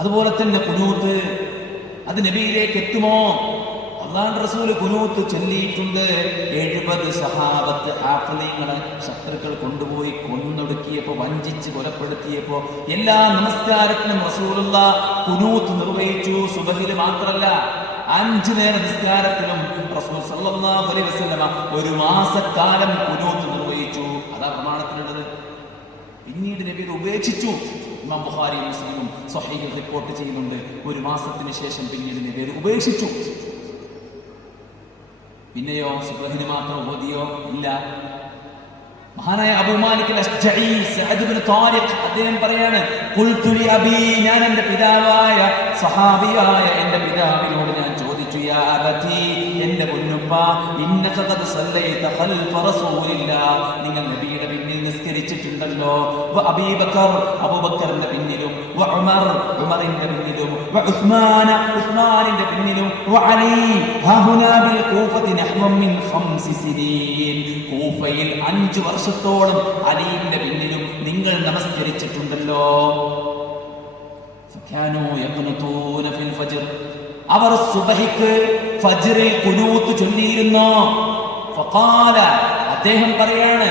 അതുപോലെ തന്നെ ഖുനൂത്ത് അത് നബിയിലേക്ക് എത്തുമോ? അല്ലാഹുവിന്റെ റസൂൽ ഖുനൂത്ത് ചൊല്ലിയിട്ടുണ്ട്. 70 സഹാബത്ത് ഹാഫിളീങ്ങളെ ശത്രുക്കൾ കൊണ്ടുപോയി കൊന്നൊടുക്കിയപ്പോ, വഞ്ചിച്ച് കൊലപ്പെടുത്തിയപ്പോ എല്ലാ നമസ്കാരത്തിനും റസൂലുള്ളാഹ് ഖുനൂത്ത് നിർവഹിച്ചു. സുബഹിൽ മാത്രമല്ല, 5 നേര നിസ്കാരത്തിലും റസൂൽ സല്ലല്ലാഹു അലൈഹി വസല്ലമ 1 മാസക്കാലം ഖുനൂത്ത് നിർവഹിച്ചു. അതാ പ്രമാണത്തിലുള്ളത്. പിന്നീട് നബി ഇത് ഉപേക്ഷിച്ചു. ഇമാം ബുഖാരി മുസ്ലിമും സ്വഹീഹിൽ റിപ്പോർട്ട് ചെയ്യുന്നുണ്ട്. 1 മാസത്തിന് ശേഷം പിന്നീട് നബി ഇത് ഉപേക്ഷിച്ചു. പിന്നെയോ സുബ്ഹിന് മാത്രം ഓതിയോ? ഇല്ല. മഹാനായ അബൂ മാലിക് അൽ-അശ്ജഈ സഅദ് ഇബ്നു താരിഖ് അദ്ദേഹം പറയാണ്, ഖുൽതു ലി അബീ, ഞാൻ എൻ്റെ പിതാവായ സഹാബിയായ എൻ്റെ പിതാവിനോട് ഞാൻ ചോദിച്ചു, യാ അബതി, എൻ്റെ പൊന്നുപ്പ, ഇന്നക ഖദ് സല്ലൈത ഖൽഫ റസൂലില്ലാഹ്, നിങ്ങൾ നബിയുടെ പിന്നിൽ നിസ്കരിച്ചിട്ടുണ്ടല്ലോ. വ അബീബക്കർ, അബൂബക്കറിന്റെ പിന്നിലും, വ ഉമർ, ഉമറിന്റെ പിന്നിലും, വ ഉസ്മാന, ഉസ്മാനിന്റെ പിന്നിലും, വ അലി ഹാഹുനാ ബിൽ കൂഫത്തി നഹ്വൻ മിൻ 5 സിനീൻ, കൂഫയിൽ 5 വർഷത്തോളം അലിയുടെ പിന്നിലും നിങ്ങൾ നമസ്കരിച്ചിട്ടുണ്ടല്ലോ. ഫകാനൂ യഖ്നുതൂന ഫിൽ ഫജ്ർ, അവർ സുബഹിക്ക് ഫജ്റിൽ ഖുനൂത്ത് ചൊല്ലിയിരുന്നു. ഫഖാല, അദ്ദേഹം പറയാണ്,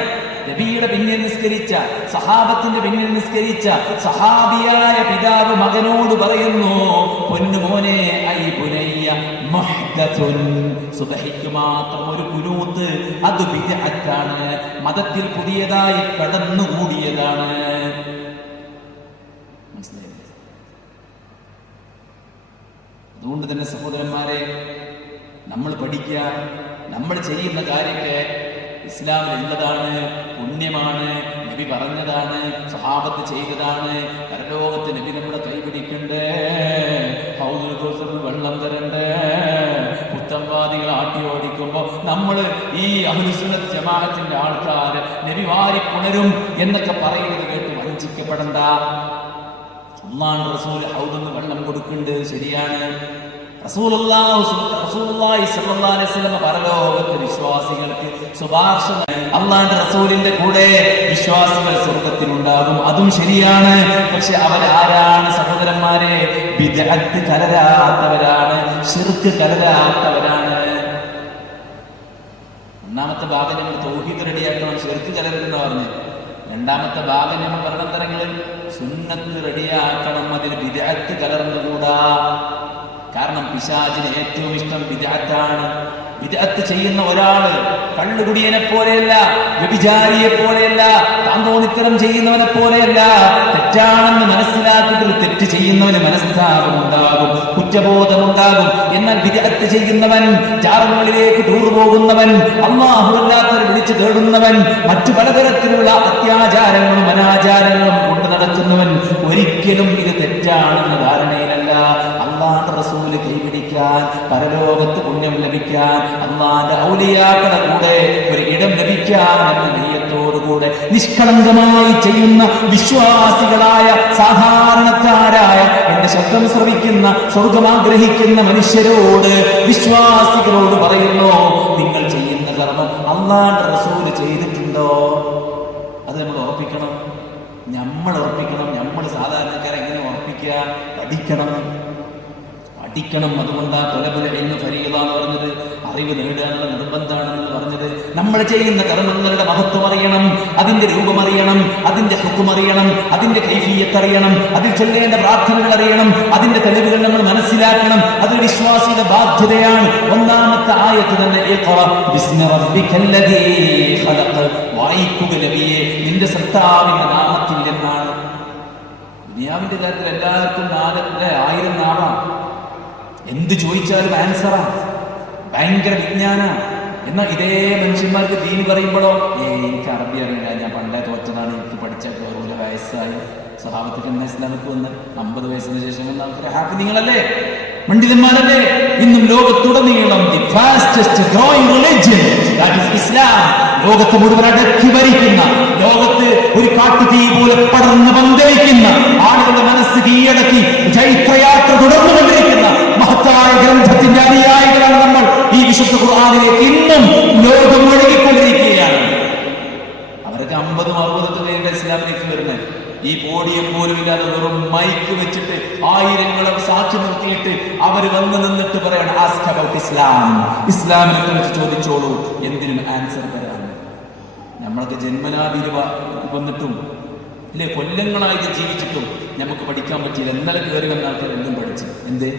നബിയുടെ പിന്നിൽ നിസ്കരിച്ച, സഹാബത്തിന്റെ പിന്നിൽ നിസ്കരിച്ച സഹാബിയായ പിതാവ് മകനോട് പറയുന്നു, പൊന്നുമോനെ, ഐ ബുനയ്യ മുഹ്ദസുൻ, സുബഹിക്ക് മാത്രം ഒരു ഖുനൂത്ത്, അത് ബിദ്അത്താണ്, മതത്തിൽ പുതിയതായി കടന്നുകൂടിയതാണ്. മനസ്സിലായില്ലേ? അതുകൊണ്ട് തന്നെ സഹോദരന്മാരെ, നമ്മൾ പഠിക്കുക, നമ്മൾ ചെയ്യുന്ന കാര്യമൊക്കെ ഇസ്ലാമിൽ ഉള്ളതാണ്, പുണ്യമാണ്, നബി പറഞ്ഞതാണ്, സ്വഹാബത്ത് ചെയ്തതാണ്. പരലോകത്ത് നബി നമ്മുടെ കൈപിടിക്കണ്ടേ, ഹൗദുൽ കൗസറിന് വെള്ളം തരണ്ടേ, പുത്തൻവാദികൾ ആട്ടി ഓടിക്കുമ്പോ നമ്മൾ ഈ അഹ്ലുസുന്നത്ത് ജമാഅത്തിന്റെ ആൾക്കാർ നബി വാരി പുണരും എന്നൊക്കെ പറയുന്നത് കേട്ട് വഞ്ചിക്കപ്പെടണ്ട. അല്ലാഹുവിന്റെ റസൂൽ ഹൗദിന് വെള്ളം കൊടുക്കുന്നുണ്ട്, ശരിയാണ്. റസൂലുള്ളാഹി സ്വല്ലല്ലാഹു അലൈഹി വസല്ലം പരലോകത്തെ വിശ്വാസികൾക്ക് ശുപാർശ, അല്ലാഹുവിന്റെ റസൂലിന്റെ കൂടെ വിശ്വാസികൾ സ്വർഗ്ഗത്തിലുണ്ടാകും, അതും ശരിയാണ്. പക്ഷെ അവരാരാണ് സഹോദരന്മാരെ? ബിദ്അത്ത് കലരാത്തവരാണ്, ശിർക്ക് കലരാത്തവരാണ്. ഒന്നാമത്തെ ഭാഗം നമ്മൾ തൗഹീദ് റെഡിയാക്കണം, ശിർക്ക് കലരുന്ന പറഞ്ഞു. രണ്ടാമത്തെ ഭാഗം നമ്മൾ പഠനതരങ്ങളിൽ സുന്നത്ത് റെഡിയാക്കണം, അതിൽ ബിദ്അത്ത് കലർന്നുകൂടാ. കാരണം പിശാചിന് ഏറ്റവും ഇഷ്ടം ബിദ്അത്താണ്. ബിദ്അത്ത് ചെയ്യുന്ന ഒരാള് കള്ളുകുടിയനെ പോലെയല്ല, വ്യഭിചാരിയെ പോലെയല്ല, താന്തോന്നിത്തരം ചെയ്യുന്നവനെ പോലെയല്ല. തെറ്റാണെന്ന് മനസ്സിലാക്കിയിട്ട് തെറ്റ് ചെയ്യുന്നവന് മനസ്താപമുണ്ടാകും, കുറ്റബോധമുണ്ടാകും. എന്നാൽ ബിദ്അത്ത് ചെയ്യുന്നവൻ, ജാറങ്ങളിലേക്ക് ടൂർ പോകുന്നവൻ, അല്ലാഹുവല്ലാത്തവരെ വിളിച്ചു തേടുന്നവൻ, മറ്റു പലതരത്തിലുള്ള അത്യാചാരങ്ങളും അനാചാരങ്ങളും കൊണ്ട് നടക്കുന്നവൻ ഒരിക്കലും ഇത് തെറ്റാണെന്ന ധാരണയിലല്ല. അല്ലാഹുവിന്റെ റസൂല് കൈപിടിക്കാൻ, പരലോകത്ത് പുണ്യം ലഭിക്കാൻ, അല്ലാഹുവിന്റെ ഔലിയാക്കളുടെ കൂടെ ഒരു ഇടം ലഭിക്കാൻ എന്ന നിയ്യത്തോടുകൂടെ നിഷ്കളങ്കമായി ചെയ്യുന്ന വിശ്വാസികളായ സാധാരണക്കാരായ എന്റെ ശബ്ദം ശ്രവിക്കുന്ന സ്വർഗം ആഗ്രഹിക്കുന്ന മനുഷ്യരോട്, വിശ്വാസികളോട് പറയുന്നു, നിങ്ങൾ ചെയ്യുന്ന കർമ്മം അല്ലാഹുവിന്റെ റസൂല് ചെയ്തിട്ടുണ്ടോ? അത് നമ്മൾ ഉറപ്പിക്കണം, നമ്മൾ ഉറപ്പിക്കണം. നമ്മൾ സാധാരണക്കാരെ എങ്ങനെ ഉറപ്പിക്കുക? പഠിക്കണം. അതുകൊണ്ടാ തൊലബുൽ ഇൽമി ഫരീള എന്ന് പറഞ്ഞത്, അറിവ് നേടാനുള്ള നിർബന്ധമാണെന്ന് പറഞ്ഞത്. നമ്മൾ ചെയ്യുന്ന കർമ്മങ്ങളുടെ മഹത്വം അറിയണം, അതിന്റെ രൂപം അറിയണം, അതിന്റെ ഹുക്ം അറിയണം, അതിന്റെ കൈഫിയത്ത് അറിയണം, അതിൽ ചൊല്ലേണ്ട പ്രാർത്ഥനകൾ അറിയണം, അതിന്റെ തെളിവുകൾ നമ്മൾ മനസ്സിലാക്കണം. അത് വിശ്വാസിയുടെ ബാധ്യതയാണ്. ഒന്നാമത്തെ ആയത്ത് തന്നെ ഇഖ്റ ബിസ്മി റബ്ബിക്കല്ലദീ ഖലഖ്, വായിക്കുക നബിയെ നിന്റെ സൃഷ്ടാവിന്റെ നാമത്തിൽ എന്നാണ്. ദുനിയാവിന്റെ കാര്യത്തിൽ എല്ലാവർക്കും 1000 നാവാം, എന്ത് ചോദിച്ചാലും ആൻസറാണ്, ഭയങ്കര വിജ്ഞാന. എന്നാൽ ഇതേ മനുഷ്യന്മാർക്ക് ദീൻ പറയുമ്പോഴോ എനിക്ക് അറബി അറിയില്ല, ഞാൻ പണ്ടേ തോറ്റതാണ്, എനിക്ക് പഠിച്ചാൽ കയറൂല, വയസ്സായി. സ്വഹാബത്തേക്ക് എന്നാ ഇസ്ലാമിക്ക് വന്ന് 50 വയസ്സിന് ശേഷം വന്ന ആൾക്കാർ ഹാപ്പിനിങ്ങളല്ലേ, പണ്ഡിതന്മാരല്ലേ? ഇന്നും ലോകത്തുടനീളം the fastest growing religion that is Islam, ലോകത്ത് മുഴുവൻ അടക്കി ഭരിക്കുന്ന, ലോകത്ത് ഒരു കാട്ടുതീ പോലെ പടർന്ന് പന്തലിക്കുന്ന, ആളുകളുടെ മനസ്സ് കീഴടക്കി ചൈത്രയാത്ര തുടർന്നുകൊണ്ടിരിക്കുന്ന മഹത്തായ ഗ്രന്ഥത്തിന്റെ അനുയായികളാണ് നമ്മൾ. ഈ വിശുദ്ധ ഖുർആനിലേക്ക് ഇന്നും ലോകം ഒഴുകിക്കൊണ്ടിരിക്കുകയാണ്. അവരൊക്കെ 50-60 പേരുടെ ഇസ്ലാമിലേക്ക് വരുന്നത് ഈ പോഡിയം പോലും ഇല്ലാതെ വെറും മൈക്ക് വെച്ചിട്ട് 1000 സാക്ഷി നിർത്തിയിട്ട് അവർ വന്ന് നിന്നിട്ട് പറയാണ് ആസ്ക് അബൌട്ട് ഇസ്ലാം, ഇസ്ലാമിനെ കുറിച്ച് ചോദിച്ചോളൂ, എന്തിനും ആൻസർ തരാണ്. നമ്മളൊക്കെ ജന്മനാതിരി വന്നിട്ടും ഇല്ലേ, കൊല്ലങ്ങളായിട്ട് ജീവിച്ചിട്ടും നമുക്ക് പഠിക്കാൻ പറ്റിയില്ല. ഇന്നലെ കയറി വന്ന ആൾക്കാർ എല്ലാം പഠിച്ചു. എന്ത്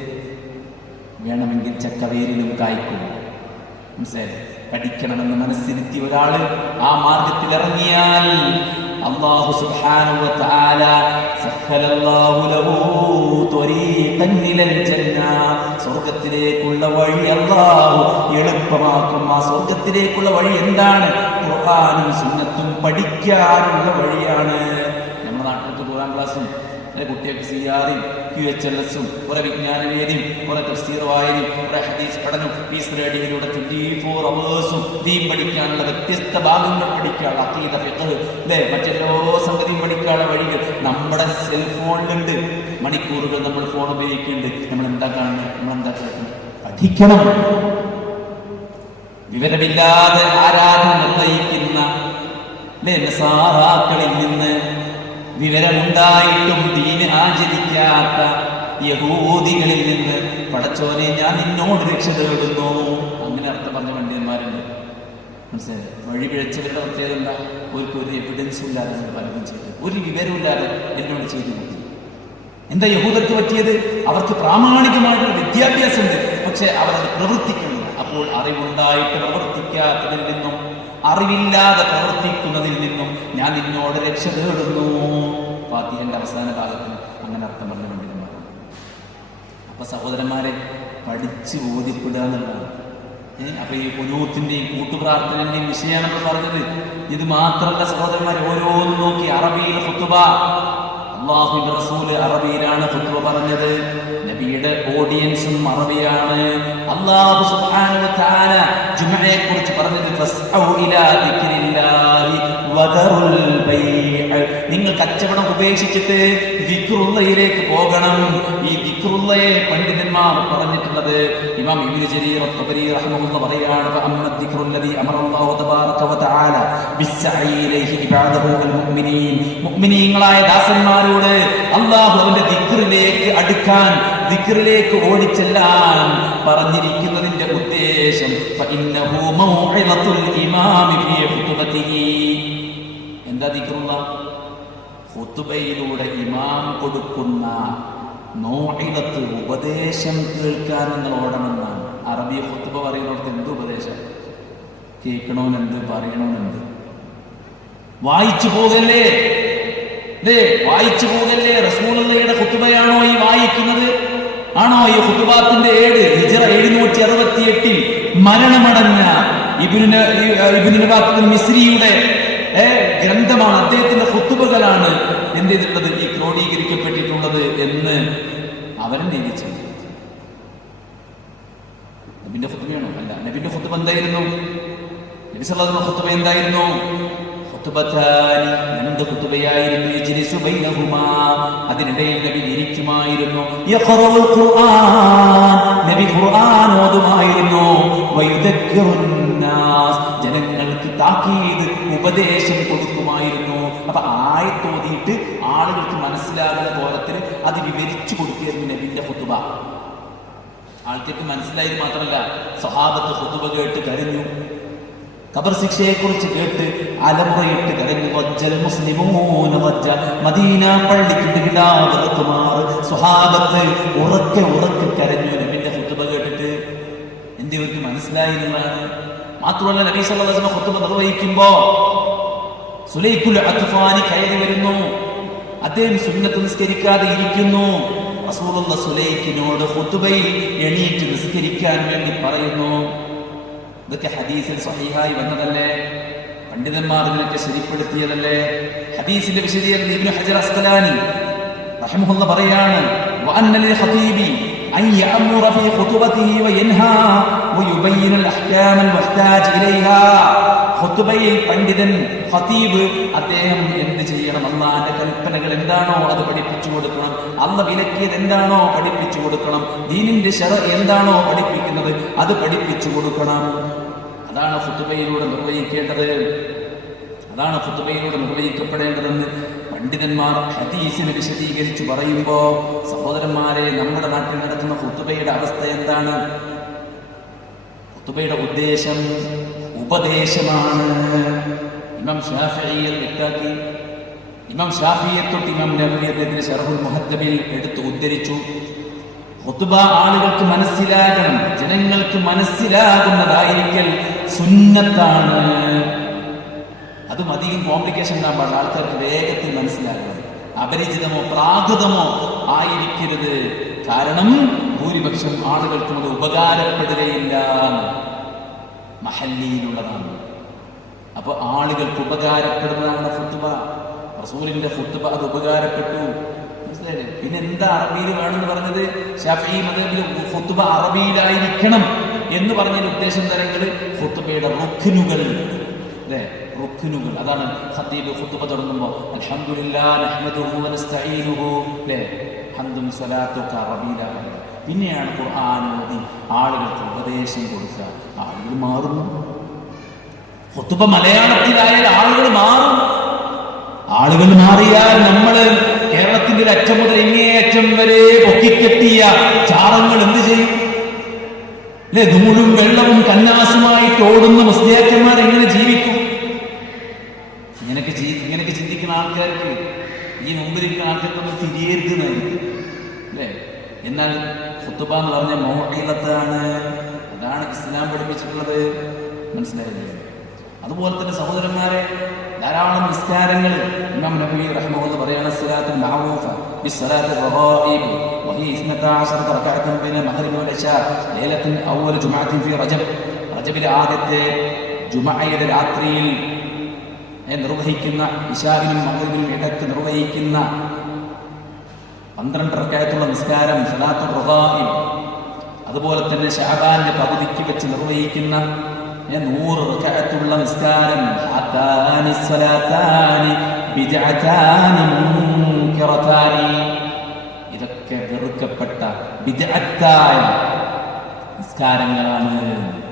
വേണമെങ്കിൽ ചക്കവേരിലും കായ്ക്കും. മനസ്സിലായി? പഠിക്കണമെന്ന് മനസ്സിരുത്തി ഒരാള് ആ മാർഗത്തിൽ ഇറങ്ങിയാൽ അല്ലാഹു സുബ്ഹാനഹു വ തആല സഖലല്ലാഹു ലഹു ത്വരീഖൻ ഇലൽ ജന്ന, സ്വർഗ്ഗത്തിലേക്കുള്ള വഴി അല്ലാഹു എളുപ്പമാക്കും. ആ സ്വർഗ്ഗത്തിലേക്കുള്ള വഴി എന്താണ്? ഖുർആനും സുന്നത്തും പഠിക്കാനുള്ള വഴിയാണ്. നമ്മുടെ നാട്ടിലൊക്കെ ഖുർആൻ ക്ലാസ്സും കുട്ടികൾക്ക് സിആറും QHLS-ഉം കുറെ വിജ്ഞാന വേദിയും കുറെ തഫ്സീർ വായനയും കുറെ ഹദീസ് പഠനവും പീസ് റേഡിയോയിലൂടെ 24 അവേഴ്സും ദീൻ പഠിക്കാനുള്ള വ്യത്യസ്ത ഭാഗങ്ങൾ പഠിക്കാനുള്ള അഖീദ, ഫിഖ്, അല്ലേ, മറ്റെല്ലോ സംഗതിയും പഠിക്കാനുള്ള വഴികൾ നമ്മുടെ സെൽഫോണിലുണ്ട്. മണിക്കൂറുകൾ നമ്മൾ ഫോൺ ഉപയോഗിക്കുന്നുണ്ട്. നമ്മൾ എന്താ കാണുന്നത്? നമ്മൾ എന്താ കേൾക്കുന്നത്? പഠിക്കണം. വിവരമില്ലാതെ ആരാധന നിർവഹിക്കുന്ന നസാറാക്കളിൽ നിന്ന് വിവരമുണ്ടായിട്ടും ദീന് ആചരിക്കാത്ത യഹൂദികളിൽ നിന്ന് പടച്ചോനെ ഞാൻ നിന്നോട് രക്ഷ തേടുന്നു, അങ്ങനെ അർത്ഥം പറഞ്ഞ പണ്ഡിതന്മാരുണ്ട്. മനസ്സിലായി? വഴി പിഴച്ചവരുടെ പ്രത്യേകത എന്താ? ഒരു എവിഡൻസും ഇല്ലാതെ പലതും ചെയ്തു, ഒരു വിവരമില്ലാതെ എന്നോട് ചെയ്തു കൊടുത്തു. എന്താ യഹൂദർക്ക് പറ്റിയത്? അവർക്ക് പ്രാമാണികമായിട്ടുള്ള വിദ്യാഭ്യാസമുണ്ട്, പക്ഷെ അവരത് പ്രവർത്തിക്കുന്നില്ല. അപ്പോൾ അറിവുണ്ടായിട്ട് പ്രവർത്തിക്കാത്തതിൽ നിന്നും അറിവില്ലാതെ പ്രവർത്തിക്കുന്നതിൽ നിന്നും ഞാൻ നിന്നോട് രക്ഷ തേടുന്നു. ഫാത്തിഹന്റെ അവസാന ഭാഗത്തിന് അങ്ങനെ അർത്ഥം പറഞ്ഞ പണ്ഡിതന്മാരാണ്. അപ്പൊ സഹോദരന്മാരെ, പഠിച്ച് ബോധ്യപ്പെടുക എന്നുള്ളതാണ്. അപ്പൊ ഈ ഖുനൂത്തിന്റെയും കൂട്ടുപ്രാർത്ഥനന്റെയും വിഷയമാണ് നമ്മൾ പറഞ്ഞത്. ഇത് മാത്രമല്ല സഹോദരന്മാരെ, ഓരോന്നും നോക്കി അറബിയിൽ ഖുതുബ, അല്ലാഹുവിന്റെ റസൂല് അറബിയിലാണ് ഖുതുബ പറഞ്ഞത്. നബിയുടെ ഓഡിയൻസും അറബിയാണ്. അല്ലാഹു സുബ്ഹാനഹു വ തആല ജുമുഅയെ കുറിച്ച് പറഞ്ഞത് ഫസ്ഔ ഇലാ ദിക്രില്ലാഹി വദറുൽ ബൈഅ, നിങ്ങൾ കച്ചവടം ഉപേക്ഷിച്ചിട്ട് ദിക്റുള്ളയിലേക്ക് പോകണം. ഈ ദിക്റുള്ളയെ പണ്ഡിതന്മാർ പറഞ്ഞിട്ടുള്ളത് ഇമാം ഇബ്നു ജരീർ അത്ത്-തബരി റഹിമഹുല്ലാഹ് പറയാണ്, ഫഅമ്മ ദിക്റുല്ലദി അമറല്ലാഹു തബാറക വ തആല ബിസ്സഈ ഇലൈഹി ഇബാദഹു വൽ മുഅ്മിനീൻ, മുഅ്മിനീങ്ങളായ ദാസന്മാരോട് അല്ലാഹു അവന്റെ ദിക്റിലേക്ക് അടുക്കാൻ, ദിക്റിലേക്ക് ഓടിച്ചെല്ലാൻ പറഞ്ഞിരിക്കുന്നതിന്റെ ഉദ്ദേശം ഫഇന്നഹു മൗഇദത്തുൽ ഇമാമി ഫീ ഖുതുബതിഹി. എന്താ ദിക്റുള്ള? ഖുതുബയിലൂടെ ഇമാം കൊടുക്കുന്ന മൗഇദത്ത്, ഉപദേശം കേൾക്കാൻ നിങ്ങൾ ഓടണമെന്നാണ്. അറബി ഖുതുബ പറയുന്നവർക്ക് എന്ത് ഉപദേശം കേൾക്കണമെന്നുണ്ട്, പറയണമെന്നുണ്ട്. വായിച്ചു പോകല്ലേ, വായിച്ചു പോകല്ലേ. റസൂലുള്ളാഹിയുടെ ഖുതുബയാണോ ഈ വായിക്കുന്നത്? ആണോ ഈ ഖുതുബാത്തിന്റെ ഏട്? ഹിജ്റ 768 മരണമടഞ്ഞ ഇബ്നു ബാത്തുൽ മിസ്രിയുടെ ഗ്രന്ഥമാണ്, അദ്ദേഹത്തിന്റെ ഖുതുബകളാണ് എന്ത് ചെയ്തിട്ടുള്ളത്? ഈ ക്രോഡീകരിക്കപ്പെട്ടിട്ടുള്ളത് എന്ന് അവരും നിരീക്ഷിച്ചു. നബിന്റെ ഖുതുബയാണോ? അല്ല. നബിന്റെ ഖുതുബ എന്തായിരുന്നു? നബി സല്ലല്ലാഹു അലൈഹി വസല്ലം ഖുതുബ എന്തായിരുന്നു? രണ്ട് ഖുതുബയായിരുന്നു. യജ്ലിസു ബൈനഹുമാ, അതിനിടയിൽ നബി ഇരിക്കുമായിരുന്നു. യഖറഉൽ ഖുർആൻ, നബി ഖുർആൻ ഓതുമായിരുന്നു. വയുദക്കിറുൻ നാസ്, ജനങ്ങൾക്ക് താക്കീത്, ഉപദേശം കൊടുക്കുമായിരുന്നു. അപ്പൊ ആയത്തോതിയിട്ട് ആളുകൾക്ക് മനസ്സിലാകുന്ന കോലത്തിൽ അത് വിവരിച്ചു കൊടുക്കുകയായിരുന്നു നബിന്റെ ഖുതുബ. ആൾക്കാർക്ക് മനസ്സിലായത് മാത്രമല്ല, സ്വഹാബത്ത് ഖുതുബ കേട്ട് കരഞ്ഞു. ഖബർ ശിക്ഷയെ കുറിച്ച് കേട്ട് അലമ്പയിട്ട് കരഞ്ഞു. മദീന പള്ളിക്ക് സ്വഹാബത്ത് ഉറക്കെ കരഞ്ഞു നബിന്റെ ഖുതുബ കേട്ടിട്ട്. എന്തിവർക്ക് മനസ്സിലായി എന്നുള്ളതാണ്. മാത്രമല്ല, നബി സല്ലല്ലാഹു അലൈഹി വസല്ലം ഖുതുബ നിർവഹിക്കുമ്പോ സുലൈഖുൽ അത്ഫാനി കയറി വരുന്നു. അദ്ദേഹം സുന്നത്ത് നിസ്കരിക്കാതെ ഇരിക്കുന്നു. റസൂലുള്ള സുലൈഖിനോട് ഖുതുബയിൽ എണീറ്റ് നിസ്കരിക്കാൻ വേണ്ടി പറയുന്നു. ഇതൊക്കെ ഹദീസിൽ സ്വഹീഹായി വന്നതല്ലേ? പണ്ഡിതന്മാർ ഇതിനൊക്കെ ശരിപ്പെടുത്തിയതല്ലേ? ഹദീസിന്റെ വിശദീകരണം ഇബ്നു ഹജർ അസ്ഖലാനി റഹിമഹുല്ലാഹ് പറയാണ്, വഅന്ന ലിൽ ഖതീബി അൻ യഅമുറ ഫീ ഖുതുബതിഹി വയൻഹാ വയുബയ്യിന അൽ അഹ്കാം അൽ മുഹ്താജ് ഇലൈഹാ. ഖുതുബയിൽ പണ്ഡിതൻ ഖതീബ് അദ്ദേഹം എന്ത് ചെയ്യണം? അല്ലാഹുവിന്റെ കൽപ്പനകൾ എന്താണോ അത് പഠിപ്പിച്ചു കൊടുക്കണം. അല്ലാഹ് വിലക്കിയത് എന്താണോ പഠിപ്പിച്ചു കൊടുക്കണം. ദീനിന്റെ ശറഅ് എന്താണോ പഠിപ്പിക്കുന്നത് അത് പഠിപ്പിച്ചു കൊടുക്കണം. അതാണ് ഖുതുബയിലൂടെ നിർവഹിക്കേണ്ടത്. അതാണ് ഖുതുബയിലൂടെ നിർവഹിക്കപ്പെടേണ്ടതെന്ന് പണ്ഡിതന്മാർ ഹദീസിനെ വിശദീകരിച്ചു പറയുമ്പോ, സഹോദരന്മാരെ, നമ്മുടെ നാട്ടിൽ നടക്കുന്ന ഖുതുബയുടെ അവസ്ഥ എന്താണ്? ഖുതുബയുടെ ഉദ്ദേശം ഉപദേശമാണ്. ഇമാം ഷാഫിഈ വ്യക്താക്കി. ഇമാം ഷാഫിഈയെ തൊട്ട് ഇമാം നവവി അദ്ദേഹത്തിന്റെ ശർഹുൽ മുഹദ്ദബിൽ എടുത്ത് ഉദ്ധരിച്ചു. ഖുതുബ ആളുകൾക്ക് മനസ്സിലാകണം, ജനങ്ങൾക്ക് മനസ്സിലാകുന്നതായിരിക്കൽ സുന്നത്താണ്. അതും അധികം കോംപ്ലിക്കേഷൻ ഉണ്ടാകാൻ പാടില്ല. ആൾക്കാർക്ക് വേഗത്തിൽ മനസ്സിലാകണം. അപരിചിതമോ പ്രാകൃതമോ ആയിരിക്കരുത്. കാരണം ഭൂരിപക്ഷം ആളുകൾക്കും അത് ഉപകാരപ്പെടുകയില്ല. മഹല്ലിയിലുള്ളതാണ്. അപ്പൊ ആളുകൾക്ക് ഉപകാരപ്പെടുന്നതാണ് ഖുതുബ. റസൂലിന്റെ ഖുതുബ അത് ഉപകാരപ്പെട്ടു. മനസ്സിലായില്ലേ? പിന്നെ എന്താ അറബിയിൽ വേണമെന്ന് പറഞ്ഞത്? ശാഫിഈ മദ്ഹബിൽ ഖുതുബ അറബിയിലായിരിക്കണം എന്ന് പറഞ്ഞതിന്റെ ഉദ്ദേശം തരങ്ങൾ ഖുതുബയുടെ റുക്നുകൾ, അല്ലേ? റുക്നുകൾ. അതാണ് ഖതീബ് ഖുതുബ തുടങ്ങുമ്പോൾ അൽഹംദുലില്ലാഹി നഹ്മദുഹു വനസ്തഈനുഹു, അല്ലേ? ഹംദും സ്വലാത്തും ഒക്കെ അറബിയിലാണ്. പിന്നെയാണ് ഖുർആൻ ഓതി ആളുകൾക്ക് ഉപദേശം കൊടുക്കുക. ആളുകൾ മാറുന്നു. ഖുതുബ മലയാളത്തിലായാൽ ആളുകൾ മാറും. ആളുകൾ മാറിയാൽ നമ്മള് കേരളത്തിന്റെ ഒരു അറ്റം മുതൽ ഇങ്ങേ അറ്റം വരെ പൊക്കിക്കെട്ടിയ ചാറങ്ങൾ എന്ത് ചെയ്യും? അല്ലെ? ധൂളും വെള്ളവും കന്നാസുമായിട്ട് ഓടുന്ന മുസ്ലിയാക്കന്മാർ എങ്ങനെ ജീവിക്കും? ഇങ്ങനെയൊക്കെ ചിന്തിക്കുന്ന ആൾക്കാർക്ക്, ഈ മുമ്പിലിരിക്കുന്ന ആൾക്കാർക്കൊന്നും തിരിയരുതെന്നായിരിക്കും, അല്ലേ? എന്നാൽ ഖുതുബ എന്ന് പറഞ്ഞ മൗഇളത്താണ്. അതാണ് ഇസ്ലാം പഠിപ്പിച്ചിട്ടുള്ളത്. മനസ്സിലായില്ലേ? അതുപോലെ തന്നെ സഹോദരന്മാരെ, ധാരാളം നിസ്കാരങ്ങൾ ഇമാം നബവി റഹിമഹുല്ലാഹ് പറയാണ്, സ്വലാത്തുൽ മഅറൂഫ ബിസ്സലാത്തിൽ റഗായിബ് വഹി 12 റകഅത്തൻ ബൈന മഗ്രിബ് വൽ ഇശാ ലൈലത്തുൻ അവ്വൽ ജുമഅത്തിൻ ഫി റജബ്. റജബിലെ ആദ്യത്തെ ജുമഅയുടെ രാത്രിയിൽ നിർവഹിക്കുന്ന, ഇശാവിനും മഗ്രിബിനും ഇടയ്ക്ക് നിർവഹിക്കുന്ന 12 റകഅത്തുള്ള നിസ്കാരം സ്വലാത്തുൽ റഗായിബ്. അതുപോലെ തന്നെ ശഅബാന്റെ പകുതിക്ക് വെച്ച് നിർവഹിക്കുന്ന 100 റകഅത്തുള്ള നിസ്കാരം. ഹാതാനി സ്വലാത്താനി ബിദ്അത്താനി മുൻകറത്താനി. ഇതൊക്കെ വെറുക്കപ്പെട്ട ബിദ്അത്തായ നിസ്കാരങ്ങളാണ്.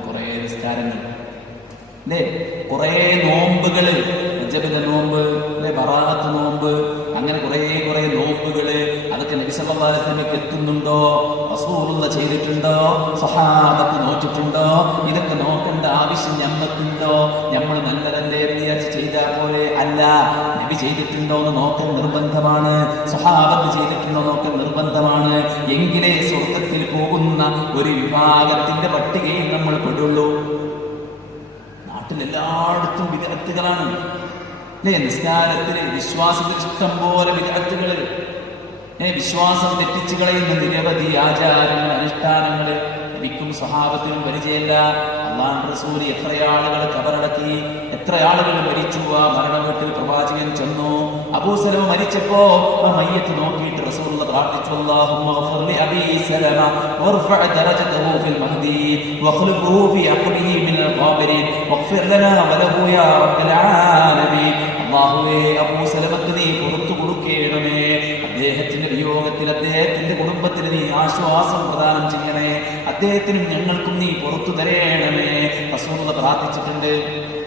കുറേ നിസ്കാരങ്ങൾ, അല്ലേ? കുറേ നോമ്പുകള്, റജബിന്റെ നോമ്പ്, അല്ലെ? ബറാഅത്ത് നോമ്പ്, അങ്ങനെ കുറേ നോമ്പുകള്. അതൊക്കെ നബി സല്ലല്ലാഹു അലൈഹി വസല്ലമക്ക് എത്തുന്നുണ്ടോ? റസൂലുള്ളാഹി ചെയ്തിട്ടുണ്ടോ? സ്വഹാബത്ത് നോറ്റിട്ടുണ്ടോ? ഇതൊക്കെ നോക്കേണ്ട ആവശ്യം ഞമ്മക്കുണ്ടോ? നമ്മൾ നല്ലതല്ലേ എന്ന് വിചാരിച്ച് ചെയ്താൽ പോലെ അല്ല. നബി ചെയ്തിട്ടുണ്ടോ എന്ന് നോക്കൽ നിർബന്ധമാണ്. സ്വഹാബത്ത് ചെയ്തിട്ടുണ്ടോ നോക്കൽ നിർബന്ധമാണ്. എങ്കിലേ സ്വർഗ്ഗത്തിൽ പോകുന്ന ഒരു വിഭാഗത്തിന്റെ പട്ടികയിൽ നമ്മൾ പെടുള്ളൂ. നാട്ടിൽ എല്ലായിടത്തും വിദഗ്ധകളാണ്, അല്ലേ? നിസ്കാരത്തിന്, വിശ്വാസത്തിൽ ഇഷ്ടം പോലെ വിദഗ്ധകള്. വിശ്വാസം തെറ്റിച്ചു കളയുന്ന നിരവധി ആചാരങ്ങൾ, അനുഷ്ഠാനങ്ങൾ നബിക്കും സ്വഹാബത്തിനും പരിചയമില്ല. അല്ലാഹുവിന്റെ റസൂൽ എത്ര ആളുകൾ കബറടക്കി, എത്ര ആളുകൾ മരിച്ചു. ആ മരണ വീട്ടിൽ പ്രവാചകൻ ചെന്നു. അബൂ സലമ മരിച്ചപ്പോ ആ മയ്യത്ത് നോക്കിയിട്ട് റസൂലുള്ള പ്രാർത്ഥിച്ചു, അല്ലാഹുമ്മ ഗ്ഫിർ ലി അബീ സലമ വർഫഅ ദറജതഹു ഫിൽ മഹ്ദി വഖ്ലുഫുഹു ഫി അഖ്ബിഹി മിനൽ ഖാബിരീൻ വഗ്ഫിർ ലനാ വലഹു യാ റബ്ബൽ ആലമീൻ. അല്ലാഹുവേ, അബൂ സലമക്ക് നീ പുറത്തു കൊടുക്കേണമേ. അദ്ദേഹത്തിന്റെ വിയോഗത്തിൽ അദ്ദേഹത്തിന്റെ കുടുംബത്തിന് നീ ആശ്വാസം പ്രദാനം ചെയ്യണേ. അദ്ദേഹത്തിനും ഞങ്ങൾക്കും നീ പുറത്തു തരേണമേ. റസൂലുള്ളാഹി പ്രാർത്ഥിച്ചിട്ടുണ്ട്.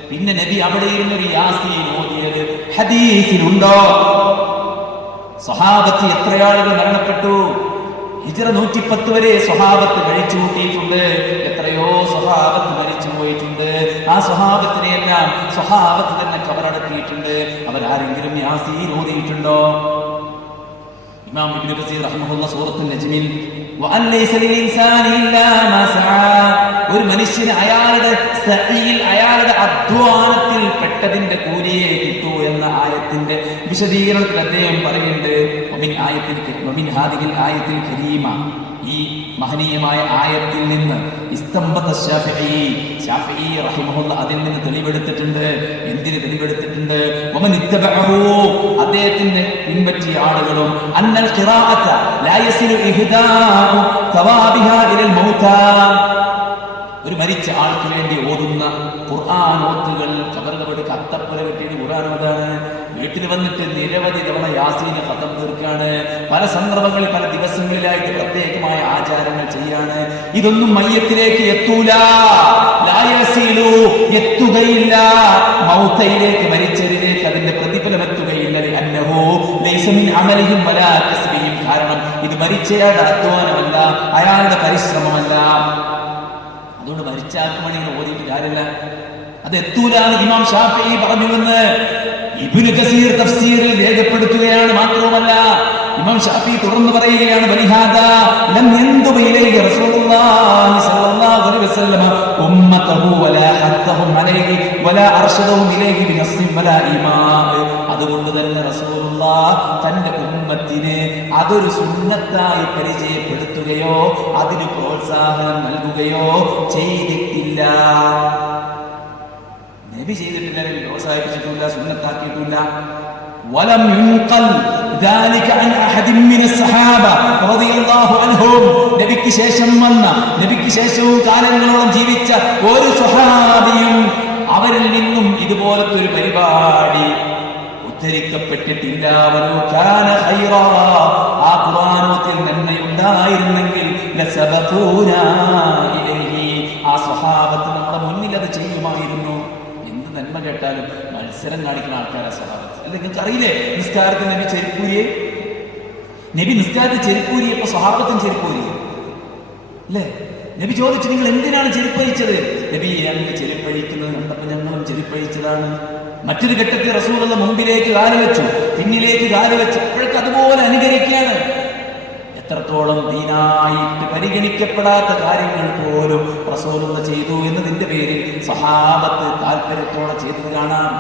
പിന്നെ നബി അവിടെ ഇരുന്നൊരു യാസീൻ ഓതിയത് ഹദീസിലുണ്ടോ? സ്വഹാബത്ത് എത്ര ആളുകൾ മരണപ്പെട്ടു? ഹിജ്റ 110 വരെ സ്വഹാബത്ത് കഴിച്ചു കൂട്ടിയിട്ടുണ്ട്. എത്രയോ സ്വഹാബത്ത് മരിച്ചു പോയിട്ടുണ്ട്. ആ സ്വഹാബത്തിനെയെല്ലാം സ്വഹാബത്ത് തന്നെ കബറടക്കിയിട്ടുണ്ട്. അവരാരെങ്കിലും യാസീൻ ഓതിയിട്ടുണ്ടോ? ഇമാം ഇബ്നു കസീർ റഹിമഹുല്ലാഹ് സൂറത്തുൽ നജ്മിൽ വഅൻ ലൈസ ലിൽ ഇൻസാനി ഇല്ലാ മാ സഅ, ഒരു മനുഷ്യന് അയാളുടെ സഈൽ, അയാളുടെ അധ്വാനത്തിൽ ഇട്ടതിന്റെ കൂലിയെ കിട്ടൂ എന്ന ആയത്തിന്റെ വിശദീകരണത്തിൽ അദ്ദേഹം പറയുന്നുണ്ട്, ആയത്തിൽ കരീമ, ഈ മഹനീയമായ ആയത്തിൽ നിന്ന് ശാഫിഈ റഹിമഹുല്ലാഹ് അതിൽ നിന്ന് തെളിവെടുത്തിട്ടുണ്ട്. എന്തിന് തെളിവെടുത്തിട്ടുണ്ട്? അദ്ദേഹത്തിന്റെ പിൻപറ്റിയ ആളുകളും അന്നൽ ഖിറാഅത ലാ യസിലു ഇഹ്ദാഉ തവാബിഹാ ഇലൽ മൗതാ, ഒരു മരിച്ച ആൾക്ക് വേണ്ടി ഓതുന്ന ഖുർആനോത്തുകൾ ഖബറുകളുടെ കത്തപ്പുര കെട്ടിയിട്ട് ഖുർആൻ ഓതാണ്. വീട്ടിൽ വന്നിട്ട് നിരവധി തവണ യാസീന് ഖതം തീർക്കാണ്. പല സന്ദർഭങ്ങളിൽ പല ദിവസങ്ങളിലായിട്ട് പ്രത്യേകമായ ആചാരങ്ങൾ ചെയ്യാണ്. ഇതൊന്നും മയ്യത്തിലേക്ക് എത്തൂല, എത്തുകയില്ല, മൗതയിലേക്ക് മരിച്ചതിലേക്ക് അതിന്റെ പ്രതിഫലം എത്തുകയില്ല. കാരണം ഇത് മരിച്ചയാളുടെ അധ്വാനമല്ല, അയാളുടെ പരിശ്രമമല്ല. അതുകൊണ്ട് മരിച്ചാൾക്ക് വേണ്ടി ഇങ്ങനെ ഓതിയിട്ട് കാര്യമില്ല, അത് എത്തൂല എന്ന് ഇമാം ശാഫിഈ പറഞ്ഞുവെന്ന് ഇബ്നു കസീർ തഫ്സീറിൽ രേഖപ്പെടുത്തുകയാണ്. മാത്രവുമല്ല ഇമാം ശാഫിഈ തുടർന്ന് പറയുകയാണ്, വലിഹാദാ ലം യൻദുബ ഇലൈഹി റസൂലുള്ളാഹി സ്വല്ലല്ലാഹു അലൈഹി വസല്ലം ഉമ്മതഹു വലാ ഹദ്ദഹും അലൈഹി വലാ അർശദഹും ഇലൈഹി ബിനസ്ൻ വലാ ഈമാ. അതുകൊണ്ട് തന്നെ റസൂലുള്ളാഹ് തന്റെ ഉമ്മത്തിനെ അതൊരു സുന്നത്തായി പരിചയപ്പെടുത്തുകയോ അതിന് പ്രോത്സാഹനം നൽകുകയോ ചെയ്തിട്ടില്ല. നബി ചെയ്തിട്ടില്ല, നബി പ്രോത്സാഹിപ്പിച്ചിട്ടില്ല, സുന്നത്താക്കിയിട്ടില്ല. വലം യുൻഖൽ ذلك عن احد من الصحابه رضي الله عنهم. നബിക്ക് ശേഷം വന്ന, നബിക്ക് ശേഷവും കാലങ്ങളോളം ജീവിച്ച ഒരു സ്വഹാബിയും അവരിൽ നിന്നും ഇതുപോലത്തെ ഒരു പരിപാടി ഉദ്ധരിക്കപ്പെട്ടിട്ടില്ല. വലോ കാന ഖൈറാ, ആ ഖുർആനോത്തിൽ നന്മയുണ്ടായിരുന്നെങ്കിൽ ലസബഖൂനാ ഇലൈഹി, ആ സ്വഹാബത്ത് നമ്മുടെ മുന്നിൽ അത് ചെയ്യുമായിരുന്നു. എന്ത് നന്മ കേട്ടാലും മത്സരം കാണിക്കുന്ന ആൾക്കാരാ സ്വഹാബത്ത്. അല്ല, നിങ്ങൾക്ക് അറിയില്ലേ നിസ്കാരത്തിൽ നബി ചെരുപ്പൂരിയെ, നബി നിസ്കാരത്തിൽ ചെരുപ്പൂരിയപ്പോ സ്വഹാബത്തും ചെരുപ്പൂരി അല്ലേ? നബി ചോദിച്ചു, നിങ്ങൾ എന്തിനാണ് ചെരുപ്പഴിച്ചത്? നബി ഞങ്ങൾ ചെരുപ്പഴിക്കുന്നത് കണ്ടപ്പോ ഞങ്ങളും ചെരുപ്പഴിച്ചതാണ്. മറ്റൊരു ഘട്ടത്തിൽ റസൂലുള്ള മുമ്പിലേക്ക് കാല് വെച്ചു, പിന്നിലേക്ക് കാല് വെച്ചു, അപ്പോഴൊക്കെ അതുപോലെ അനുകരിക്കുകയാണ്. എത്രത്തോളം ദീനായിട്ട് പരിഗണിക്കപ്പെടാത്ത കാര്യങ്ങൾ പോലും റസൂലുള്ള ചെയ്തു എന്നതിന്റെ പേരിൽ സഹാബത്ത് താല്പര്യത്തോടെ ചെയ്തത് കാണാം.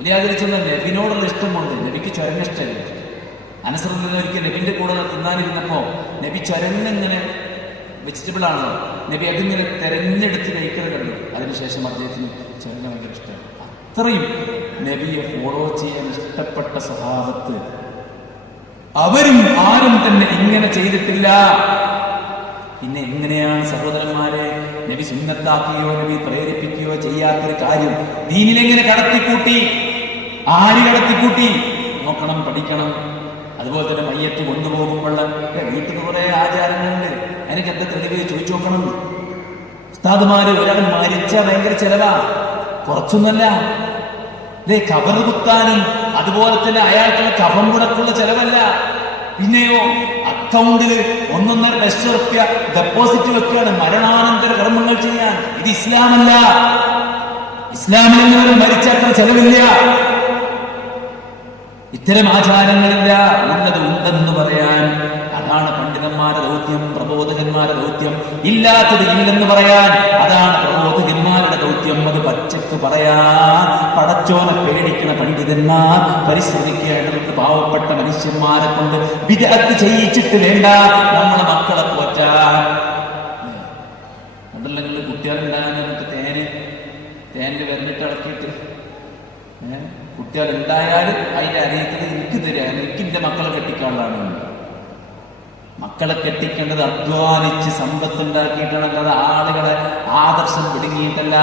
ഉലിയാകരിച്ചെന്ന നബിനോടുള്ള ഇഷ്ടം കൊണ്ട് നബിക്ക് ചൊരങ്ങിഷ്ടല്ല. അനസ് റളിയല്ലാഹു ഒരിക്കൽ നബിന്റെ കൂടെ തിന്നാനിരുന്നപ്പോ നബി ചൊരങ്ങിങ്ങനെ വെജിറ്റബിൾ ആണല്ലോ, നബി അതിങ്ങനെ തെരഞ്ഞെടുത്ത് കഴിക്കുന്നത് കണ്ടു. അതിനുശേഷം അദ്ദേഹത്തിന് ചൊരങ്ങ ഭയങ്കര ഇഷ്ടമാണ്. അത്രയും നബിയെ ഫോളോ ചെയ്യാൻ ഇഷ്ടപ്പെട്ട സഹാബത്ത് അവരും ആരും തന്നെ ഇങ്ങനെ ചെയ്തിട്ടില്ല. പിന്നെ എങ്ങനെയാണ് സഹോദരന്മാരെ നബി സുന്നത്താക്കുകയോ നബി പ്രേരിപ്പിക്കുകയോ ചെയ്യാത്തൊരു കാര്യം ദീനിലെങ്ങനെ കടത്തിക്കൂട്ടി? ആര് കടത്തിക്കൂട്ടി? നോക്കണം, പഠിക്കണം. അതുപോലെ തന്നെ മയ്യത്ത് കൊണ്ടുപോകുമ്പോൾ വീട്ടിൽ നിന്ന് കുറെ ആചാരങ്ങളുണ്ട്, എനിക്ക് എന്താ തെളിവ് ചോദിച്ചു നോക്കണം. ഉസ്താദുമാര് ഒരാൾ മരിച്ച ഭയങ്കര ചെലവാ, കുറച്ചൊന്നല്ല. ഖബർ കുത്താനും അതുപോലെ തന്നെ അയാൾക്കുള്ള കഫം മുടക്കുള്ള ചെലവല്ല. പിന്നെയോ അക്കൗണ്ടില് 1.5 ലക്ഷം റുപ്യ ഡെപ്പോസിറ്റ് വെക്കുകയാണ് മരണാനന്തര കർമ്മങ്ങൾ ചെയ്യാൻ. ഇത് ഇസ്ലാമല്ല. ഇസ്ലാമിൽ മരിച്ചത്ര ചെലവില്ല, ഇത്തരം ആചാരങ്ങളില്ല. ഉള്ളത് ഉണ്ടെന്ന് പറയാൻ അതാണ് പണ്ഡിതന്മാരുടെ ദൗത്യം, പ്രബോധകന്മാരുടെ ദൗത്യം. ഇല്ലാത്തത് ഇല്ലെന്ന് പറയാൻ അതാണ് പ്രബോധകന്മാരുടെ ദൗത്യം. അത് പച്ചക്ക് പറയാൻ പടച്ചോനെ പേടിക്കണ പണ്ഡിതന്മാർ പരിശ്രമിക്കേണ്ടതുണ്ട്. പാവപ്പെട്ട മനുഷ്യന്മാരെ കൊണ്ട് ബിദ്അത്ത് ചെയ്യിച്ചിട്ട് വേണ്ട നമ്മളെ മക്കളെ പോറ്റാൻ. അതുണ്ടെങ്കിൽ കുട്ടികളുണ്ടാകാൻ നമുക്ക് തേനിൽ വരഞ്ഞിട്ട് ഇളക്കിയിട്ട് കുട്ടികൾ ഉണ്ടായാലും അതിന്റെ അറിയിക്കുന്നത് എനിക്ക് തരാൻ, എനിക്ക് എന്റെ മക്കളെ കെട്ടിക്കാനുള്ളതാണ്. മക്കളെ കെട്ടിക്കേണ്ടത് അധ്വാനിച്ച് സമ്പത്ത് ഉണ്ടാക്കിയിട്ടാണ്, അല്ലാതെ ആളുകളെ ആദർശം പിടുങ്ങിയിട്ടല്ല,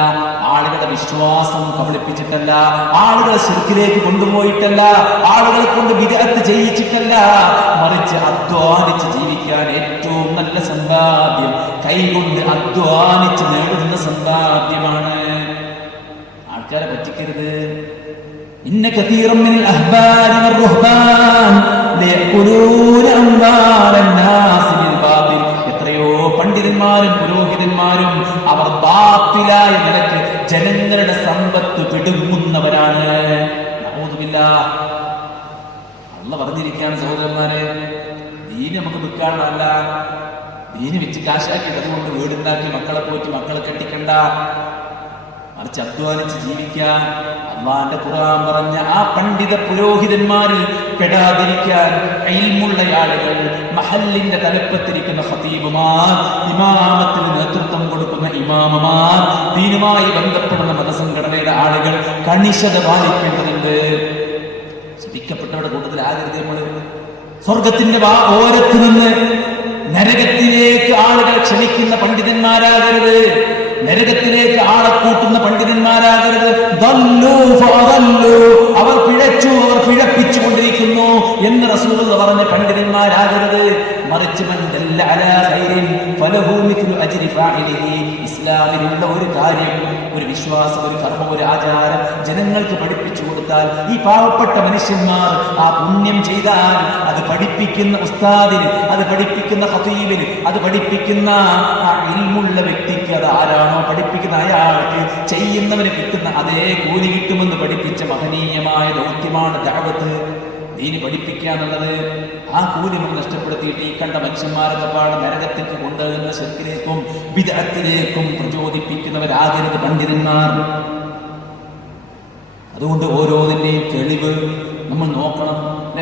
ആളുകളുടെ വിശ്വാസം കബളിപ്പിച്ചിട്ടല്ല, ആളുകളെ ശിർക്കിലേക്ക് കൊണ്ടുപോയിട്ടല്ല, ആളുകളെ കൊണ്ട് ബിദ്അത്ത് ചെയ്യിച്ചിട്ടല്ല. മറിച്ച് അധ്വാനിച്ച് ജീവിക്കാൻ ഏറ്റവും നല്ല സമ്പാദ്യം കൈകൊണ്ട് അധ്വാനിച്ച് നേടുന്ന സമ്പാദ്യമാണ്. ആൾക്കാരെ പറ്റിക്കരുത്. ഇന്ന കതീറൻ മിനൽ അഹ്ബാരി വറുഹ്ബാൻ ലയകുലൂന അംവാലൻ നാസ് ബിൽ ബാതിൽ. എത്രയോ പണ്ഡിതന്മാരും പുരോഹിതന്മാരും അവർ ബാത്തിലായ നിലക്ക് ജനങ്ങളുടെ സമ്പത്ത് പിടുങ്ങുന്നവരാണ്. നഊദു ബില്ലാഹ്. അല്ലാഹ് പറഞ്ഞിരിക്കുകയാണ് സഹോദരന്മാരെ, ദീന് നമുക്ക് വിൽക്കാനുള്ളതല്ല, ദീന് വെച്ച് കാശാക്കി അതുകൊണ്ട് വീടുണ്ടാക്കി മക്കളെ പോറ്റി മക്കളെ കെട്ടിക്കണ്ട. മറിച്ച് അധ്വാനിച്ച് ജീവിക്കാൻ അള്ളാന്റെ ഖുർആൻ പറഞ്ഞ ആ പണ്ഡിത പുരോഹിതന്മാരിൽ പെടാതിരിക്കാൻ ഇൽമുള്ള ആളുകൾ, മഹല്ലിന്റെ തലപ്പത്തിരിക്കുന്ന ഖതീബുമാർ, ഇമാമത്തിന് നേതൃത്വം കൊടുക്കുന്ന ഇമാമമാർ, ദീനുമായി ബന്ധപ്പെടുന്ന മതസംഘടനയുടെ ആളുകൾ കണിശത പാലിക്കേണ്ടതുണ്ട്. ശപിക്കപ്പെട്ടവരുടെ കൂട്ടത്തിൽ ആകരുത് നമ്മൾ. സ്വർഗത്തിന്റെ ഓരത്ത് നിന്ന് നരകത്തിലേക്ക് ആളുകൾ ക്ഷണിക്കുന്ന പണ്ഡിതന്മാരാകരുത്, നരകത്തിലേക്ക് ആളെ കൂട്ടുന്ന പണ്ഡിതന്മാരാകരുത്. അവർ പിഴച്ചു, അവർ പിഴപ്പിച്ചുകൊണ്ടിരിക്കുന്നു എന്ന് റസൂലുള്ളാഹി പറഞ്ഞ പണ്ഡിതന്മാരാകരുത്. മറിച്ച് ഇസ്ലാമിലുള്ള ഒരു കാര്യം, ഒരു വിശ്വാസം, ഒരു കർമ്മം, ഒരു ആചാരം ജനങ്ങൾക്ക് പഠിപ്പിച്ചു കൊടുത്താൽ ഈ പാവപ്പെട്ട മനുഷ്യന്മാർ ആ പുണ്യം ചെയ്താൽ അത് പഠിപ്പിക്കുന്ന ഉസ്താദിന്, അത് പഠിപ്പിക്കുന്ന ഖതീബിന്, അത് പഠിപ്പിക്കുന്ന ആ ഇൽമുള്ള വ്യക്തിക്ക്, അത് ആരാണോ പഠിപ്പിക്കുന്ന അയാൾക്ക് ചെയ്യുന്നവന് കിട്ടുന്ന അതേ കൂലി കിട്ടുമെന്ന് പഠിപ്പിച്ച മഹനീയമായ ദൗത്യമാണ് ദഅവത്ത്. ദീന് പഠിപ്പിക്കുക എന്നുള്ളത്. ആ കൂലി നമ്മൾ നഷ്ടപ്പെടുത്തിയിട്ട് ഈ കണ്ട മനുഷ്യന്മാരൊക്കെ പാട് നരകത്തേക്ക് കൊണ്ടുവരുന്ന ശിർക്കിലേക്കും ബിദ്അത്തിലേക്കും പ്രചോദിപ്പിക്കുന്നവരാകരുത് പണ്ഡിതന്മാർ. അതുകൊണ്ട് ഓരോന്നിന്റെയും തെളിവ് നമ്മൾ നോക്കണം.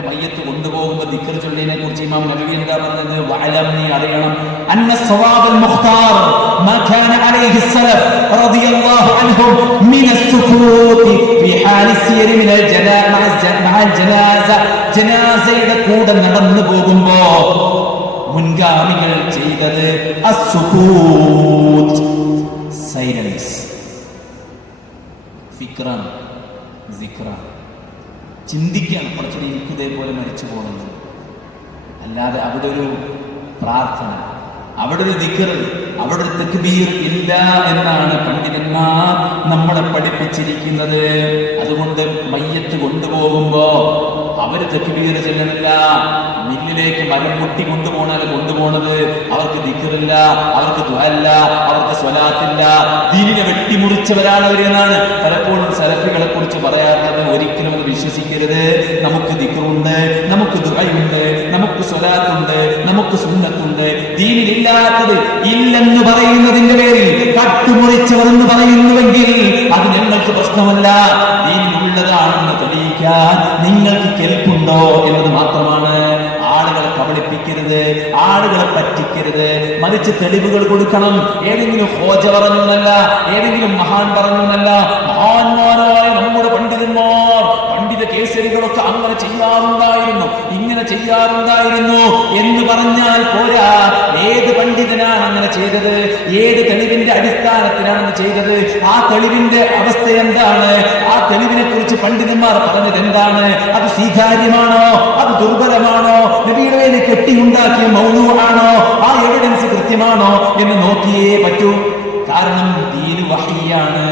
മയ്യത്ത് കൊണ്ടുപോകുമ്പോൾ ദിക്ർ ചൊല്ലിനെ കുറിച്ച് ഇമാം നബവി എന്താ പറഞ്ഞത്? വഅലം, നീ അറിയണം, അന്ന സ്വവാബൽ മുഖ്താർ മാ കാന അലൈഹി സലഫ് റളിയല്ലാഹു അൻഹും മിന സുകൂതി ഫി ഹാലി സിയരി മിനൽ ജനാസ, ജനാസയുടെ കൂടെ നടന്നു പോകുമ്പോ മുൻഗാമികൾ ചെയ്തത് അസ്സുകൂത്, സൈലൻസ്. ഫിക്റാൻ, സിക്റാൻ, ചിന്തിക്കണം. കുറച്ചുകൂടി എനിക്ക് ഇതേപോലെ മരിച്ചു പോകുന്നത്. അല്ലാതെ അവിടെ ഒരു പ്രാർത്ഥന, അവിടെ ഒരു ദിക്ർ, അവിടെ ഒരു തക്ബീർ ഇല്ല എന്നാണ് പണ്ഡിതന്മാർ നമ്മളെ പഠിപ്പിച്ചിരിക്കുന്നത്. അതുകൊണ്ട് മയ്യത്ത് കൊണ്ടുപോകുമ്പോ അവര് തക്ബീർ ചെല്ലണില്ല. മില്ലിലേക്ക് മരം മുട്ടി കൊണ്ടുപോണത് അവർക്ക് ദിക്റില്ല, അവർക്ക് ദുആഇല്ല, അവർക്ക് സ്വലാത്തില്ല. ദീനിനെ വെട്ടിമുറിച്ചവരാണ് അവരെന്നാണ് പലപ്പോഴും സലഫികളെ കുറിച്ച് പറയാത്തത്. ഒരിക്കലും അത് വിശ്വസിക്കരുത്. നമുക്ക് ദിക്റുണ്ട്, നമുക്ക് ദുആയുണ്ട്, നമുക്ക് സ്വലാത്തുണ്ട്, നമുക്ക് സുന്നത്തുണ്ട്. ദീനിലില്ലാത്തത് ഇല്ലെന്ന് പറയുന്നതിന്റെ പേരിൽ കട്ടുമുറിച്ചവർ എന്ന് പറയുന്നുവെങ്കിൽ അത് ഞങ്ങൾക്ക് പ്രശ്നമല്ല. ദീനിലുള്ളതാണെന്ന് തെളിയിക്കാൻ നിങ്ങൾക്ക് കെൽപ്പുണ്ടോ എന്നത് മാത്രമാണ്. ആളുകളെ കബളിപ്പിക്കരുത്, ആളുകളെ പറ്റിക്കരുത്, മറിച്ച് തെളിവുകൾ കൊടുക്കണം. ഏതെങ്കിലും ഹോജ പറഞ്ഞൊന്നല്ല, ഏതെങ്കിലും മഹാൻ പറഞ്ഞൊന്നല്ല. മഹാന്മാരായ നമ്മുടെ പണ്ഡിതന്മാർ, പണ്ഡിത കേസരികളൊക്കെ അങ്ങനെ ചെയ്യാറുണ്ടായിരുന്നു, ഇങ്ങനെ ചെയ്യാറുണ്ടായിരുന്നു എന്ന് പറഞ്ഞാൽ പോരാ. ഏത് പണ്ഡിതനാണ് അങ്ങനെ ചെയ്തത്? ഏത് തെളിവിന്റെ അടിസ്ഥാനത്തിലാണ് ചെയ്തത്? ആ തെളിവിന്റെ അവസ്ഥ എന്താണ്? ആ തെളിവിനെ കുറിച്ച് പണ്ഡിതന്മാർ പറഞ്ഞത് എന്താണ്? അത് സ്വീകാര്യമാണോ? അത് ദുർബലമാണോ? നബിയുടെ മേലെ കെട്ടിയുണ്ടാക്കിയ മൗലൂആണോ? ആ എവിഡൻസ് കൃത്യമാണോ എന്ന് നോക്കിയേ പറ്റൂ. കാരണം ദീന് വഹയ്യാണ്,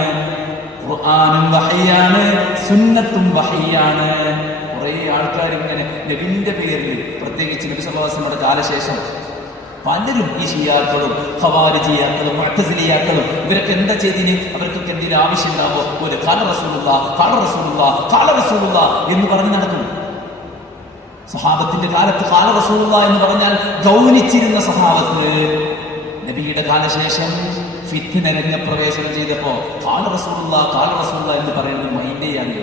ഖുർആനും വഹയ്യാണ്, സുന്നത്തും വഹയ്യാണ്. കുറെ ആൾക്കാർ ഇങ്ങനെ നബിന്റെ പേരിൽ, പ്രത്യേകിച്ച് നബി സല്ലല്ലാഹു അലൈഹി വസല്ലമയുടെ കാലശേഷം പലരും, ഈ ഷിയാക്കളും ഖവാരിജിയാക്കളും മുഅ്തസിലിയാക്കളും, ഇവരൊക്കെ എന്താ ചെയ്തിന്? അവർക്കൊക്കെ എന്തിനും ആവശ്യം ഉണ്ടാവോ? ഒരു ഖാല റസൂലുള്ളാഹ്, ഖാല റസൂലുള്ളാഹ്, ഖാല റസൂലുള്ളാഹ് എന്ന് പറഞ്ഞ് നടക്കും. സഹാബത്തിന്റെ കാലത്ത് ഖാല റസൂലുള്ളാഹ് എന്ന് പറഞ്ഞാൽ ഗൗനിച്ചിരുന്ന സഹാബത്ത്. നബിയുടെ കാലശേഷം ഫിത്ന രംഗപ്രവേശനം ചെയ്തപ്പോ ഖാല റസൂലുള്ളാഹ്, ഖാല റസൂലുള്ളാഹ് എന്ന് പറയുന്നത് മൈൻഡേ ആണ്.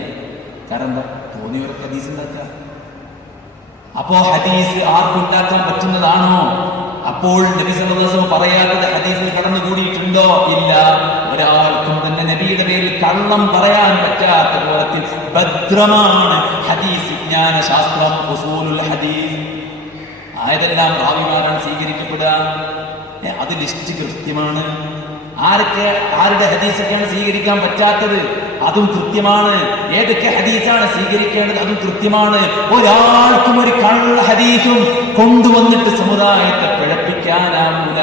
കാരണം എന്താ? തോന്നിയവരൊക്കെ ഹദീസ് ഉണ്ടാക്കുക. അപ്പോ ഹദീസ് ആർക്കുണ്ടാക്കാൻ പറ്റുന്നതാണോ? അപ്പോൾ നബി സല്ലല്ലാഹു അലൈഹി വസല്ലം പറയാത്തത് ഹദീസിൽ കടന്നുകൂടിയിട്ടുണ്ടോ? ഇല്ല. ഒരാൾക്കും തന്നെ നബിയുടെ പേരിൽ കള്ളം പറയാൻ പറ്റാത്ത കോലത്തിൽ ഭദ്രമാണ് ഹദീസ് വിജ്ഞാന ശാസ്ത്രം, ഉസൂലുൽ ഹദീസ്. ആയതെല്ലാം റാവിമാരാണ് സ്വീകരിക്കപ്പെടുക. അത് ലിസ്റ്റ് കൃത്യമാണ്. ആരുടെ ഹദീസൊക്കെയാണ് സ്വീകരിക്കാൻ പറ്റാത്തത് അതും കൃത്യമാണ്. ഏതൊക്കെ ഹദീസാണ് സ്വീകരിക്കേണ്ടത് അതും കൃത്യമാണ്. ഒരാൾക്കും ഒരു കള്ള ഹദീസും കൊണ്ടുവന്നിട്ട് സമുദായത്തെ പിഴപ്പിക്കാനാവില്ല.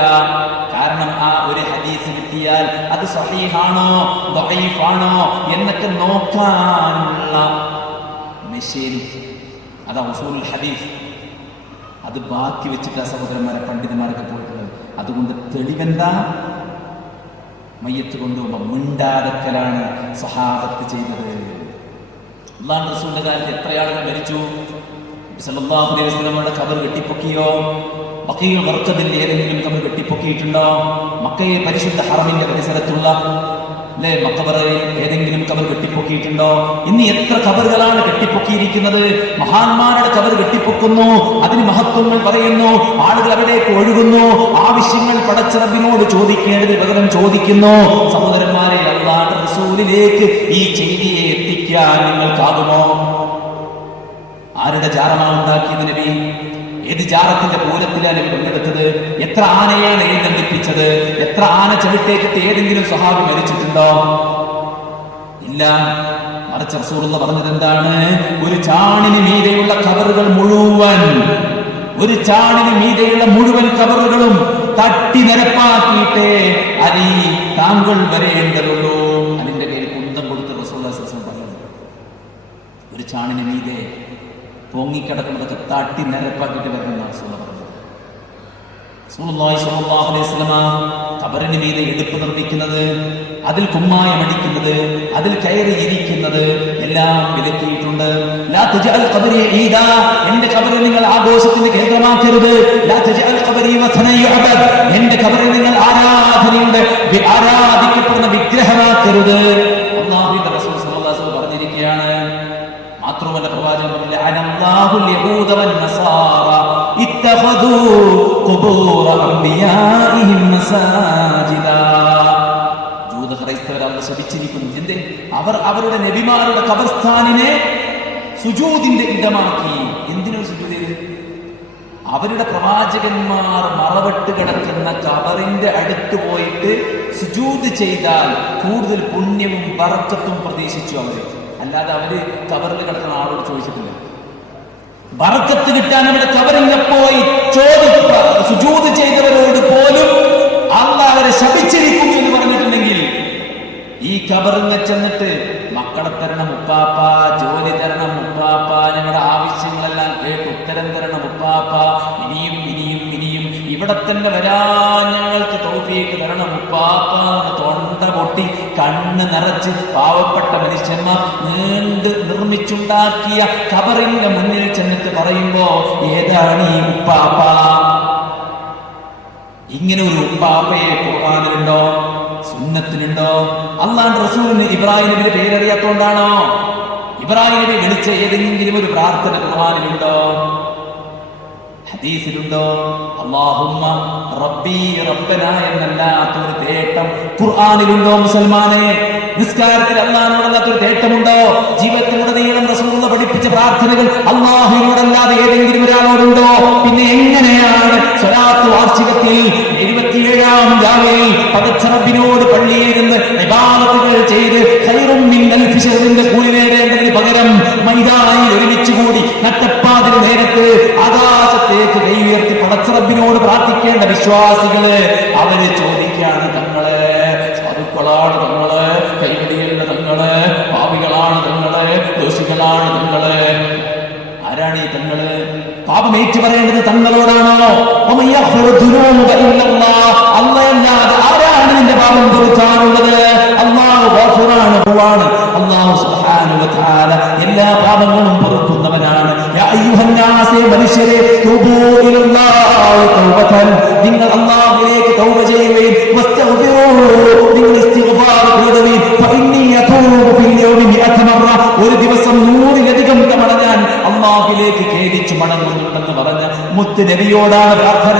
കാരണം ആ ഒരു ഹദീസ് കിട്ടിയാൽ അത് സഹീഹാണോ ദഈഫാണോ എന്നൊക്കെ നോക്കാനുള്ള മെഷീൻ, അതാ ഉസൂലുൽ ഹദീസ്. അത് ബാക്കി വെച്ചിട്ട് സഹോദരന്മാരെ പണ്ഡിതന്മാരൊക്കെ പോയിട്ടുള്ളത്. അതുകൊണ്ട് തെളിവെന്താ? മയ്യത്ത് കൊണ്ടുപോകുമ്പോൾ മിണ്ടാതക്കലാണ് സഹാബത്ത് ചെയ്തത്. അല്ലാഹു റസൂലിന്റെ കാലത്ത് എത്ര ആളുകൾ മരിച്ചു? സല്ലല്ലാഹു അലൈഹി വസല്ലമയുടെ ഖബർ കെട്ടിപ്പൊക്കിയോ? ബഖീഉൽ ഗർഖദിൽ ഏതെങ്കിലും ഖബർ കെട്ടിപ്പൊക്കിയിട്ടുണ്ടോ? മക്കയെ പരിശുദ്ധ ഹറമിന്റെ പരിസരത്തുള്ള അല്ലെ? മഖബറയിൽ ഏതെങ്കിലും ഖബർ കെട്ടിപ്പൊക്കിയിട്ടുണ്ടോ? ഇന്ന് എത്ര ഖബറുകളാണ് കെട്ടിപ്പൊക്കിയിരിക്കുന്നത്? മഹാന്മാരുടെ ഖബർ കെട്ടിപ്പൊക്കുന്നു, അതിന് മഹത്വങ്ങൾ പറയുന്നു, ആളുകൾ അവിടേക്ക് ഒഴുകുന്നു, ആവശ്യങ്ങൾ പടച്ച റബ്ബിനോട് ചോദിക്കേണ്ടത് പകരം ചോദിക്കുന്നു. സഹോദരന്മാരെ, അല്ലാഹുവിന്റെ റസൂലിലേക്ക് ഈ ചെയ്തിയെ എത്തിക്കാൻ നിങ്ങൾക്കാകുമോ? ആരുടെ ജാറമാണ് ഉണ്ടാക്കിയത് നബി? ഏത് ജാറത്തിന്റെ പൂരത്തിലാണ് നബി പങ്കെടുത്തത്? എത്ര ആനയാണ് എഴുന്നള്ളിപ്പിച്ചത്? എത്ര ആന ചവിട്ടേറ്റിട്ട് ഏതെങ്കിലും സ്വഹാബി മരിച്ചിട്ടുണ്ടോ? ഇല്ല. മറിച്ച് റസൂലുള്ള പറഞ്ഞത് എന്താണ്? ഒരു ചാണിന് മീതെയുള്ള ഖബറുകൾ മുഴുവൻ, ഒരു ചാണിന് മീതെയുള്ള മുഴുവൻ ഖബറുകളും തട്ടി നിരപ്പാക്കിയിട്ടേ അലി താങ്കൾ വരേണ്ടതുള്ളൂ. അതിന്റെ പേര് കുന്തം കൊടുത്ത് റസൂലുള്ളാഹി സ്വല്ലല്ലാഹു അലൈഹി വസല്ലം പറഞ്ഞു. ഒരു ചാണിന് മീതെ പൊങ്ങിക്കിടക്കുന്നതൊക്കെ തട്ടി നിരപ്പാക്കിയിട്ട് വരുന്ന റസൂലുള്ളാഹി പറഞ്ഞത്. റസൂലുള്ളാഹി സ്വല്ലല്ലാഹു അലൈഹി വസല്ലം ഖബറിന് മീതെ എടുപ്പ് നിർമ്മിക്കുന്നത്, അതിൽ കുമ്മായം അടിക്കുന്നത്, അതിൽ കയറി ഇരിക്കുന്നത് എല്ലാം വിലക്കിയിട്ടുണ്ട്. ലാ തജഅൽ ഖബരി ഈദാ, എന്റെ ഖബറിനെ നിങ്ങൾ ആഘോഷത്തിന്റെ കേന്ദ്രമാക്കരുത്. ലാ തജഅൽ ഖബരി വസന യുഅബദ്, എന്റെ ഖബറിനെ നിങ്ങൾ ആരാധനയുടെ ആരാധിക്കപ്പെടുന്ന വിഗ്രഹമാക്കരുത്. അല്ലാഹുവിന്റെ റസൂൽ സ്വല്ലല്ലാഹു അലൈഹി വസല്ലം പറഞ്ഞിരിക്കുകയാണ്. മാത്രമല്ല പ്രവാചകൻ പറഞ്ഞു, അനല്ലാഹുൽ യഹൂദ വൻ നസാറ ഇത്തഖദൂ ഖുബൂറ അംബിയാഇഹിം മസാജിദാ. ജൂത ക്രൈസ്തവർ അല്ലാഹു ശപിച്ചിരിക്കുന്നു. എന്തേ? അവർ അവരുടെ നബിമാരുടെ ഖബർസ്ഥാനിനെ സുജൂദിന്റെ ഇടമാക്കി. എന്തിനു സുജൂദ് ചെയ്ത്? അവരുടെ പ്രവാചകന്മാർ മറവിട്ട് കിടക്കുന്ന ഖബറിന്റെ അടുത്ത് പോയിട്ട് സുജൂദ് ചെയ്താൽ കൂടുതൽ പുണ്യവും ബറക്കത്തും പ്രതീക്ഷിച്ചു അവര്. അല്ലാതെ അവര് ഖബറിൽ കിടക്കുന്ന ആളോട് ചോദിച്ചിട്ടില്ല. ബറക്കത്ത് കിട്ടാൻ അവരുടെ ഖബറിൽ പോയി സുജൂദ് ചെയ്തവരോട് പോലും അല്ലാഹു അവരെ ശപിച്ചിരിക്കുന്നു എന്ന് പറഞ്ഞിട്ടുണ്ടെങ്കിൽ, ഈ ഖബറിനെ ചെന്നിട്ട് മക്കളെ തരണം ഉപ്പാപ്പ, ജോലി തരണം ഉപ്പാപ്പ, ഞങ്ങളുടെ ആവശ്യങ്ങളെല്ലാം കേട്ട് ഉത്തരം തരണം ഉപ്പാപ്പ, ഇനിയും ഇനിയും ഇനിയും ഇവിടെ തന്നെ വരാൻ ഞങ്ങൾക്ക് തൗഫീഖ് തരണം ഉപ്പാപ്പ, തൊണ്ട പൊട്ടി കണ്ണ് നിറച്ച് പാവപ്പെട്ട മനുഷ്യന്മാർ നീണ്ട് നിർമ്മിച്ചുണ്ടാക്കിയ ഖബറിന്റെ മുന്നിൽ ചെന്നിട്ട് പറയുമ്പോ, ഏതാണ് ഈ ഉപ്പാപ്പ? ഇങ്ങനെ ഒരു ഉപ്പാപ്പയെ ഖുർആനിലുണ്ടോ? സുന്നത്തിനുണ്ടോ? അല്ലാഹുവിന്റെ റസൂലിന് ഇബ്രാഹിം നബിയുടെ പേരറിയാത്തോണ്ടാണോ? ഇബ്രാഹിം നബി വിളിച്ച ഏതെങ്കിലും ഒരു പ്രാർത്ഥന ഖുർആനിലുണ്ടോ? ഹദീസിലുണ്ടോ? അല്ലാഹുമ്മ റബ്ബി റബ്ബന എന്നല്ലാത്തൊരു തേട്ടം ഖുർആനിലുണ്ടോ? മുസൽമാനെ, നിസ്കാരത്തിൽ അല്ലാഹുവിനോടല്ലാത്തൊരു തേട്ടമുണ്ടോ? ജീവിതത്തിലുടനീളം റസൂലുള്ള പഠിപ്പിച്ച പ്രാർത്ഥനകൾ അല്ലാഹുവിനോടല്ലാതെ ഏതെങ്കിലും ഒരാളോടുണ്ടോ? പിന്നെ എങ്ങനെയാണ് സ്വലാത്ത് വാർഷികത്തിൽ 77-ാം രാവിൽ പടച്ച റബ്ബിനോട് പള്ളിയിൽ നിന്ന് ഇബാദത്തുകൾ ചെയ്ത് ഖൈറും മിൻ അൽഫി ശഹറിന്റെ കൂലി നേടേണ്ടതിന് പകരം മൈതാനിൽ ഒരുമിച്ച് കൂടി നട്ടപ്പാതിന് നേരത്ത് ആകാശത്തേക്ക് കൈ ഉയർത്തി പടച്ച റബ്ബിനോട് പ്രാർത്ഥിക്കേണ്ട വിശ്വാസികള് അവര് ചോദിക്കാണ്, തങ്ങളെ സാധുക്കളാണ് തങ്ങള്, കൈവടിയല്ല തങ്ങള്, പാപികളാണ് തങ്ങള്, ദോഷികളാണ് തങ്ങള്. ആരാണ് ഈ തങ്ങള്? പാപം ഏറ്റു പറയേണ്ടത് തങ്ങളോടാണോ? അല്ലാഹുവല്ലാതെ ആരാണ് നിന്റെ പാപം പൊറുക്കാനുള്ളത്? അല്ലാഹു ഗഫൂറാണ്. അല്ലാഹു സുബ്ഹാനഹു വ തആല എല്ലാ പാപങ്ങളും പൊറുക്കുന്നവനാണ്. യാ അയ്യുഹന്നാസേ, മനുഷ്യരെ, തൂബൂ ഇലല്ലാഹി തൗബതൻ, നിങ്ങൾ അല്ലാഹുവിലേക്ക് തൗബ ചെയ്യുകയും വസ്തഗ്ഫിറൂഹു, നിങ്ങൾ ഇസ്തിഗ്ഫാർ ചെയ്യുകയും, ഫഇന്നി യതൂബു ഫിൽ യൗമി 100 മറ, ഒരു ദിവസം 100-ലധികം തവണ ഞാൻ അല്ലാഹുവിലേക്ക് ഖേദിച്ചു മടങ്ങുന്നുണ്ടെന്ന് പറഞ്ഞ മുത്ത് നബിയോടാണ് പ്രാർത്ഥന.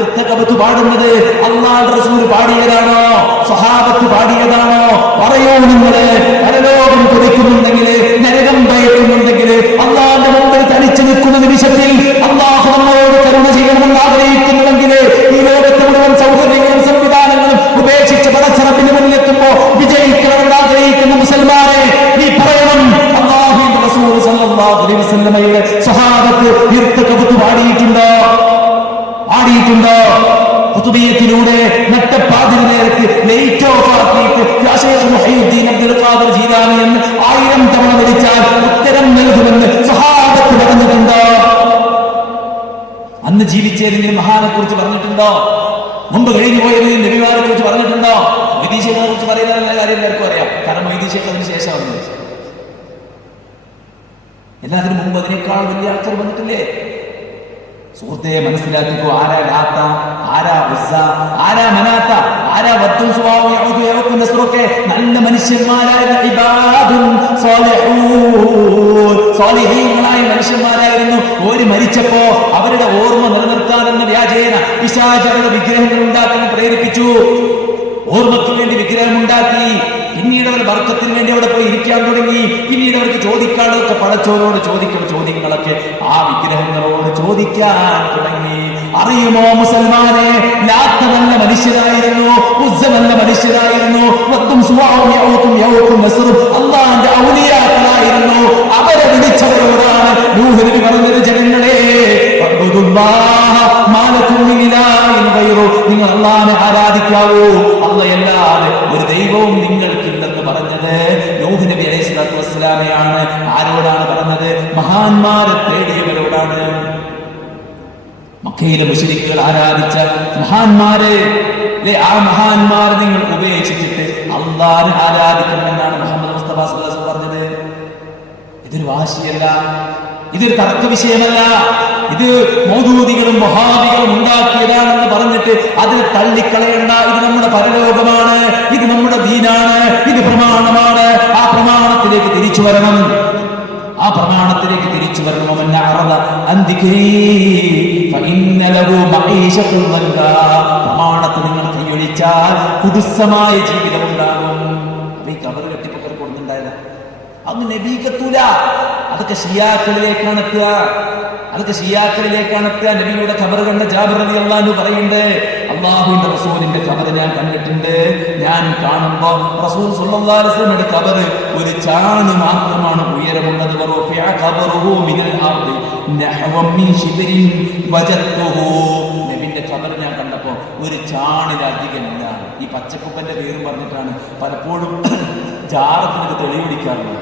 ഇർതഖബത്ത് പാടുന്നത് അല്ലാഹുവിന്റെ റസൂൽ പാടിയതാണോ? സ്വഹാബത്ത് പാടിയതാണോ? പറയൂ നിങ്ങള്. പരലോകം കൊതിക്കുന്നുണ്ടെങ്കിൽ, നരകം ഭയക്കുന്നുണ്ടെങ്കിൽ, അല്ലാഹുവിന്റെ മുമ്പിൽ തനിച്ചു നിൽക്കുന്ന നിമിഷത്തിൽ അല്ലാഹു നമ്മളോട് കരുണ ചെയ്യണമെന്ന് ആഗ്രഹിക്കുന്നുണ്ടെങ്കിൽ, ഈ ലോകത്തെ മുഴുവൻ സൗകര്യങ്ങളും സംവിധാനങ്ങളും ഉപേക്ഷിച്ച് പടച്ച റബ്ബിന്റെ മുന്നിലെത്തുമ്പോ വിജയിക്കണമെന്ന് ആഗ്രഹിക്കുന്ന മുസൽമാനെ, നീ പറയണം, അല്ലാഹുവിന്റെ റസൂൽ സല്ലല്ലാഹു അലൈഹി വസല്ലമയുടെ സ്വഹാബത്ത് ഇർതഖബത്ത് പാടിയിട്ടുണ്ടോ? ഖുതുബിയത്തിലൂടെ നട്ടപ്പാതിന് നേരത്ത് ലൈറ്റ് ഓഫ് ആക്കിയിട്ട് ശൈഖ് മുഹീദ്ദീൻ അബ്ദുൽ ഖാദിർ ജീലാനി എന്ന് 1000 തവണ വിളിച്ചാൽ ഉത്തരം നൽകുമെന്ന് സ്വഹാബത്ത് പറഞ്ഞിട്ടുണ്ടോ? അന്ന് ജീവിച്ചേതെങ്കിലും മഹാനെ കുറിച്ച് പറഞ്ഞിട്ടുണ്ടോ? മുമ്പ് കഴിഞ്ഞു പോയതിനും നബിമാരെ കുറിച്ച് പറഞ്ഞിട്ടുണ്ടോ? വൈദീശകളെ കുറിച്ച് പറയുന്ന കാര്യം എല്ലാവർക്കും അറിയാം. കാരണം വൈദീശകൾ അതിന് ശേഷം വന്നത്. എല്ലാത്തിനും മുമ്പ് അതിനേക്കാൾ വലിയ ആൾക്കാർ വന്നിട്ടില്ലേ? സുഹൃത്തെ, മനസ്സിലാക്കിക്കോ. ആരാ ലാത്ത, ആരാ ഉസ്സ, ആരാ മനാത്ത, ആരാ വദ്ദും സുവാഉ യഊദു യവക്കും നസ്റൊക്കെ നല്ല മനുഷ്യന്മാരായിരുന്ന ഇബാദുൻ സാലിഹൂൻ, സാലിഹീങ്ങളായ മനുഷ്യന്മാരായിരുന്നു. ഓര് മരിച്ചപ്പോ അവരുടെ ഓർമ്മ നിലനിർത്താനെന്ന വ്യാജേന പിശാച് അവരുടെ വിഗ്രഹങ്ങൾ ഉണ്ടാക്കാൻ പ്രേരിപ്പിച്ചു. ഓർമ്മയ്ക്ക് വേണ്ടി വിഗ്രഹം ഉണ്ടാക്കി. പിന്നീട് അവർ ബർക്കത്തിന് വേണ്ടി അവിടെ പോയി ഇരിക്കാൻ തുടങ്ങി. പിന്നീട് അവർക്ക് ചോദിക്കാനുള്ളതൊക്കെ പടച്ചോരോട് ചോദിക്കുന്ന ചോദ്യങ്ങളൊക്കെ ആ വിഗ്രഹങ്ങളോട് ചോദിക്കാൻ തുടങ്ങി. അറിയുമോ മുസൽമാനെ, ലാത്ത് നല്ല മനുഷ്യരായിരുന്നു, ഉസ്സ നല്ല മനുഷ്യരായിരുന്നു, വദ്ദും സുവാഉം യഊദും യവക്കും നസ്റും അല്ലാഹുവിന്റെ ഔലിയാക്കളായിരുന്നു. അവരെ വിളിച്ചവരോടാണ് നൂഹ് നബി പറഞ്ഞത്, ജനങ്ങളെ നിങ്ങൾ അല്ലാഹുവിനെ ആരാധിക്കാവൂ, അല്ലാഹയല്ലാതെ ഒരു ദൈവവും നിങ്ങൾക്കില്ലെന്ന് പറഞ്ഞത് നൂഹ് നബി അലൈഹി സ്വലാത്തു വസ്സലാമയാണ്. ആരോടാണ് പറഞ്ഞത്? മഹാന്മാരെ തേടിയവരോടാണ്. മക്കയിലെ മുശ്രിക്കുകൾ ആരാധിച്ച മഹാന്മാരെ, ആ മഹാന്മാരെ നിങ്ങൾ ഉപേക്ഷിച്ചിട്ട് അല്ലാഹുവിനെ ആരാധിക്കണമെന്നാണ് മുഹമ്മദ് മുസ്തഫ സ്വല്ലല്ലാഹു അലൈഹി വസല്ലം പറഞ്ഞത്. ഇതൊരു വാശിയല്ല, ഇതൊരു തർക്ക വിഷയമല്ല. ഇത് മൗദൂദികളും വഹാബികളും ഉണ്ടാക്കിയതാണെന്ന് പറഞ്ഞിട്ട് അതിനെ തള്ളിക്കളയണ്ട. ഇത് നമ്മുടെ പരലോകമാണ്, ഇത് നമ്മുടെ ദീനാണ്, ഇത് പ്രമാണമാണ്. ആ പ്രമാണത്തിലേക്ക് തിരിച്ചു വരണം, ആ പ്രമാണത്തിലേക്ക് തിരിച്ചു വരണം. പ്രമാണത്തെ നിങ്ങൾ കൈയൊഴിച്ചാൽ കുദുസ്സമായ ജീവിതം ഉണ്ടാകും. ഈ കബറ് കെട്ടിപ്പൊക്കൽ കൊടുക്കുന്നുണ്ടായതാ, അതൊന്നും നബീക്കത്തൂല. അതൊക്കെ ഷിയാക്കളിലേക്കാണ് എത്തുക, അതൊക്കെ ഷിയാക്കളിലേക്കാണ് എത്തുക. നബിയുടെ ഖബർ കണ്ട ജാബിർ റളിയല്ലാഹു അൻഹു പറയുന്നുണ്ട്, അല്ലാഹുവിന്റെ റസൂലിന്റെ ഖബർ ഞാൻ കണ്ടിട്ടുണ്ട്. ഞാൻ കാണുമ്പോ റസൂൽ സ്വല്ലല്ലാഹു അലൈഹി വസല്ലമയുടെ ഖബർ ഒരു ചാണ് മാത്രമാണ് ഉയരമുള്ളത്. വറഫിഅ ഖബറുഹു മിനൽ അർദി നഹവ മിൻ ശിബ്രിൻ വജദ്തുഹു. നബിയുടെ ഖബർ ഞാൻ കണ്ടപ്പോ ഒരു ചാണിലധികം ഇല്ല. ഈ പച്ചക്കുപ്പന്റെ പേരും പറഞ്ഞിട്ടാണ് പലപ്പോഴും ജാറത്തിന് തെളിവെടുക്കാറുള്ളത്.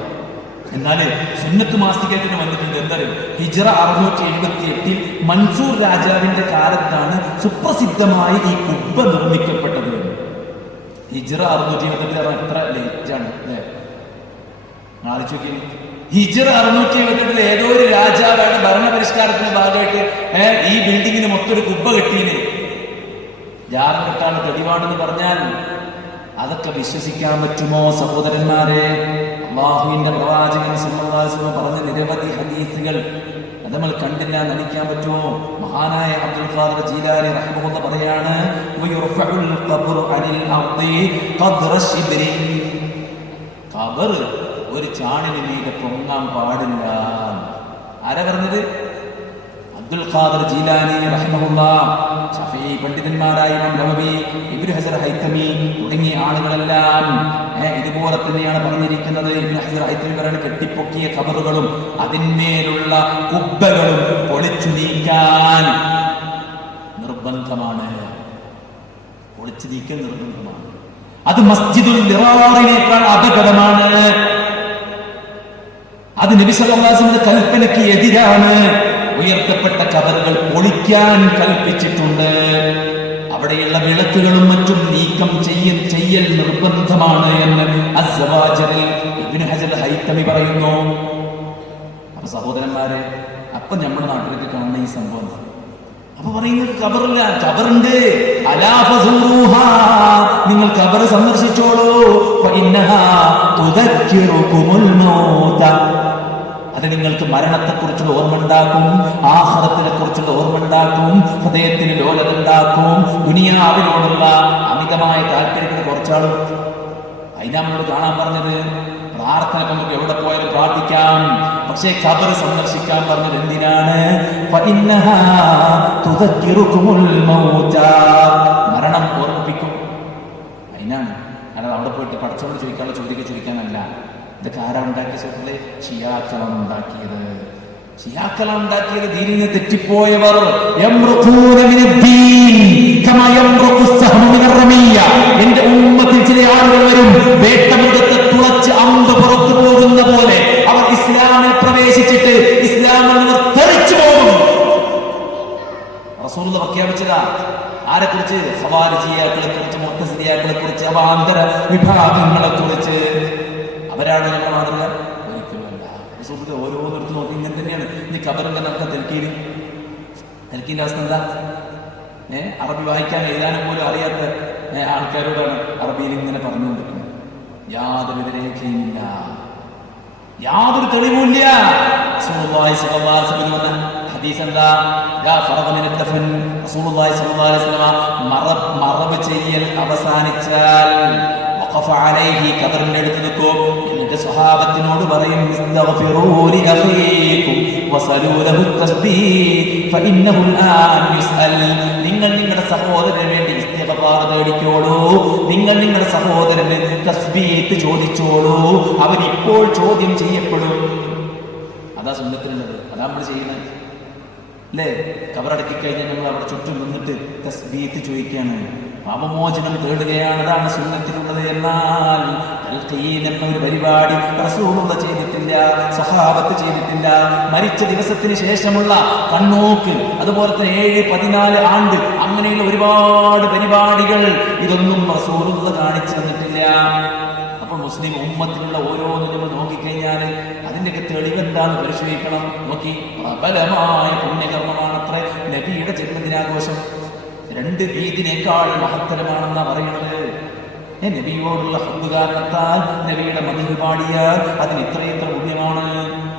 എന്നാല് സുന്നത്ത് മാസികത്തിന് വന്നിട്ടുണ്ട്. എന്തായാലും ഹിജ്റ 678 മൻസൂർ രാജാവിന്റെ കാലത്താണ് സുപ്രസിദ്ധമായി ഈ കുബ്ബ നിർമ്മിക്കപ്പെട്ടത്. ഹിജ്റ 678 എത്ര ലേറ്റ് ആണ് അല്ലെ? ആലോചിച്ച് നോക്കി. ഹിജ്റ 678 ഏതോ ഒരു രാജാവാണ് ഭരണപരിഷ്കാരത്തിന്റെ ഭാഗമായിട്ട് ഈ ബിൽഡിങ്ങിന് മൊത്തം ഒരു കുബ്ബ കെട്ടിയിന്. ജാറം കെട്ടാണ് തെളിവാണെന്ന് പറഞ്ഞാൽ അതൊക്കെ വിശ്വസിക്കാൻ പറ്റുമോ സഹോദരന്മാരെ? അല്ലാഹുവിന്റെ പ്രവാചകൻ സല്ലല്ലാഹു അലൈഹി വസല്ലം പറഞ്ഞ നിരവധി ഹദീസുകൾ അത് നമ്മൾ കണ്ടില്ല നടിക്കാൻ പറ്റുമോ? മഹാനായ അബ്ദുൽ ഖാദിർ ജീലാനി റഹിമഹുല്ലാഹ് പറയാണ്, വയുർഫഉൽ ഖബ്റു അനിൽ അർദി ഖദ്റ ശിബ്രി. ഖബർ ഒരു ചാണിന് മീതെ പൊങ്ങാൻ പാടില്ല. ആരാ പറഞ്ഞത്? അബ്ദുൽ ഖാദിർ ജീലാനി റഹിമഹുല്ലാഹ്. ശഫീഈ പണ്ഡിതന്മാരായ ഇമാം നവവി, ഇബ്നു ഹജർ ഹൈതമി തുടങ്ങിയ ആളുകളെല്ലാം ഇതുപോലെ തന്നെയാണ് പറഞ്ഞിരിക്കുന്നത്. ഇബ്നു ഹജർ ഹൈതമി പറയുന്നത്, കെട്ടിപ്പൊക്കിയ ഖബറുകളും അതിന്മേലുള്ള കുബ്ബകളും പൊളിച്ചു നീക്കാൻ നിർബന്ധമാണ്. പൊളിച്ചു നീക്കൽ നിർബന്ധമാണ്. അത് മസ്ജിദുൽ ദിറാറിനേക്കാൾ അപകടമാണ്. അത് നബി സല്ലല്ലാഹു അലൈഹി വസല്ലം കൽപ്പനയ്ക്ക് എതിരാണ്. ഉയർത്തപ്പെട്ട ഖബറുകൾ പൊളിക്കാൻ കൽപ്പിച്ചിട്ടുണ്ട്. അവിടെയുള്ള വിളക്കുകളും മറ്റും നീക്കം ചെയ്യൽ നിർബന്ധമാണ് എന്ന് അസ്സവാജറിൽ ഇബ്നു ഹജർ ഹൈതമി പറയുന്നു. അപ്പൊ സഹോദരന്മാരെ, അപ്പൊ നമ്മുടെ നാട്ടിലേക്ക് കാണുന്ന ഈ സംഭവം അപ്പൊ പറയുന്നത് ഖബറില്ല, ഖബറുണ്ട്. അലാ ഫസൂറുഹാ, നിങ്ങൾ ഖബർ സന്ദർശിച്ചോളൂ. ഫഇന്നഹാ തുദക്കിറുകുമുൽ മൗത, അത് നിങ്ങൾക്ക് മരണത്തെക്കുറിച്ചുള്ള ഓർമ്മ ഉണ്ടാക്കും, ആഖിറത്തിനെ കുറിച്ചുള്ള ഓർമ്മ ഉണ്ടാക്കും, ഹൃദയത്തിന് ലോലത ഉണ്ടാക്കും. ദുനിയാവിനോടുള്ള അമിതമായ താല്പര്യത്തിന് കുറച്ചാളും അതിനാ നമ്മളോട് കാണാൻ പറഞ്ഞത്. പ്രാർത്ഥന നമുക്ക് എവിടെ പോയാലും പ്രാർത്ഥിക്കാം, പക്ഷേ ഖബർ സന്ദർശിക്കാൻ പറഞ്ഞത് എന്തിനാണ്? ഫഇന്നഹാ തുദക്കിറുകുമുൽ മൗത, മരണം ഓർമ്മിപ്പിക്കും. അതിനാണ്. അല്ലാതെ അവിടെ പോയിട്ട് പടച്ചോട് ചോദിക്കാനുള്ള ചോദിക്കാനല്ല. ഇതൊക്കെ ആരാ ഉണ്ടാക്കിയ സുഹൃത്തുക്കളെ? ഷിയാക്കളാണ് ഉണ്ടാക്കിയത്. ഷിയാക്കളാണ് ഉണ്ടാക്കിയത്. ദീനിനെ തെറ്റിപ്പോയവർ. എന്റെ ഉമ്മത്തിൽ ചില ആളുകൾ വരും, വേട്ടമൃഗത്തെ തുളച്ച് അമ്പ് പുറത്തു പോകുന്ന പോലെ അവർ ഇസ്ലാമിൽ പ്രവേശിച്ചിട്ട് ഇസ്ലാമിൽ നിന്ന് തെറിച്ചു പോകും. റസൂൽ പ്രഖ്യാപിച്ചതാ. ആരെ കുറിച്ച്? ഖവാരിജിയാക്കളെ കുറിച്ച്, മുഅ്തസിലിയാക്കളെ കുറിച്ച്, അവാന്തര വിഭാഗങ്ങളെ കുറിച്ച്. അവരാണ് ഞങ്ങളുടെ മാതൃക? ഒരിക്കലുമല്ല. സുഹൃത്ത് ഓരോന്നിടത്ത് നോക്കി ഇങ്ങനെ തന്നെയാണ്. ഇനി ഖബറിന്റെ നമുക്ക് തെൽക്കീന്റെ അവസ്ഥ എന്താ? അറബി വായിക്കാൻ എഴുതാനും പോലും അറിയാത്ത ആൾക്കാരോടാണ് അറബിയിൽ ഇങ്ങനെ പറഞ്ഞുകൊണ്ടിരിക്കുന്നത്. യാതൊരു രേഖയുമില്ല, യാതൊരു തെളിവുമില്ല. റസൂലുള്ളാഹി സ്വല്ലല്ലാഹു അലൈഹി വസല്ലം പറഞ്ഞ ഹദീസ് എന്താ? ലാ ഫറഗ മിന ദഫൻ. റസൂലുള്ളാഹി സ്വല്ലല്ലാഹു അലൈഹി വസല്ലം മറവ് ചെയ്യൽ അവസാനിച്ചാൽ വഖഫ അലൈഹി, ഖബറിന്റെ അടുത്ത് നിൽക്കും. എന്നിട്ട് സ്വഹാബത്തിനോട് പറയും, ഇസ്തഗ്ഫിറൂ ലി അഖീകും വസലൂ ലഹു തസ്ബീഹ് ഫഇന്നഹു അൽആൻ യുസ്അൽ. നിങ്ങൾ നിങ്ങളുടെ സഹോദരന് വേണ്ടി ഇസ്തിഗ്ഫാർ തേടിക്കോളൂ, നിങ്ങൾ നിങ്ങളുടെ സഹോദരന് തസ്ബീഹ് ചോദിച്ചോളൂ, അവൻ ഇപ്പോൾ ചോദ്യം ചെയ്യപ്പെടും. അതാ സുന്നത്തിലുള്ളത്, അതാ നമ്മൾ ചെയ്യുന്നത് അല്ലേ? കബറടക്കി കഴിഞ്ഞാൽ നമ്മൾ അവിടെ ചുറ്റും നിന്നിട്ട് തസ്ബീഹ് ചോദിക്കുകയാണ്, പാപമോചനം തേടുകയാണ്. അതാണ് സുന്നത്തിലുള്ളത്. എന്നാൽ തൽഖീൻ എന്ന ഒരു പരിപാടി റസൂലുള്ളാഹി ചെയ്തിട്ടില്ല, സ്വഹാബത്ത് ചെയ്തിട്ടില്ല. മരിച്ച ദിവസത്തിന് ശേഷമുള്ള കണ്ണോക്ക്, അതുപോലെ തന്നെ 7-14 ആണ്ട്, അങ്ങനെയുള്ള ഒരുപാട് പരിപാടികൾ, ഇതൊന്നും റസൂലുള്ളാഹി കാണിച്ചു തന്നിട്ടില്ല. അപ്പോൾ മുസ്ലിം ഉമ്മത്തിലുള്ള ഓരോന്നും നമ്മൾ നോക്കിക്കഴിഞ്ഞാൽ അതിൻ്റെയൊക്കെ തെളിവെന്താന്ന് പരിശോധിക്കണം. നോക്കി, പ്രബലമായ പുണ്യകർമ്മമാണത്ര നബിയുടെ ജന്മദിനാഘോഷം. 2 ഈദിനേക്കാൾ മഹത്തരമാണെന്നാ പറയുന്നത്. നബിയോടുള്ള ഹബ്ബ് കാരണത്താൽ നബിയുടെ മദ്ഹ് പാടിയാൽ അതിന് ഇത്രയെത്ര പുണ്യമാണ്.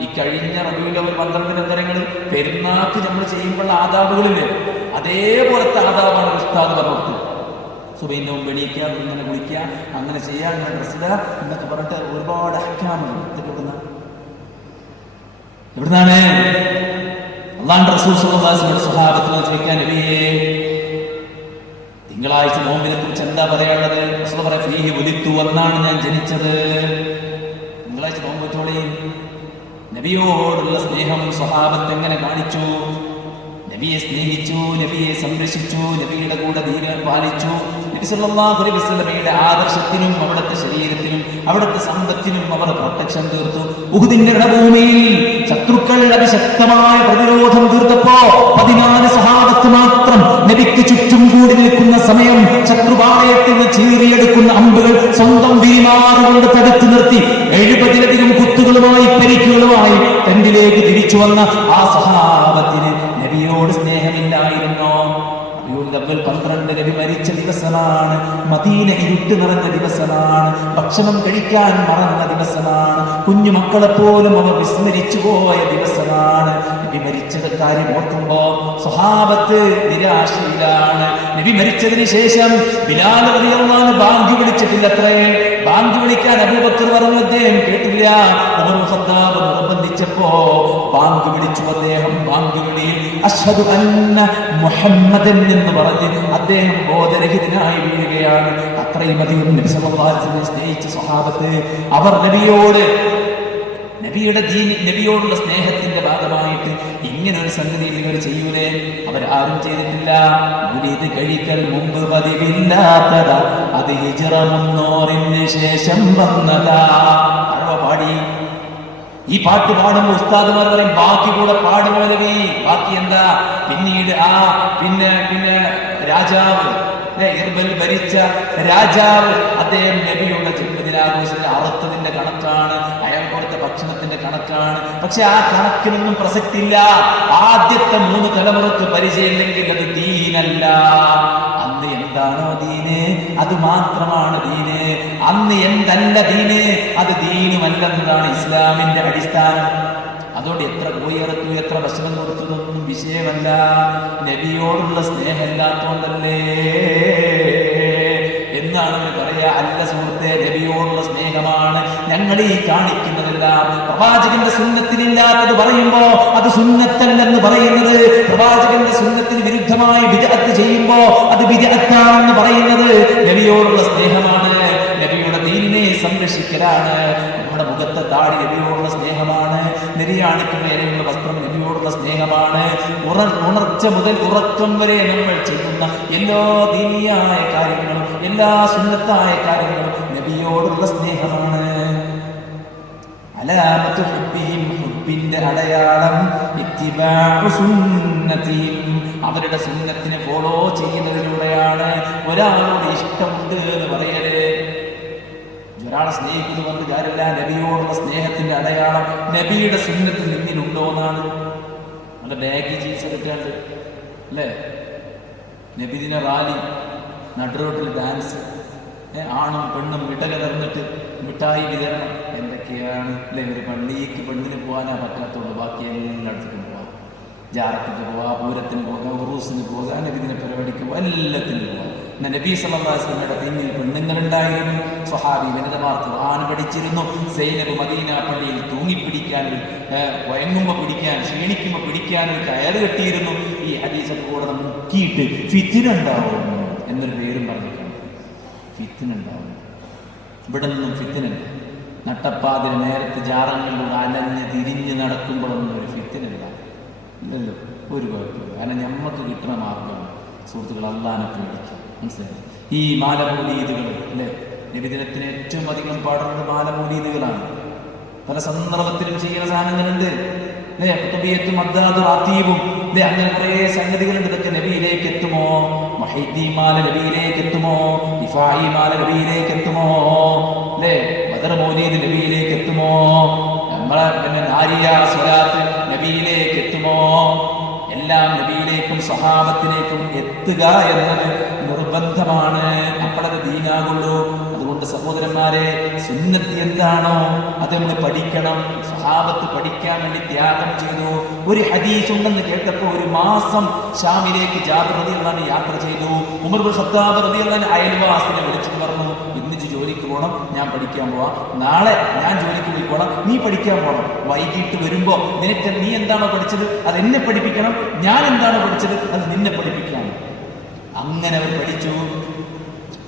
ഈ കഴിഞ്ഞ റബീഉൽ അവ്വൽ 12 അന്തരങ്ങളിൽ പെരുന്നാൾക്ക് നമ്മൾ ചെയ്യുമ്പോൾ ആദാബുകളില്ലേ, അതേപോലത്തെ ആദാബാണ് ഉസ്താദ് പറഞ്ഞത്. സുബൈന്റെ മുമ്പ് എണീക്കുക, ഇങ്ങനെ കുളിക്കുക, അങ്ങനെ ചെയ്യുക, അങ്ങനെ ഡ്രസ്സിടുക എന്നൊക്കെ പറഞ്ഞിട്ട് ഒരുപാട് അഹ്കാമുകൾ. ഇതൊക്കെ എവിടുന്നാണ്? അല്ലാഹുവിന്റെ റസൂൽ സ്വല്ലല്ലാഹു അലൈഹി വസല്ലം സ്വഹാബത്തിനോട് ചോദിക്കാൻ, നബിയേ തിങ്കളാഴ്ച നോമ്പിനെ കുറിച്ച് എന്താ പറയാനുള്ളത്? റസൂൽ പറയാ, ഫീഹി ഉലിത്തു, അന്നാണ് ഞാൻ ജനിച്ചത്. തിങ്കളാഴ്ച നോമ്പ് വെച്ചോളി. നബിയോടുള്ള സ്നേഹം സ്വഹാബത്ത് എങ്ങനെ കാണിച്ചു? നബിയെ സ്നേഹിച്ചു, നബിയെ സംരക്ഷിച്ചു, നബിയുടെ കൂടെ ദീനം പാലിച്ചു. നബി സല്ലല്ലാഹു അലൈഹി വസല്ലമയുടെ ആദർശത്തിനും അവിടുത്തെ ശരീരത്തിനും അവിടുത്തെ സമ്പത്തിനും അവർ പ്രൊട്ടക്ഷൻ തീർത്തു. ഉഹുദിന്റെ രണഭൂമിയിൽ ശത്രുക്കൾ അതിശക്തമായ പ്രതിരോധം തീർത്തപ്പോ 14 സഹാബത്ത് മാത്രം നബിക്ക് ചുറ്റും കൂടി നിൽക്കുന്ന സമയം ശത്രുപാളയത്തിൽ നിന്ന് ചീറിയെടുക്കുന്ന അമ്പുകൾ സ്വന്തം വീമാറുകൊണ്ട് തടുത്തു നിർത്തി 70-ലധികം കുത്തുകളുമായി പരിക്കുകളുമായി തന്നിലേക്ക് തിരിച്ചു വന്ന ആ സഹാബത്തിന് നബിയോട് സ്നേഹമില്ലായിരുന്നോ? റബീഉൽ അവ്വൽ 12 നബി മരിച്ച ദിവസമാണ്. മദീന ഇരുട്ട് നിറഞ്ഞ ദിവസമാണ്. ഭക്ഷണം കഴിക്കാൻ മറന്ന ദിവസമാണ്. കുഞ്ഞു മക്കളെ പോലും അവർ വിസ്മരിച്ചു പോയ ദിവസമാണ്. നബി മരിച്ച കാര്യം ഓർക്കുമ്പോ സ്വഹാബത്ത് നിരാശയിലാണ്. നബി മരിച്ചതിന് ശേഷം ബിലാൽ റളിയല്ലാഹു അൻഹു ബാങ്ക് വിളിച്ചിട്ടില്ലത്രേ. ബാങ്ക് വിളിക്കാൻ അബൂബക്കർ പറഞ്ഞു, അദ്ദേഹം കേട്ടില്ല. ഉമർ ഖത്താബ് നിർബന്ധിച്ചപ്പോ ബാങ്ക് വിളിച്ചു. അദ്ദേഹം ബാങ്ക് വിളിയിൽ അശ്ഹദു അന്ന മുഹമ്മദൻ എന്ന് പറഞ്ഞ് അദ്ദേഹം ബോധരഹിതനായി വീഴുകയാണ്. അത്രയും അധികം നബി സല്ലല്ലാഹു അലൈഹി വസല്ലം സ്നേഹിച്ച സ്വഹാബത്ത് അവർ നബിയോടുള്ള സ്നേഹത്തിന്റെ ഭാഗമായിട്ട് ഇങ്ങനെ ഒരു സംഗതി ഇവർ ചെയ്യൂലേ? അവരാരും ചെയ്തിട്ടില്ല. മുരീദ് കഴിക്കൽ മുമ്പ് പതിവില്ലാത്തതാ, അത് ഹിജ്റ 300 ശേഷം വന്നതാ. അഴവ പാടി. ഈ പാട്ട് പാടുമ്പോൾ ഉസ്താദുമാർ പറയും, ബാക്കി കൂടെ പാടുമോ നബി? ബാക്കി എന്താ? പിന്നീട് പിന്നെ രാജാവ് ഇർബൽ ഭരിച്ച രാജാവ് അദ്ദേഹം നബിയുടെ ജന്മദിനാഘോഷത്തിൽ അറുത്തതിന്റെ കണക്കാണ്, അയാൾ കൊടുത്ത ഭക്ഷണത്തിന്റെ കണക്കാണ്. പക്ഷെ ആ കണക്കിനൊന്നും പ്രസക്തിയില്ല. ആദ്യത്തെ 3 തലമുറക്ക് പരിചയമില്ലെങ്കിൽ അത് ദീനല്ല. അന്ന് എന്താണോ ദീന് അത് മാത്രമാണ് ദീന്. അന്ന് എന്തല്ല ദീന് അത് ദീനുമല്ലെന്നതാണ് ഇസ്ലാമിന്റെ അടിസ്ഥാനം. അതുകൊണ്ട് എത്ര കോയിറത്തു, എത്ര ഭക്ഷണം കൊടുത്തതൊന്നും വിഷയമല്ല. നബിയോടുള്ള സ്നേഹമില്ലാത്തോണ്ടല്ലേ എന്നാണ് അവർ പറയാ. അല്ല സുഹൃത്തെ, നബിയോടുള്ള സ്നേഹമാണ് ഞങ്ങൾ ഈ കാണിക്കുന്നതെല്ലാം. പ്രവാചകന്റെ സുന്നത്തിനില്ലാത്തത് പറയുമ്പോ അത് സുന്നത്തല്ലെന്ന് പറയുന്നത്, പ്രവാചകന്റെ സുന്നത്തിന് വിരുദ്ധമായി ബിദ്അത്ത് ചെയ്യുമ്പോ അത് ബിദ്അത്താണെന്ന് പറയുന്നത് നബിയോടുള്ള സ്നേഹമാണ്, നബിയുടെ ദീനിനെ സംരക്ഷിക്കലാണ്. നമ്മുടെ മുഖത്തെ താടി നബിയോടുള്ള സ്നേഹമാണ്, നെരിയാണിക്ക് മേലെയുള്ള വസ്ത്രം നബിയോടുള്ള സ്നേഹമാണ്. ഉണർച്ച മുതൽ ഉറക്കം വരെ നമ്മൾ ചെയ്യുന്ന എല്ലാ ദീനിയായ കാര്യങ്ങളും എല്ലാ സുന്നത്തായ കാര്യങ്ങളും നബിയോടുള്ള സ്നേഹമാണ്. അലാമത്തു ഹുബ്ബിഹിം, ഹുബ്ബിന്റെ അടയാളം ഇത്തിബാഉ സുന്നതിഹിം, അവരുടെ സുന്നത്തിനെ ഫോളോ ചെയ്യുന്നതിലൂടെയാണ് ഒരാളോട് ഇഷ്ടമുണ്ട് എന്ന് പറയല്. ഒരാളെ സ്നേഹിക്കുന്നു കൊണ്ട് കാര്യമില്ല. നബിയോടുള്ള സ്നേഹത്തിന്റെ അടയാളം നബിയുടെ സുന്നത്ത് നിന്നിലുണ്ടോ എന്നാണ്. നല്ല ബാഗി ജീൻസ് കിട്ടാണ്ട് അല്ലേ? നബിദിന റാലി നടുറോട്ടിൽ ഡാൻസ്, ആണും പെണ്ണും മിഠകലർന്നിട്ട് മിഠായി വിതരണം, എന്തൊക്കെയാണ് അല്ലേ? ഒരു പള്ളിക്ക് പെണ്ണിന് പോകാനാ പറ്റാത്തുള്ളൂ, ബാക്കി എല്ലായിടത്തും പോവാം. ജാറത്തിന് പോവാം, പൂരത്തിന് പോകാം, ഉറൂസിന് പോകാം, നബിദിന പരിപാടിക്ക് പോകാം, എല്ലാത്തിനും പോകാം. നബി സല്ലല്ലാഹു അലൈഹി വസല്ലമയുടെ പിന്നിൽ പെണ്ണുങ്ങളുണ്ടായിരുന്നു. സ്വഹാബി വനിതമാർ ഖുർആൻ പഠിച്ചിരുന്നു. സൈനബ് മദീന പള്ളിയിൽ തൂങ്ങിപ്പിടിക്കാൻ, വയങ്ങുമ്പോൾ പിടിക്കാൻ, ക്ഷീണിക്കുമ്പോൾ പിടിക്കാൻ ഒരു കയറ് കെട്ടിയിരുന്നു. ഈ ഹദീസൊക്കെ കൂടെ മുക്കിയിട്ട് ഫിത്ന ഉണ്ടാവും എന്നൊരു പേരും പറഞ്ഞിട്ടുണ്ട്. ഫിത്ന ഉണ്ടാവും. ഇവിടെ നിന്നും ഫിത്നല്ല. നട്ടപ്പാതിന് നേരത്തെ ജാറങ്ങളിലൂടെ അലഞ്ഞ് തിരിഞ്ഞ് നടക്കുമ്പോഴൊന്നും ഒരു ഫിത്ന ഉണ്ടാവും ഇല്ലല്ലോ, ഒരു കുഴപ്പമില്ല. കാരണം ഞമ്മക്ക് കിട്ടുന്ന മാർഗമാണ് സുഹൃത്തുക്കൾ അള്ളാനെ പേടിക്കുക. മനസ്സിലായി? ഈ മാലമൂലീദുകൾ അല്ലേ, നബിദിനത്തിന് ഏറ്റവും അധികം പാടുന്നത് മാലമൂലീദുകളാണ്. പല സന്ദർഭത്തിലും ചെയ്യുന്ന സാധനങ്ങളുണ്ട് അല്ലേ, കുത്തുബിയത്തും അദ്ദാദും റാത്തീബും അല്ലേ, അങ്ങനെ കുറെ സംഗതികളുണ്ട്. ഇതൊക്കെ നബിയിലേക്ക് എത്തുമോ? മുഹീദ്ദീൻ മാല നബിയിലേക്ക് എത്തുമോ? ദിഫാഇ മാല നബിയിലേക്ക് എത്തുമോ? അല്ലേ, ബദർ മൗലീദ് നബിയിലേക്ക് എത്തുമോ? നമ്മളെ പിന്നെ നാരിയ സ്വലാത്ത് നബിയിലേക്ക് എത്തുമോ? എല്ലാം നബിയിലേക്കും സ്വഹാബത്തിലേക്കും എത്തുക എന്നത് നിർബന്ധമാണ്. അപ്പോഴത് ദീനാകുള്ളൂ. അതുകൊണ്ട് സഹോദരന്മാരെ, സുന്നത്ത് എന്താണോ അത് നമ്മൾ പഠിക്കണം. സ്വഹാബത്ത് പഠിക്കാൻ വേണ്ടി ത്യാഗം ചെയ്തു. ഒരു ഹദീസ് ഉണ്ടെന്ന് കേട്ടപ്പോൾ ഒരു മാസം ഷാമിലേക്ക് ജാബിർ റളിയല്ലാഹു അൻഹു യാത്ര ചെയ്തു. ഉമർ ഇബ്നു ഖത്താബ് റളിയല്ലാഹു അൻഹു അയൽവാസിനെ വിളിച്ചു പറഞ്ഞു, ഇന്നിച്ച് ജോലിക്ക് പോകണം, ഞാൻ പഠിക്കാൻ പോവാം. നാളെ ഞാൻ ജോലിക്ക് പോയിക്കോളാം, നീ പഠിക്കാൻ പോകണം. വൈകിട്ട് വരുമ്പോ നിനക്ക് നീ എന്താണോ പഠിച്ചത് അത് എന്നെ പഠിപ്പിക്കണം, ഞാൻ എന്താണോ പഠിച്ചത് അത് നിന്നെ പഠിപ്പിക്കണം. അങ്ങനെ അവർ പഠിച്ചു.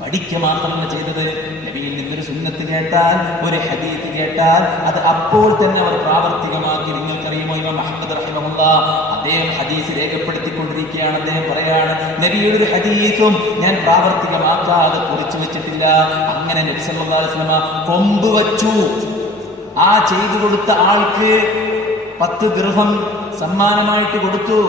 പഠിക്കുക മാത്രമല്ല ചെയ്തത്, നബിയിൽ നിന്നൊരു സുന്നത്ത് കേട്ടാൽ, ഒരു ഹദീസ് കേട്ടാൽ അത് അപ്പോൾ തന്നെ അവർ പ്രാവർത്തികമാക്കി. നിങ്ങൾക്കറിയുമോ, ഇമാം അഹ്മദ് റഹിമഹുല്ലാഹ് അദ്ദേഹം ഹദീസ് രേഖപ്പെടുത്തിക്കൊണ്ടിരിക്കുകയാണ്. അദ്ദേഹം പറയാണ്, നബിയുടെ ഒരു ഹദീസും ഞാൻ പ്രാവർത്തികമാക്കാതെ കുറിച്ചു വെച്ചിട്ടില്ല. അങ്ങനെ നബി സല്ലല്ലാഹു അലൈഹി വസല്ലം കൊമ്പ് വച്ചു. ആ ചെയ്തു കൊടുത്ത ആൾക്ക് 10 ദിർഹം സമ്മാനമായിട്ട് കൊടുത്തു.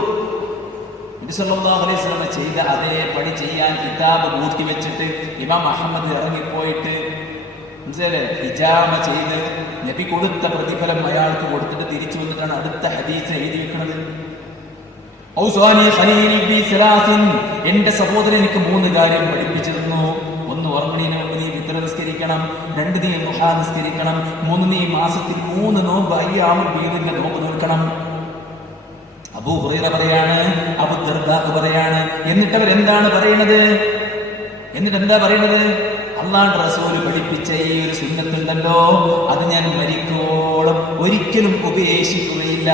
നബി സല്ലല്ലാഹു അലൈഹി വസല്ലം ചെയ്ത അതേ പണി ചെയ്യാൻ കിതാബ് കൂട്ടി വെച്ചിട്ട് ഇമാം അഹ്മദ് ഇറങ്ങിപ്പോയിട്ട് മനസ്സിലെ ഹിജാമ ചെയ്ത് നബി കൊടുത്ത പ്രതിഫലം അയാൾക്ക് കൊടുത്തിട്ട് തിരിച്ചു വന്നിട്ടാണ് അടുത്ത ഹദീസ് എഴുതി വെക്കുന്നത്. ഔസാനി ഖലീലി ബി സലാസിൻ, എന്റെ സഹോദരൻ എനിക്ക് 3 കാര്യം പഠിപ്പിച്ചു തന്നു. 1, ഉറങ്ങണീന് മുമ്പ് നീ വിത്ർ നിസ്കരിക്കണം. 2, നീ ദുഹാ നിസ്കരിക്കണം. 3, നീ മാസത്തിൽ 3 നോമ്പ് അയ്യാമുൽ ബീദിന്റെ നോമ്പ് നോക്കണം. അബൂ ഹുറൈറ പറയാണ്, അബൂ ദർദാ പറയാണ്. എന്നിട്ട് അവർ എന്താണ് പറയുന്നത്? എന്താ പറയുന്നത്? അല്ലാഹുവിന്റെ റസൂൽ പഠിപ്പിച്ച ഈ ഒരു സുന്നത്തുണ്ടല്ലോ, അത് ഞാൻ മരിക്കോളം ഒരിക്കലും ഉപേക്ഷിക്കുകയില്ല.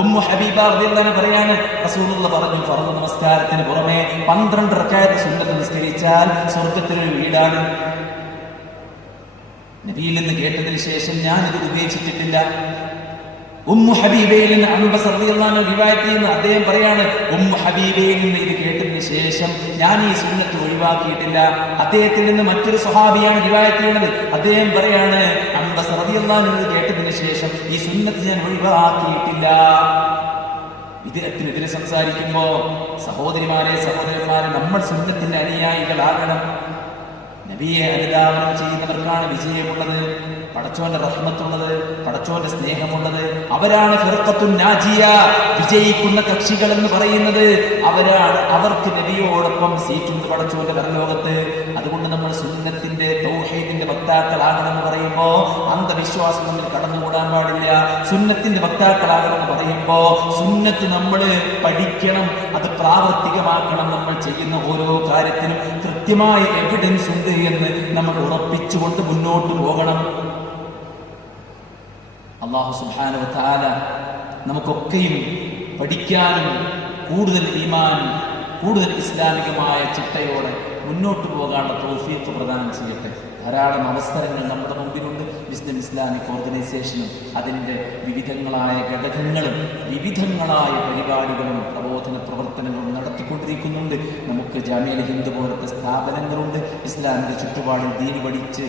ഉമ്മു ഹബീബ റളിയല്ലാഹു അൻഹ പറയാണ്, റസൂലുള്ളാഹി പറഞ്ഞു, ഫർദ് നമസ്കാരത്തിന് പുറമെ 12 റക്അത്ത് സുന്നത്ത് നിസ്കരിച്ചാൽ സ്വർഗ്ഗത്തിലൊരു വീടാണ്. നബിയിൽ നിന്ന് കേട്ടതിന് ശേഷം ഞാൻ ഇത് ഉപേക്ഷിച്ചിട്ടില്ല. ഉമ്മു ഹബീബയിൽ നിന്ന് അൻബസ് റളിയല്ലാഹു അൻഹു റിവായത്ത് ചെയ്യുന്നു. അദ്ദേഹം പറയാണ്, ഉമ്മു ഹബീബയിൽ നിന്ന് ഇത് കേട്ടതിന് ശേഷം ഞാൻ ഈ സുന്നത്ത് ഒഴിവാക്കിയിട്ടില്ല. അദ്ദേഹത്തിൽ നിന്ന് മറ്റൊരു സ്വഹാബിയാണ് റിവായത്ത് ചെയ്യുന്നത്. അദ്ദേഹം പറയാണ്, അൻബസ് റളിയല്ലാഹു അൻഹു കേട്ടതിന് ശേഷം ഈ സുന്നത്ത് ഞാൻ ഒഴിവാക്കിയിട്ടില്ല. വിദഅത്തിനെതിരെ സംസാരിക്കുമ്പോ സഹോദരിമാരെ, സഹോദരന്മാരെ, നമ്മൾ സുന്നത്തിന്റെ അനുയായികളാകണം. നബിയെ അനുധാവനം ചെയ്യുന്നവർക്കാണ് വിജയമുള്ളത്, പടച്ചോന്റെ റഹ്മത്തുള്ളത്, പടച്ചോന്റെ സ്നേഹമുള്ളത്. അവരാണ് ഫിർഖത്തുൻ നാജിയ, വിജയിക്കുന്ന കക്ഷികൾ എന്ന് പറയുന്നത് അവരാണ്. അവർക്ക് നബിയോടൊപ്പം സീറ്റുണ്ട് പടച്ചോന്റെ പരലോകത്ത്. അതുകൊണ്ട് നമ്മൾ സുന്നത്തിന്റെ തൗഹീദിന്റെ വക്താക്കളാകണമെന്ന് പറയുമ്പോ അന്ധവിശ്വാസം നമ്മൾ കടന്നുകൂടാൻ പാടില്ല. സുന്നത്തിന്റെ വക്താക്കളാകണമെന്ന് പറയുമ്പോ സുന്നത്ത് നമ്മൾ പഠിക്കണം, അത് പ്രാവർത്തികമാക്കണം. നമ്മൾ ചെയ്യുന്ന ഓരോ കാര്യത്തിനും കൃത്യമായ എവിഡൻസ് ഉണ്ട് എന്ന് നമ്മൾ ഉറപ്പിച്ചുകൊണ്ട് മുന്നോട്ട് പോകണം. അല്ലാഹു സുബ്ഹാനഹു വ തആല നമുക്കൊക്കെയും പഠിക്കാനും കൂടുതൽ ഈമാൻ, കൂടുതൽ ഇസ്ലാമികമായ ചിട്ടയോടെ മുന്നോട്ട് പോകാനുള്ള തൗഫീഖ് പ്രദാനം ചെയ്യട്ടെ. ധാരാളം അവസരങ്ങൾ നമ്മുടെ മുമ്പിലുണ്ട്. വിസ്ഡം ഇസ്ലാമിക് ഓർഗനൈസേഷനും അതിൻ്റെ വിവിധങ്ങളായ ഘടകങ്ങളും വിവിധങ്ങളായ പരിപാടികളും പ്രബോധന പ്രവർത്തനങ്ങളും നടത്തിക്കൊണ്ടിരിക്കുന്നുണ്ട്. നമുക്ക് ജാമിഅൽ ഹിന്ദ് പോലത്തെ സ്ഥാപനങ്ങളുണ്ട്. ഇസ്ലാമിൻ്റെ ചുറ്റുപാടിൽ ദീനി പഠിച്ച്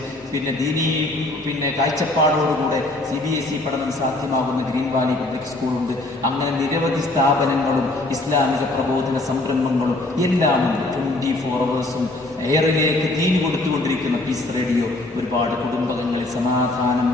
പിന്നെ കാഴ്ചപ്പാടോടുകൂടെ CBSE പഠനം സാധ്യമാകുന്ന ഗ്രീൻ വാലി പബ്ലിക് സ്കൂളുണ്ട്. അങ്ങനെ നിരവധി സ്ഥാപനങ്ങളും ഇസ്ലാമിക പ്രബോധന സംരംഭങ്ങളും എല്ലാം 24 hours എയറിലേക്ക് ദീനി കൊടുത്തുകൊണ്ടിരിക്കുന്ന പീസ് റേഡിയോ ഒരുപാട് കുടുംബങ്ങളിൽ സമാധാനം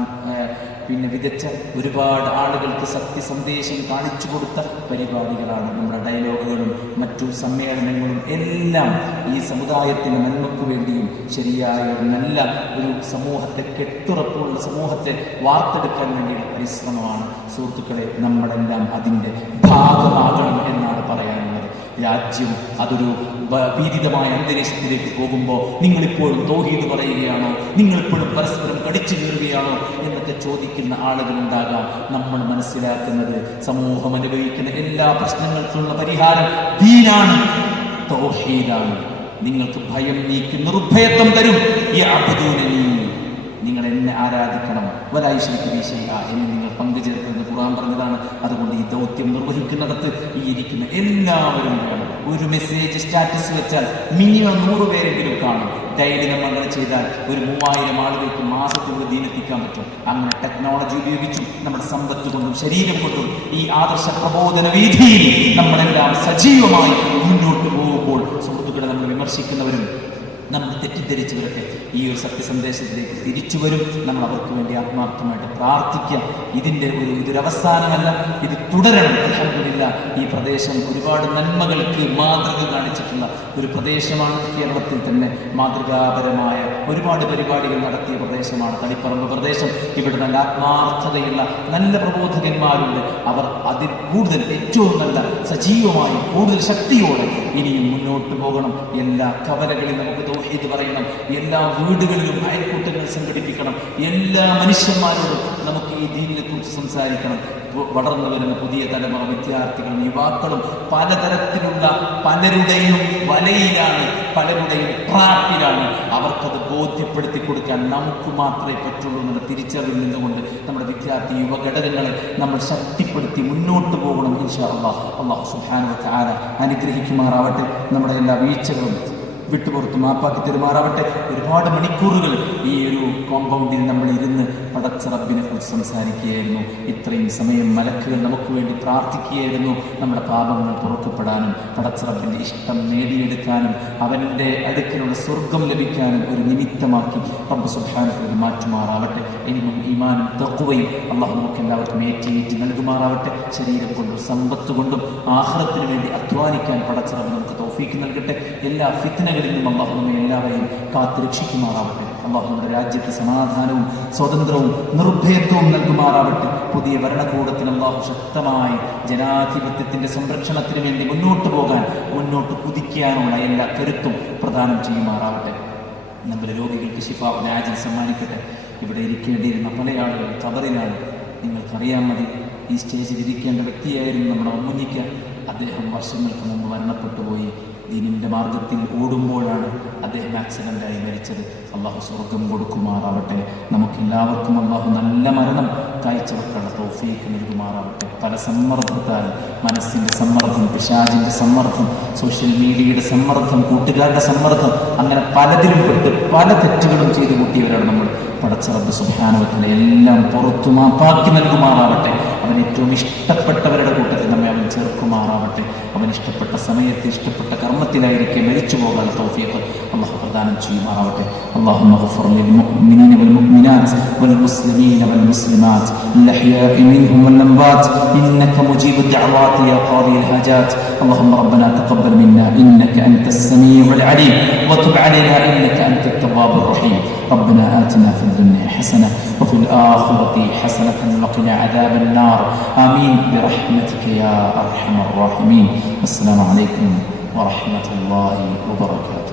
പിന്നെ വിതച്ച ഒരുപാട് ആളുകൾക്ക് സത്യസന്ദേശം കാണിച്ചു കൊടുത്ത പരിപാടികളാണ് നമ്മുടെ ഡയലോഗുകളും മറ്റു സമ്മേളനങ്ങളും എല്ലാം. ഈ സമുദായത്തിന് നന്മയ്ക്ക് വേണ്ടിയും ശരിയായ ഒരു നല്ല ഒരു സമൂഹത്തെ, കെട്ടുറപ്പുള്ള സമൂഹത്തെ വാർത്തെടുക്കാൻ വേണ്ടിയുള്ള പരിശ്രമമാണ്. സുഹൃത്തുക്കളെ, നമ്മളെല്ലാം അതിൻ്റെ ഭാഗമാകണം എന്നാണ് പറയാനുള്ളത്. രാജ്യം അതൊരു പീഡിതമായ അന്തരീക്ഷത്തിലേക്ക് പോകുമ്പോൾ നിങ്ങളിപ്പോഴും തൗഹീദ് പറയുകയാണോ, നിങ്ങളിപ്പോഴും പരസ്പരം കടിച്ചു കീറുകയാണോ എന്നൊക്കെ ചോദിക്കുന്ന ആളുകളുണ്ടാകാം. നമ്മൾ മനസ്സിലാക്കുന്നത് സമൂഹം അനുഭവിക്കുന്ന എല്ലാ പ്രശ്നങ്ങൾക്കുള്ള പരിഹാരം ദീനാണ്, തൗഹീദാണ്. നിങ്ങൾക്ക് ഭയം നീക്കി നിർഭയത്വം തരും. നിങ്ങൾ എന്നെ ആരാധിക്കണം, എന്നെ നിങ്ങൾ പങ്കുചേർക്കുന്നത് ഖുർആൻ പറഞ്ഞതാണ്. അതുകൊണ്ട് ഈ ദൗത്യം നിർവഹിക്കുന്നിടത്ത് ഈ ഇരിക്കുന്ന എല്ലാവരും വേണം. ഒരു മെസ്സേജ് സ്റ്റാറ്റസ് വെച്ചാൽ മിനിമം 100 പേരെങ്കിലും കാണും. ഡെയിലി നമ്മൾ അങ്ങനെ ചെയ്താൽ ഒരു 3000 ആളുകൾക്ക് മാസത്തിലൂടെ ദീനെത്തിക്കാൻ പറ്റും. അങ്ങനെ ടെക്നോളജി ഉപയോഗിച്ചു നമ്മുടെ സമ്പത്ത് കൊണ്ടും ശരീരം കൊണ്ടും ഈ ആദർശ പ്രബോധന വീതിയിൽ നമ്മളെല്ലാം സജീവമായി മുന്നോട്ട് പോകുമ്പോൾ സുഹൃത്തുക്കളെ, നമ്മൾ വിമർശിക്കുന്നവരും നമ്മൾ തെറ്റിദ്ധരിച്ചവരൊക്കെ ഈ ഒരു സത്യസന്ദേശത്തിലേക്ക് തിരിച്ചു വരും. നമ്മൾ അവർക്ക് വേണ്ടി ആത്മാർത്ഥമായിട്ട് പ്രാർത്ഥിക്കാം. ഇതൊരവസാനമല്ല, ഇത് തുടരണം. അൽഹംദുലില്ലാ, ഈ പ്രദേശം ഒരുപാട് നന്മകൾക്ക് മാതൃക കാണിച്ചിട്ടുള്ള ഒരു പ്രദേശമാണ്. കേരളത്തിൽ തന്നെ മാതൃകാപരമായ ഒരുപാട് പരിപാടികൾ നടത്തിയ പ്രദേശമാണ് തളിപ്പറമ്പ് പ്രദേശം. ഇവിടെ നല്ല ആത്മാർത്ഥതയുള്ള നല്ല പ്രബോധകന്മാരുണ്ട്. അവർ അതിൽ കൂടുതൽ ഏറ്റവും നല്ല സജീവമായി കൂടുതൽ ശക്തിയോടെ ഇനിയും മുന്നോട്ട് പോകണം. എല്ലാ കവലകളിലും നമുക്ക് തൗഹീദ് പറയണം. എല്ലാ വീടുകളിലും അയൽക്കൂട്ടങ്ങൾ സംഘടിപ്പിക്കണം. എല്ലാ മനുഷ്യന്മാരോടും നമുക്ക് ഈ ദീനിനെ കുറിച്ച് സംസാരിക്കണം. വളർന്നു വരുന്ന പുതിയ തലമുറ വിദ്യാർത്ഥികളും യുവാക്കളും പലതരത്തിലുള്ള പലരുടെയും വലയിലാണ്, പലരുടെയും ട്രാപ്പിലാണ്. അവർക്കത് ബോധ്യപ്പെടുത്തി കൊടുക്കാൻ നമുക്ക് മാത്രമേ പറ്റുള്ളൂ എന്നുള്ള തിരിച്ചറിവിൽ നിന്നുകൊണ്ട് നമ്മുടെ വിദ്യാർത്ഥി യുവഘടകങ്ങളെ നമ്മൾ ശക്തിപ്പെടുത്തി മുന്നോട്ട് പോകണം. ഇൻഷാ അല്ലാഹ്. അല്ലാഹു സുബ്ഹാനഹു വ തആല അനുഗ്രഹിക്കുമാറാവട്ടെ. നമ്മുടെ എല്ലാ വീഴ്ചകളും വിട്ടുപുറത്ത് മാപ്പാക്കി തെരുമാറാവട്ടെ. ഒരുപാട് മണിക്കൂറുകൾ ഈ ഒരു കോമ്പൗണ്ടിൽ നമ്മൾ ഇരുന്ന് പടച്ച റബ്ബിനെ കുറിച്ച് സംസാരിക്കുകയായിരുന്നു. ഇത്രയും സമയം മലക്കുകൾ നമുക്ക് വേണ്ടി പ്രാർത്ഥിക്കുകയായിരുന്നു. നമ്മുടെ പാപങ്ങൾ പുറക്കപ്പെടാനും പടച്ച റബ്ബിന്റെ ഇഷ്ടം നേടിയെടുക്കാനും അവന്റെ അടുക്കലുള്ള സ്വർഗം ലഭിക്കാനും ഒരു നിമിത്തമാക്കി റബ്ബ് സുബ്ഹാനഹു മാറ്റുമാറാവട്ടെ. ഇന്നും ഈമാനും തഖ്വയും അല്ലാഹു നമുക്ക് എല്ലാവർക്കും ഏറ്റി നൽകുമാറാവട്ടെ. ശരീരം കൊണ്ടും സമ്പത്ത് കൊണ്ടും ആഖിറത്തിന് വേണ്ടി അധ്വാനിക്കാൻ പടച്ച റബ്ബ് നമുക്ക് തൗഫീഖ് നൽകട്ടെ. എല്ലാ ഫിത്നകളിൽ നിന്നും അല്ലാഹു നമ്മെ എല്ലാവരെയും കാത്തു രക്ഷിക്കുമാറാവട്ടെ. അല്ലാഹു നമ്മുടെ രാജ്യത്ത് സമാധാനവും സ്വതന്ത്രവും നിർഭയത്വവും നൽകുമാറാവട്ടെ. പുതിയ ഭരണകൂടത്തിന് അല്ലാഹു ശക്തമായി ജനാധിപത്യത്തിന്റെ സംരക്ഷണത്തിന് വേണ്ടി മുന്നോട്ട് പോകാൻ, മുന്നോട്ട് കുതിക്കാനുള്ള എല്ലാ കരുത്തും പ്രദാനം ചെയ്യുമാറാവട്ടെ. നമ്മുടെ രോഗികൾക്ക് ശിഫാഉൽ ആജിൽ സമ്മാനിക്കട്ടെ. ഇവിടെ ഇരിക്കേണ്ടിയിരുന്ന പല ആളുകളും ഖബറിലാണ്. നിങ്ങൾക്കറിയാൻ മതി, ഈ സ്റ്റേജിൽ ഇരിക്കേണ്ട വ്യക്തിയായിരുന്നു നമ്മുടെ മുന്നിക്ക. അദ്ദേഹം വർഷങ്ങൾക്ക് മുമ്പ് മരണപ്പെട്ടു പോയി. ദീനിന്റെ മാർഗത്തിൽ ഓടുമ്പോഴാണ് അദ്ദേഹം ആക്സിഡന്റായി മരിച്ചത്. അള്ളാഹു സ്വർഗം കൊടുക്കുമാറാവട്ടെ. നമുക്കെല്ലാവർക്കും അള്ളാഹു നല്ല മരണം കാഴ്ചവെക്കാനുള്ള തൗഫീഖ് നൽകുമാറാവട്ടെ. പല സമ്മർദ്ദത്താൽ, മനസ്സിന്റെ സമ്മർദ്ദം, പിശാചിന്റെ സമ്മർദ്ദം, സോഷ്യൽ മീഡിയയുടെ സമ്മർദ്ദം, കൂട്ടുകാരുടെ സമ്മർദ്ദം, അങ്ങനെ പലതിലും പെട്ട് പല തെറ്റുകളും ചെയ്തു കൂട്ടിയവരാണ് നമ്മൾ. പടച്ച റബ്ബ് സുബ്ഹാനഹു വ തആല എല്ലാം പുറത്തു മാപ്പാക്കി നൽകുമാറാവട്ടെ. അവൻ ഏറ്റവും ഇഷ്ടപ്പെട്ടവരുടെ കൂട്ടത്തിൽ നമ്മെ അവൻ ചേർക്കുമാറാവട്ടെ. അവൻ ഇഷ്ടപ്പെട്ട സമയത്ത് ഇഷ്ടപ്പെട്ട കർമ്മത്തിലായിരിക്കെ മരിച്ചു പോകാൻ തൗഫീഖ് അല്ലാഹു പ്രദാനം ചെയ്യുമാറാവട്ടെ. اللهم اغفر للمؤمنين والمؤمنات والمسلمين والمسلمات الأحياء منهم والأموات إنك مجيب الدعوات يا قاضي الحاجات. اللهم ربنا تقبل منا إنك أنت السميع العليم وتب علينا إنك أنت التواب الرحيم. ربنا آتنا في الدنيا حسنة وفي الآخرة حسنة وقنا عذاب النار. آمين برحمتك يا أرحم الراحمين. السلام عليكم ورحمة الله وبركاته.